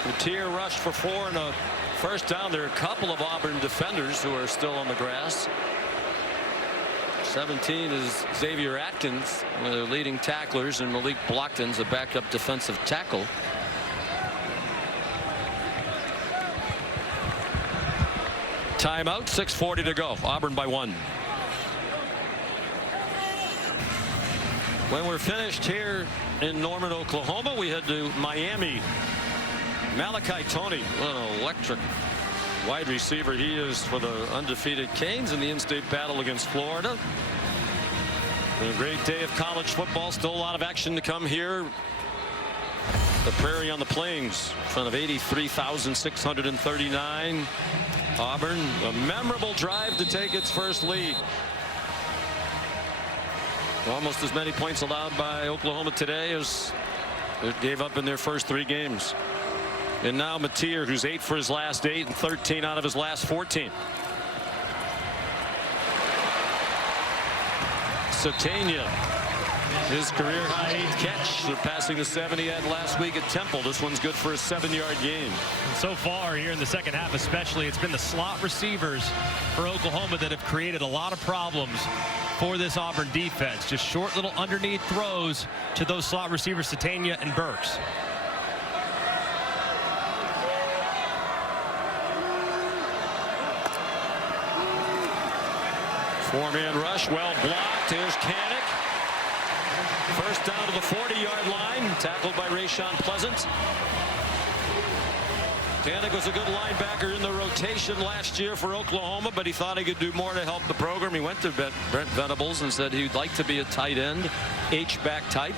Mateer rushed for 4 and a first down. There are a couple of Auburn defenders who are still on the grass. 17 is Xavier Atkins, one of their leading tacklers, and Malik Blockton's a backup defensive tackle. Timeout, 6:40 to go. Auburn by 1. When we're finished here in Norman, Oklahoma, we head to Miami. Malachi Toney, what an electric wide receiver he is for the undefeated Canes in the in-state battle against Florida. A great day of college football. Still a lot of action to come here. The Prairie on the Plains in front of 83,639. Auburn, a memorable drive to take its first lead. Almost as many points allowed by Oklahoma today as it gave up in their first 3 games. And now Mateer, who's 8 for his last 8 and 13 out of his last 14. Satania, his career high 8th catch, surpassing the 70 he had last week at Temple. This one's good for a 7-yard gain. And so far here in the second half especially, it's been the slot receivers for Oklahoma that have created a lot of problems for this Auburn defense. Just short little underneath throws to those slot receivers, Satania and Burks. Four-man rush, well blocked. Here's Kanik. First down to the 40-yard line, tackled by Rayshon Pleasant. Kanik was a good linebacker in the rotation last year for Oklahoma, but he thought he could do more to help the program. He went to Brent Venables and said he'd like to be a tight end, H-back type.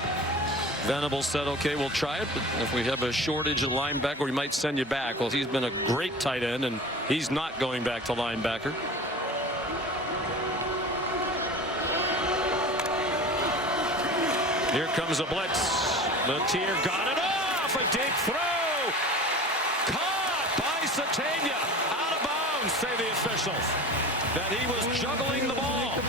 Venables said, okay, we'll try it, but if we have a shortage of linebacker, we might send you back. Well, he's been a great tight end, and he's not going back to linebacker. Here comes a blitz. Latier got it off. A deep throw. Caught by Satania. Out of bounds, say the officials. That he was juggling the ball.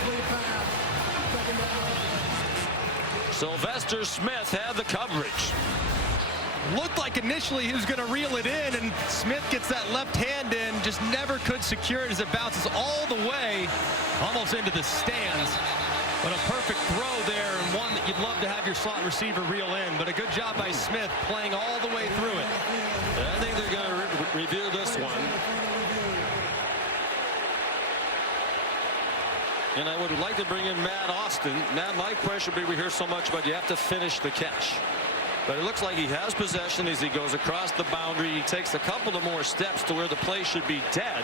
Sylvester Smith had the coverage. Looked like initially he was going to reel it in, and Smith gets that left hand in, just never could secure it as it bounces all the way almost into the stands. But a perfect throw there, and one that you'd love to have your slot receiver reel in. But a good job by Smith playing all the way through it. I think they're going to review this one. And I would like to bring in Matt Austin. Matt, my question would be, we hear so much about you have to finish the catch. But it looks like he has possession as he goes across the boundary. He takes a couple of more steps to where the play should be dead.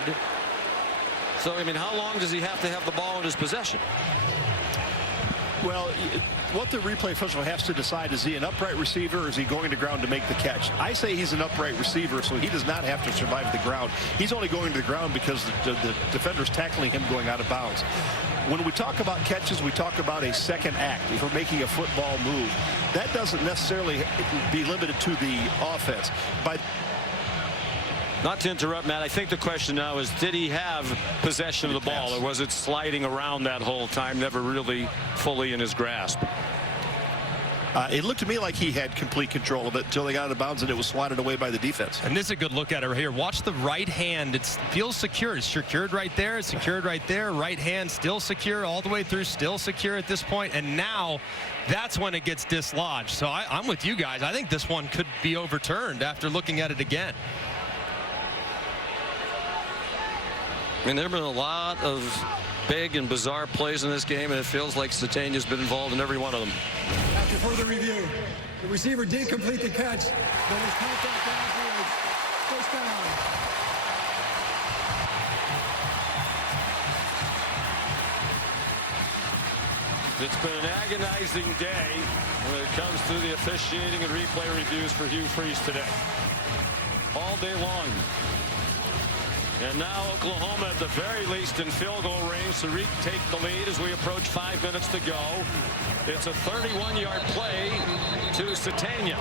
So, I mean, how long does he have to have the ball in his possession? Well, what the replay official has to decide, is he an upright receiver or is he going to ground to make the catch? I say he's an upright receiver, so he does not have to survive the ground. He's only going to the ground because the defender's tackling him going out of bounds. When we talk about catches, we talk about a second act. If we're making a football move, that doesn't necessarily be limited to the offense. Not to interrupt, Matt, I think the question now is, did he have possession of the ball, or was it sliding around that whole time, never really fully in his grasp? It looked to me like he had complete control of it until they got out of bounds and it was swatted away by the defense. And this is a good look at it right here. Watch the right hand. It feels secure. It's secured right there. It's secured right there. Right hand still secure all the way through, still secure at this point. And now that's when it gets dislodged. So I'm with you guys. I think this one could be overturned after looking at it again. I mean, there have been a lot of big and bizarre plays in this game, and it feels like Satania's been involved in every one of them. After further review, the receiver did complete the catch, but his contact afterwards, first down. It's been an agonizing day when it comes to the officiating and replay reviews for Hugh Freeze today. All day long. And now Oklahoma at the very least in field goal range to retake the lead as we approach 5 minutes to go. It's a 31-yard play to Satania.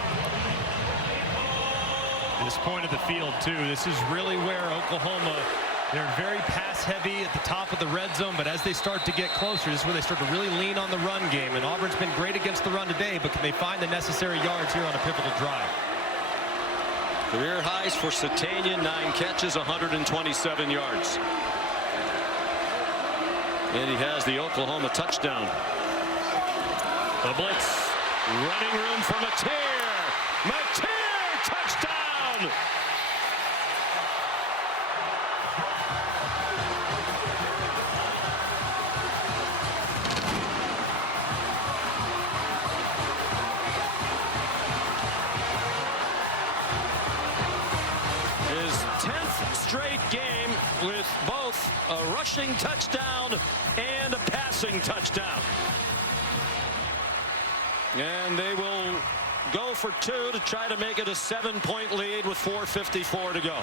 This point of the field, too, this is really where Oklahoma, they're very pass heavy at the top of the red zone, but as they start to get closer, this is where they start to really lean on the run game. And Auburn's been great against the run today, but can they find the necessary yards here on a pivotal drive? Career highs for Satania, 9 catches, 127 yards. And he has the Oklahoma touchdown. The blitz, running room for Matier. Matier, touchdown! Straight game with both a rushing touchdown and a passing touchdown. And they will go for 2 to try to make it a 7-point lead with 4:54 to go.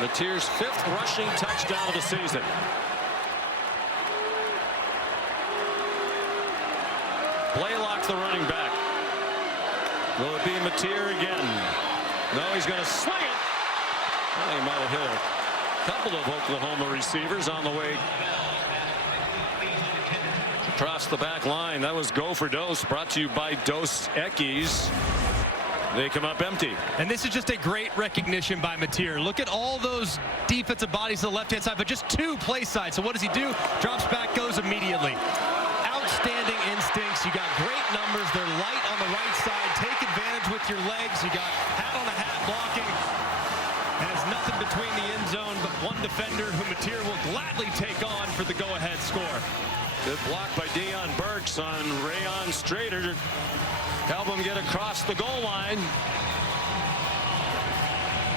Matier's 5th rushing touchdown of the season. Blaylock, the running back. Will it be Matier again? No, he's going to sling it. Well, he might have hit couple of Oklahoma receivers on the way across the back line. That was Go for Dose, brought to you by Dos Equis. They come up empty. And this is just a great recognition by Mateer. Look at all those defensive bodies to the left-hand side, but just 2 play sides. So what does he do? Drops back, goes immediately. Outstanding instincts. You got great numbers. They're light on the right side. Take advantage with your legs. You got hat on a hat blocking. And it's nothing between the end zone but one defender who Mateer will gladly take on for the go-ahead score. Good block by Deion Burks on Rayon Strader. Help him get across the goal line.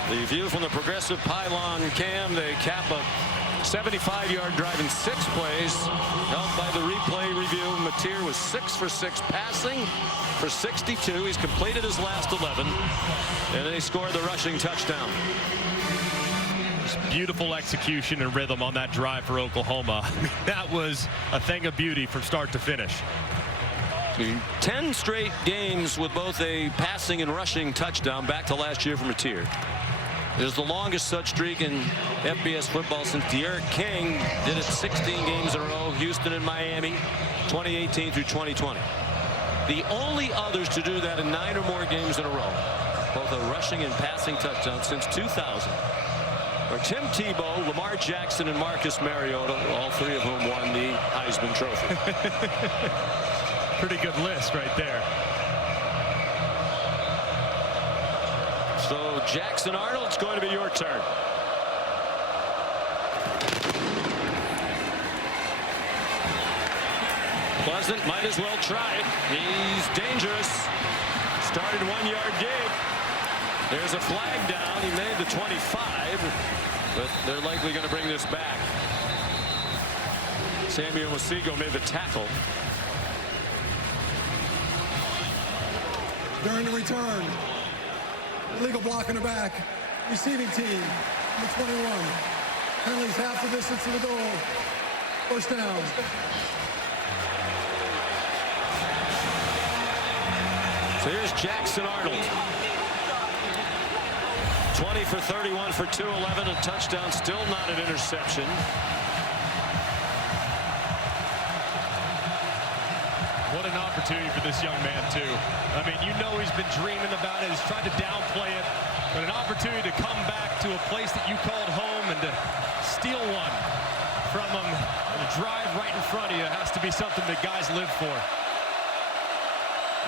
The view from the progressive pylon cam, they cap a 75-yard drive in 6 plays. Helped by the replay review. Mateer was 6 for 6 passing for 62. He's completed his last 11. And then he scored the rushing touchdown. Beautiful execution and rhythm on that drive for Oklahoma. That was a thing of beauty from start to finish. 10 straight games with both a passing and rushing touchdown back to last year for Mateer. It is the longest such streak in FBS football since De'Aaron King did it 16 games in a row, Houston and Miami, 2018 through 2020. The only others to do that in 9 or more games in a row, both a rushing and passing touchdown since 2000, are Tim Tebow, Lamar Jackson, and Marcus Mariota, all 3 of whom won the Heisman Trophy. Pretty good list right there. So Jackson Arnold, it's going to be your turn. Pleasant might as well try it. He's dangerous. Started 1-yard game. There's a flag down. He made the 25, but they're likely going to bring this back. Samuel Masigo made the tackle. During the return, illegal block in the back. Receiving team, number 21. Penalties half the distance to the goal. First down. So here's Jackson Arnold. 20 for 31 for 211, a touchdown, still not an interception. What an opportunity for this young man, too. I mean, you know he's been dreaming about it. He's tried to downplay it. But an opportunity to come back to a place that you called home and to steal one from him and to drive right in front of you has to be something that guys live for.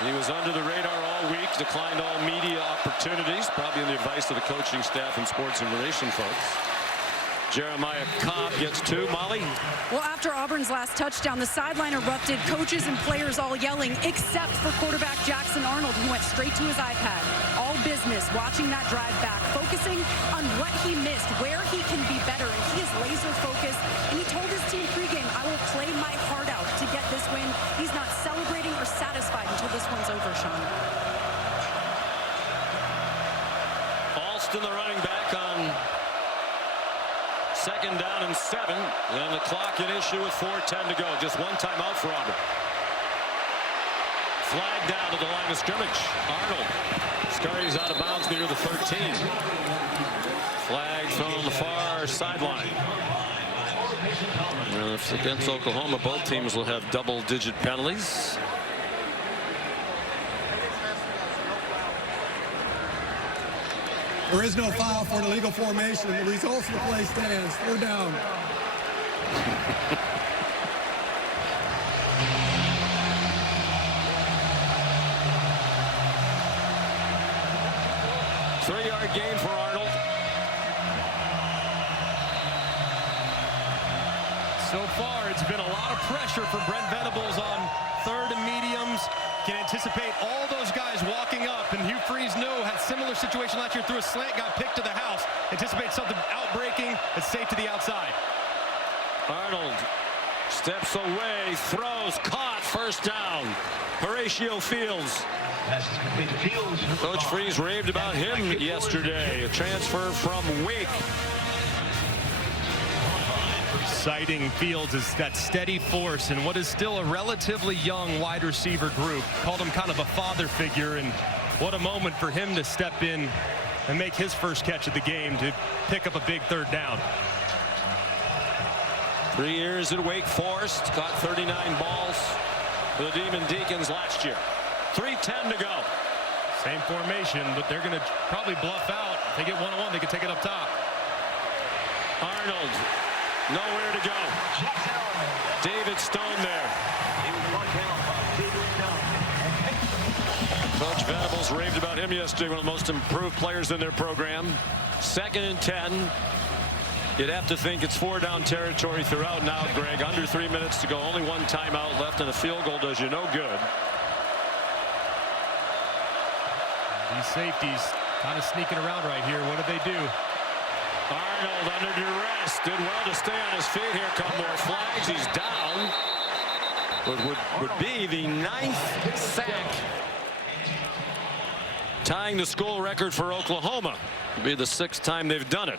He was under the radar all week, declined all media opportunities, probably on the advice of the coaching staff and sports information folks. Jeremiah Cobb gets 2. Molly? Well, after Auburn's last touchdown, the sideline erupted, coaches and players all yelling, except for quarterback Jackson Arnold, who went straight to his iPad. All business, watching that drive back, focusing on what he missed, where he can be better, and he is laser focused. And he told his team pregame, I will play my heart out to get this win. He's not celebrating or satisfied until this one's over, Sean. Alston, the running back, on 2nd down and 7. And the clock in issue with 4:10 to go. Just one timeout for Auburn. Flag down to the line of scrimmage. Arnold scurries out of bounds near the 13. Flag thrown on the far sideline. If it's against Oklahoma, both teams will have double-digit penalties. There is no foul for an illegal formation. The results of the play stands. 3rd down. Three-yard gain for Arnold. So far, it's been a lot of pressure from Brent Venables on 3rd and mediums. Can anticipate all those guys walking up, and Hugh Freeze had similar situation last year, threw a slant, got picked to the house. Anticipate something outbreaking. It's safe to the outside. Arnold steps away, throws, caught, 1st down. Horatio Fields. Coach Freeze raved about him yesterday. A transfer from Wake. Citing Fields as that steady force in what is still a relatively young wide receiver group. Called him kind of a father figure, and what a moment for him to step in and make his first catch of the game to pick up a big 3rd down. 3 years at Wake Forest, caught 39 balls for the Demon Deacons last year. 3:10 to go. Same formation, but they're going to probably bluff out. If they get one-on-one, they can take it up top. Arnold, nowhere to go. David Stone there. Coach Venables raved about him yesterday, one of the most improved players in their program. 2nd and 10. You'd have to think it's 4-down territory throughout now, Greg. Under 3 minutes to go. Only one timeout left, and a field goal does you no good. These safeties kind of sneaking around right here. What do they do? Arnold under duress. Did well to stay on his feet. Here come more flags. He's down. Would be the 9th sack. Tying the school record for Oklahoma. It'll be the 6th time they've done it.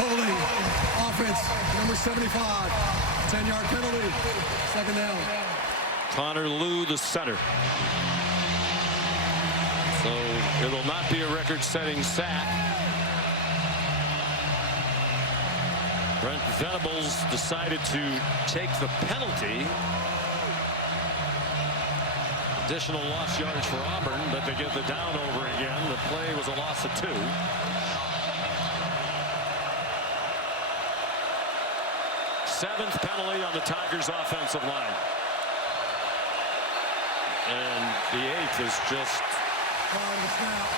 Holding. Offense. Number 75. 10-yard penalty. 2nd down. Connor Lew, the center. So it will not be a record-setting sack. Brent Venables decided to take the penalty. Additional lost yards for Auburn, but they get the down over again. The play was a loss of 2. Seventh penalty on the Tigers' offensive line. And the 8th is just... The snap.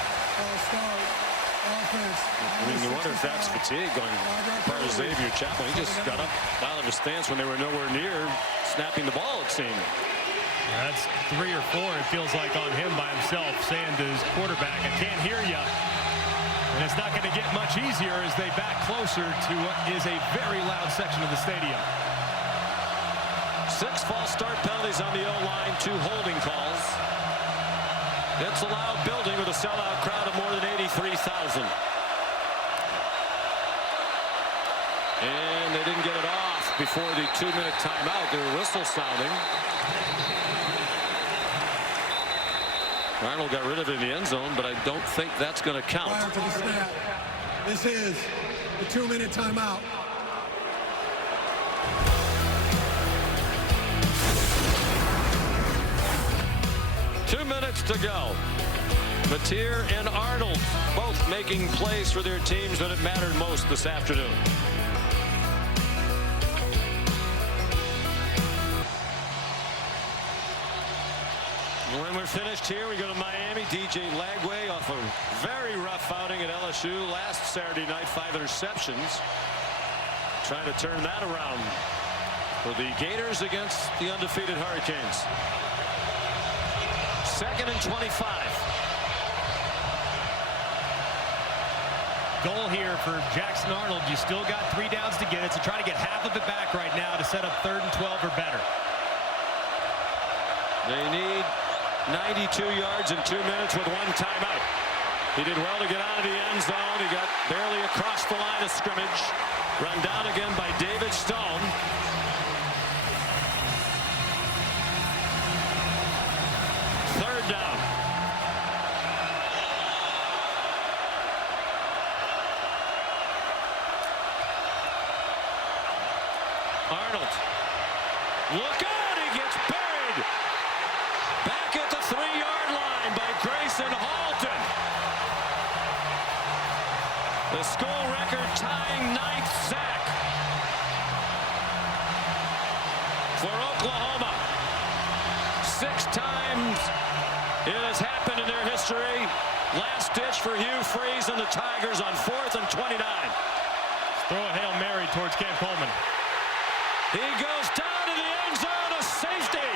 Start. Offense. I mean, you wonder if that's fatigue going part of Xavier Chapman. He just got up out of his stance when they were nowhere near snapping the ball, it seemed. That's 3 or 4, it feels like, on him by himself, saying to his quarterback, I can't hear you. And it's not going to get much easier as they back closer to what is a very loud section of the stadium. 6 false start penalties on the O-line, 2 holding calls. It's a loud building with a sellout crowd of more than 83,000. And they didn't get it off before the 2-minute timeout. Their whistle sounding. Arnold got rid of it in the end zone, but I don't think that's going to count. Prior to the snap, this is the 2-minute timeout. Two minutes to go. Mateer and Arnold both making plays for their teams when it mattered most this afternoon. When we're finished here, we go to Miami. DJ Lagway off a very rough outing at LSU last Saturday night, 5 interceptions. Trying to turn that around for the Gators against the undefeated Hurricanes. 2nd and 25. Goal here for Jackson Arnold. You still got 3 downs to get it, so try to get half of it back right now to set up 3rd and 12 or better. They need 92 yards in 2 minutes with 1 timeout. He did well to get out of the end zone. He got barely across the line of scrimmage. Run down again by David Stone. Third down. Arnold. Look out, he gets buried. Back at the 3-yard line by Grayson Halton. The school record tying 9th sack for Oklahoma. 6 times it has happened in their history. Last ditch for Hugh Freeze and the Tigers on 4th and 29. Let's throw a Hail Mary towards Ken Coleman. He goes down to the end zone, a safety.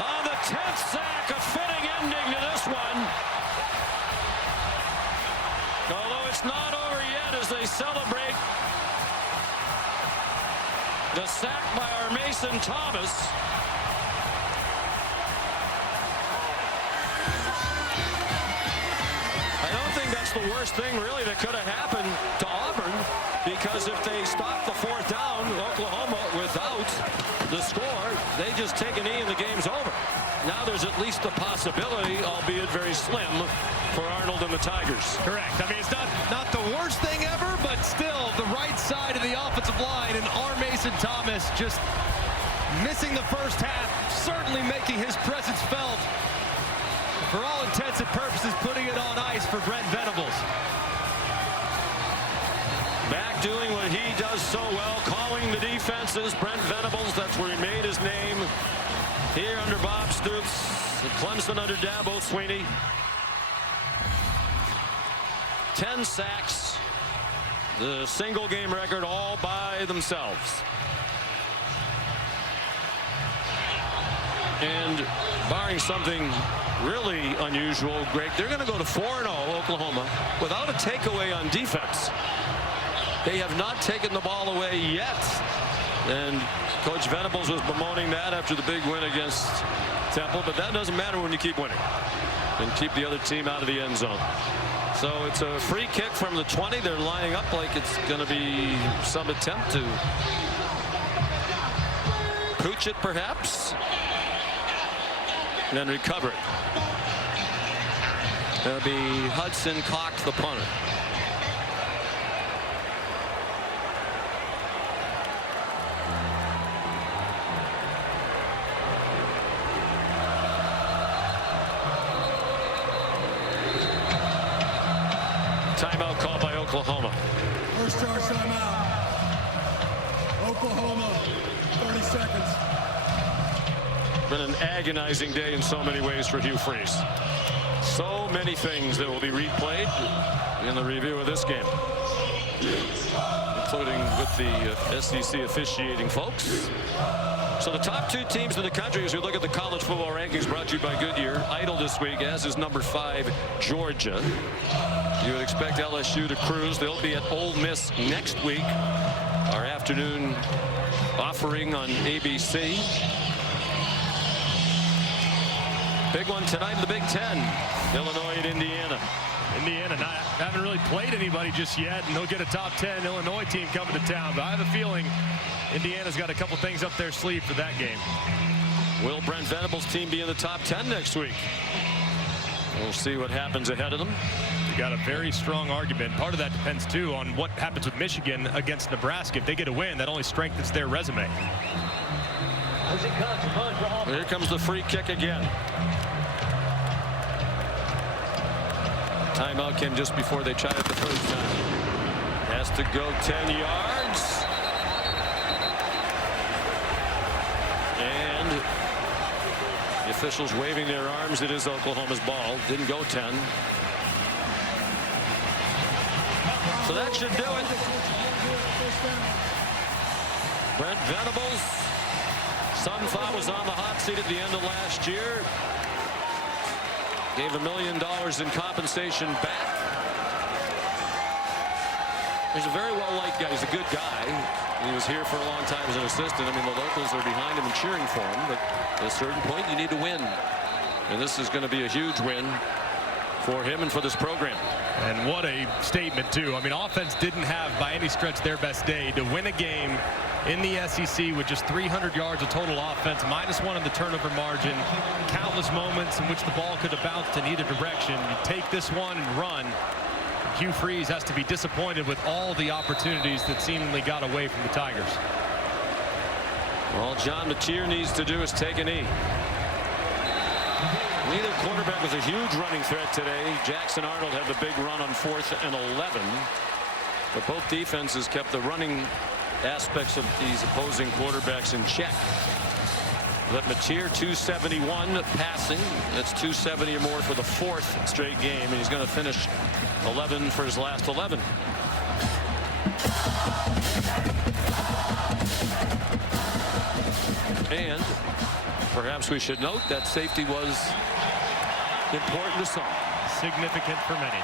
On the 10th sack, a fitting ending to this one. Although it's not over yet as they celebrate the sack by our Mason Thomas. I don't think that's the worst thing really that could have happened to Auburn, because if they stop the fourth down, Oklahoma without the score, they just take a knee and the game's over. Now there's at least a possibility, albeit very slim, for Arnold and the Tigers. Correct. I mean, it's not the worst thing ever, but still the right side of the offensive line, and R. Mason Thomas just missing the first half, certainly making his presence felt. For all intents and purposes, putting it on ice for Brent Venables. Back doing what he does so well, calling the defenses. Brent Venables, that's where he made his name. Here under Bob Stoops, Clemson under Dabo Swinney. 10 sacks, the single game record all by themselves. And barring something really unusual, Greg, they're going to go to 4-0 Oklahoma without a takeaway on defense. They have not taken the ball away yet. And Coach Venables was bemoaning that after the big win against Temple, but that doesn't matter when you keep winning and keep the other team out of the end zone. So it's a free kick from the 20. They're lining up like it's going to be some attempt to pooch it perhaps, and then recover it. That'll be Hudson Cox, the punter. Timeout called by Oklahoma. First charge timeout. Oklahoma, 30 seconds. Been an agonizing day in so many ways for Hugh Freeze. So many things that will be replayed in the review of this game, including with the SEC officiating folks. So the top two teams in the country, as we look at the college football rankings, brought to you by Goodyear, idle this week, as is number 5 Georgia. You would expect LSU to cruise. They'll be at Ole Miss next week. Our afternoon offering on ABC. Big one tonight in the Big Ten. Illinois and Indiana. Indiana haven't really played anybody just yet, and they'll get a top 10 Illinois team coming to town. But I have a feeling Indiana's got a couple things up their sleeve for that game. Will Brent Venables' team be in the top 10 next week? We'll see what happens ahead of them. You got a very strong argument. Part of that depends, too, on what happens with Michigan against Nebraska. If they get a win, that only strengthens their resume. Here comes the free kick again. Timeout came just before they tried it the first time. Has to go 10 yards. And the officials waving their arms. It is Oklahoma's ball. Didn't go 10. So that should do it. Brent Venables, some thought was on the hot seat at the end of last year. Gave $1 million in compensation back. He's a very well-liked guy. He's a good guy. He was here for a long time as an assistant. I mean, the locals are behind him and cheering for him. But at a certain point, you need to win. And this is going to be a huge win for him and for this program. And what a statement, too. I mean, offense didn't have, by any stretch, their best day. To win a game in the SEC with just 300 yards of total offense, -1 in the turnover margin, countless moments in which the ball could have bounced in either direction. You take this one and run. Hugh Freeze has to be disappointed with all the opportunities that seemingly got away from the Tigers. All John Mateer needs to do is take a knee. Neither quarterback was a huge running threat today. Jackson Arnold had the big run on 4th and 11. But both defenses kept the running aspects of these opposing quarterbacks in check. But Mateer 271 passing. That's 270 or more for the 4th straight game. And he's going to finish 11 for his last 11. And perhaps we should note that safety was important to some. Significant for many.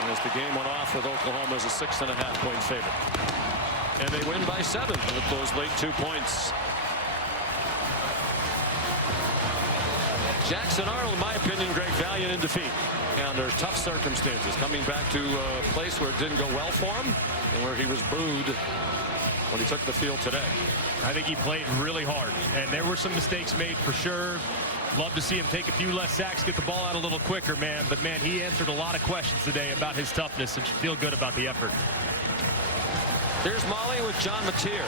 And as the game went off with Oklahoma as a 6.5-point favorite. And they win by 7 with those late 2 points. Jackson Arnold, in my opinion, Greg, valiant in defeat. under tough circumstances, coming back to a place where it didn't go well for him and where he was booed when he took the field today. I think he played really hard, and there were some mistakes made for sure. Love to see him take a few less sacks, get the ball out a little quicker, man. But, man, he answered a lot of questions today about his toughness, and should feel good about the effort. Here's Molly with John Mateer.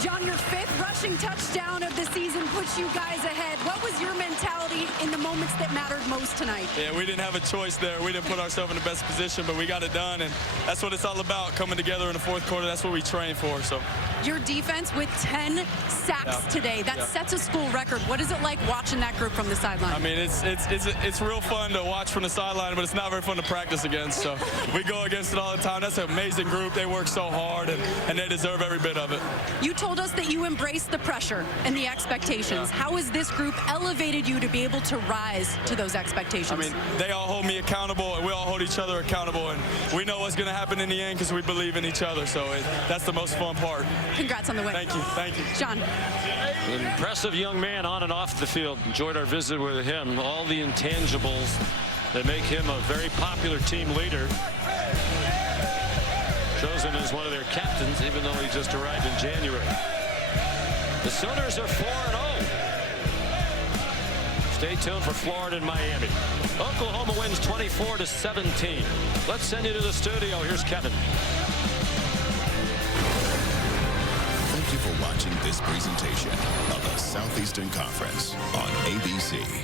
John, your 5th rushing touchdown of the season puts you guys ahead. What was your mentality in the moments that mattered most tonight? Yeah, we didn't have a choice there. We didn't put ourselves in the best position, but we got it done, and that's what it's all about, coming together in the 4th quarter. That's what we train for. So. Your defense with 10 sacks today. That sets a school record. What is it like watching that group from the sideline? I mean, it's real fun to watch from the sideline, but it's not very fun to practice against. So we go against it all the time. That's an amazing group. They work so hard, and they deserve every bit of it. You told us that you embraced the pressure and the expectations. How has this group elevated you to be able to rise to those expectations? I mean, they all hold me accountable, and we all hold each other accountable, and we know what's going to happen in the end because we believe in each other. So that's the most fun part. Congrats on the win. Thank you. Thank you. John. An impressive young man on and off the field. Enjoyed our visit with him. All the intangibles that make him a very popular team leader. Chosen as one of their captains, even though he just arrived in January. The Sooners are 4-0. Stay tuned for Florida and Miami. Oklahoma wins 24-17. Let's send you to the studio. Here's Kevin. Thank you for watching this presentation of the Southeastern Conference on ABC.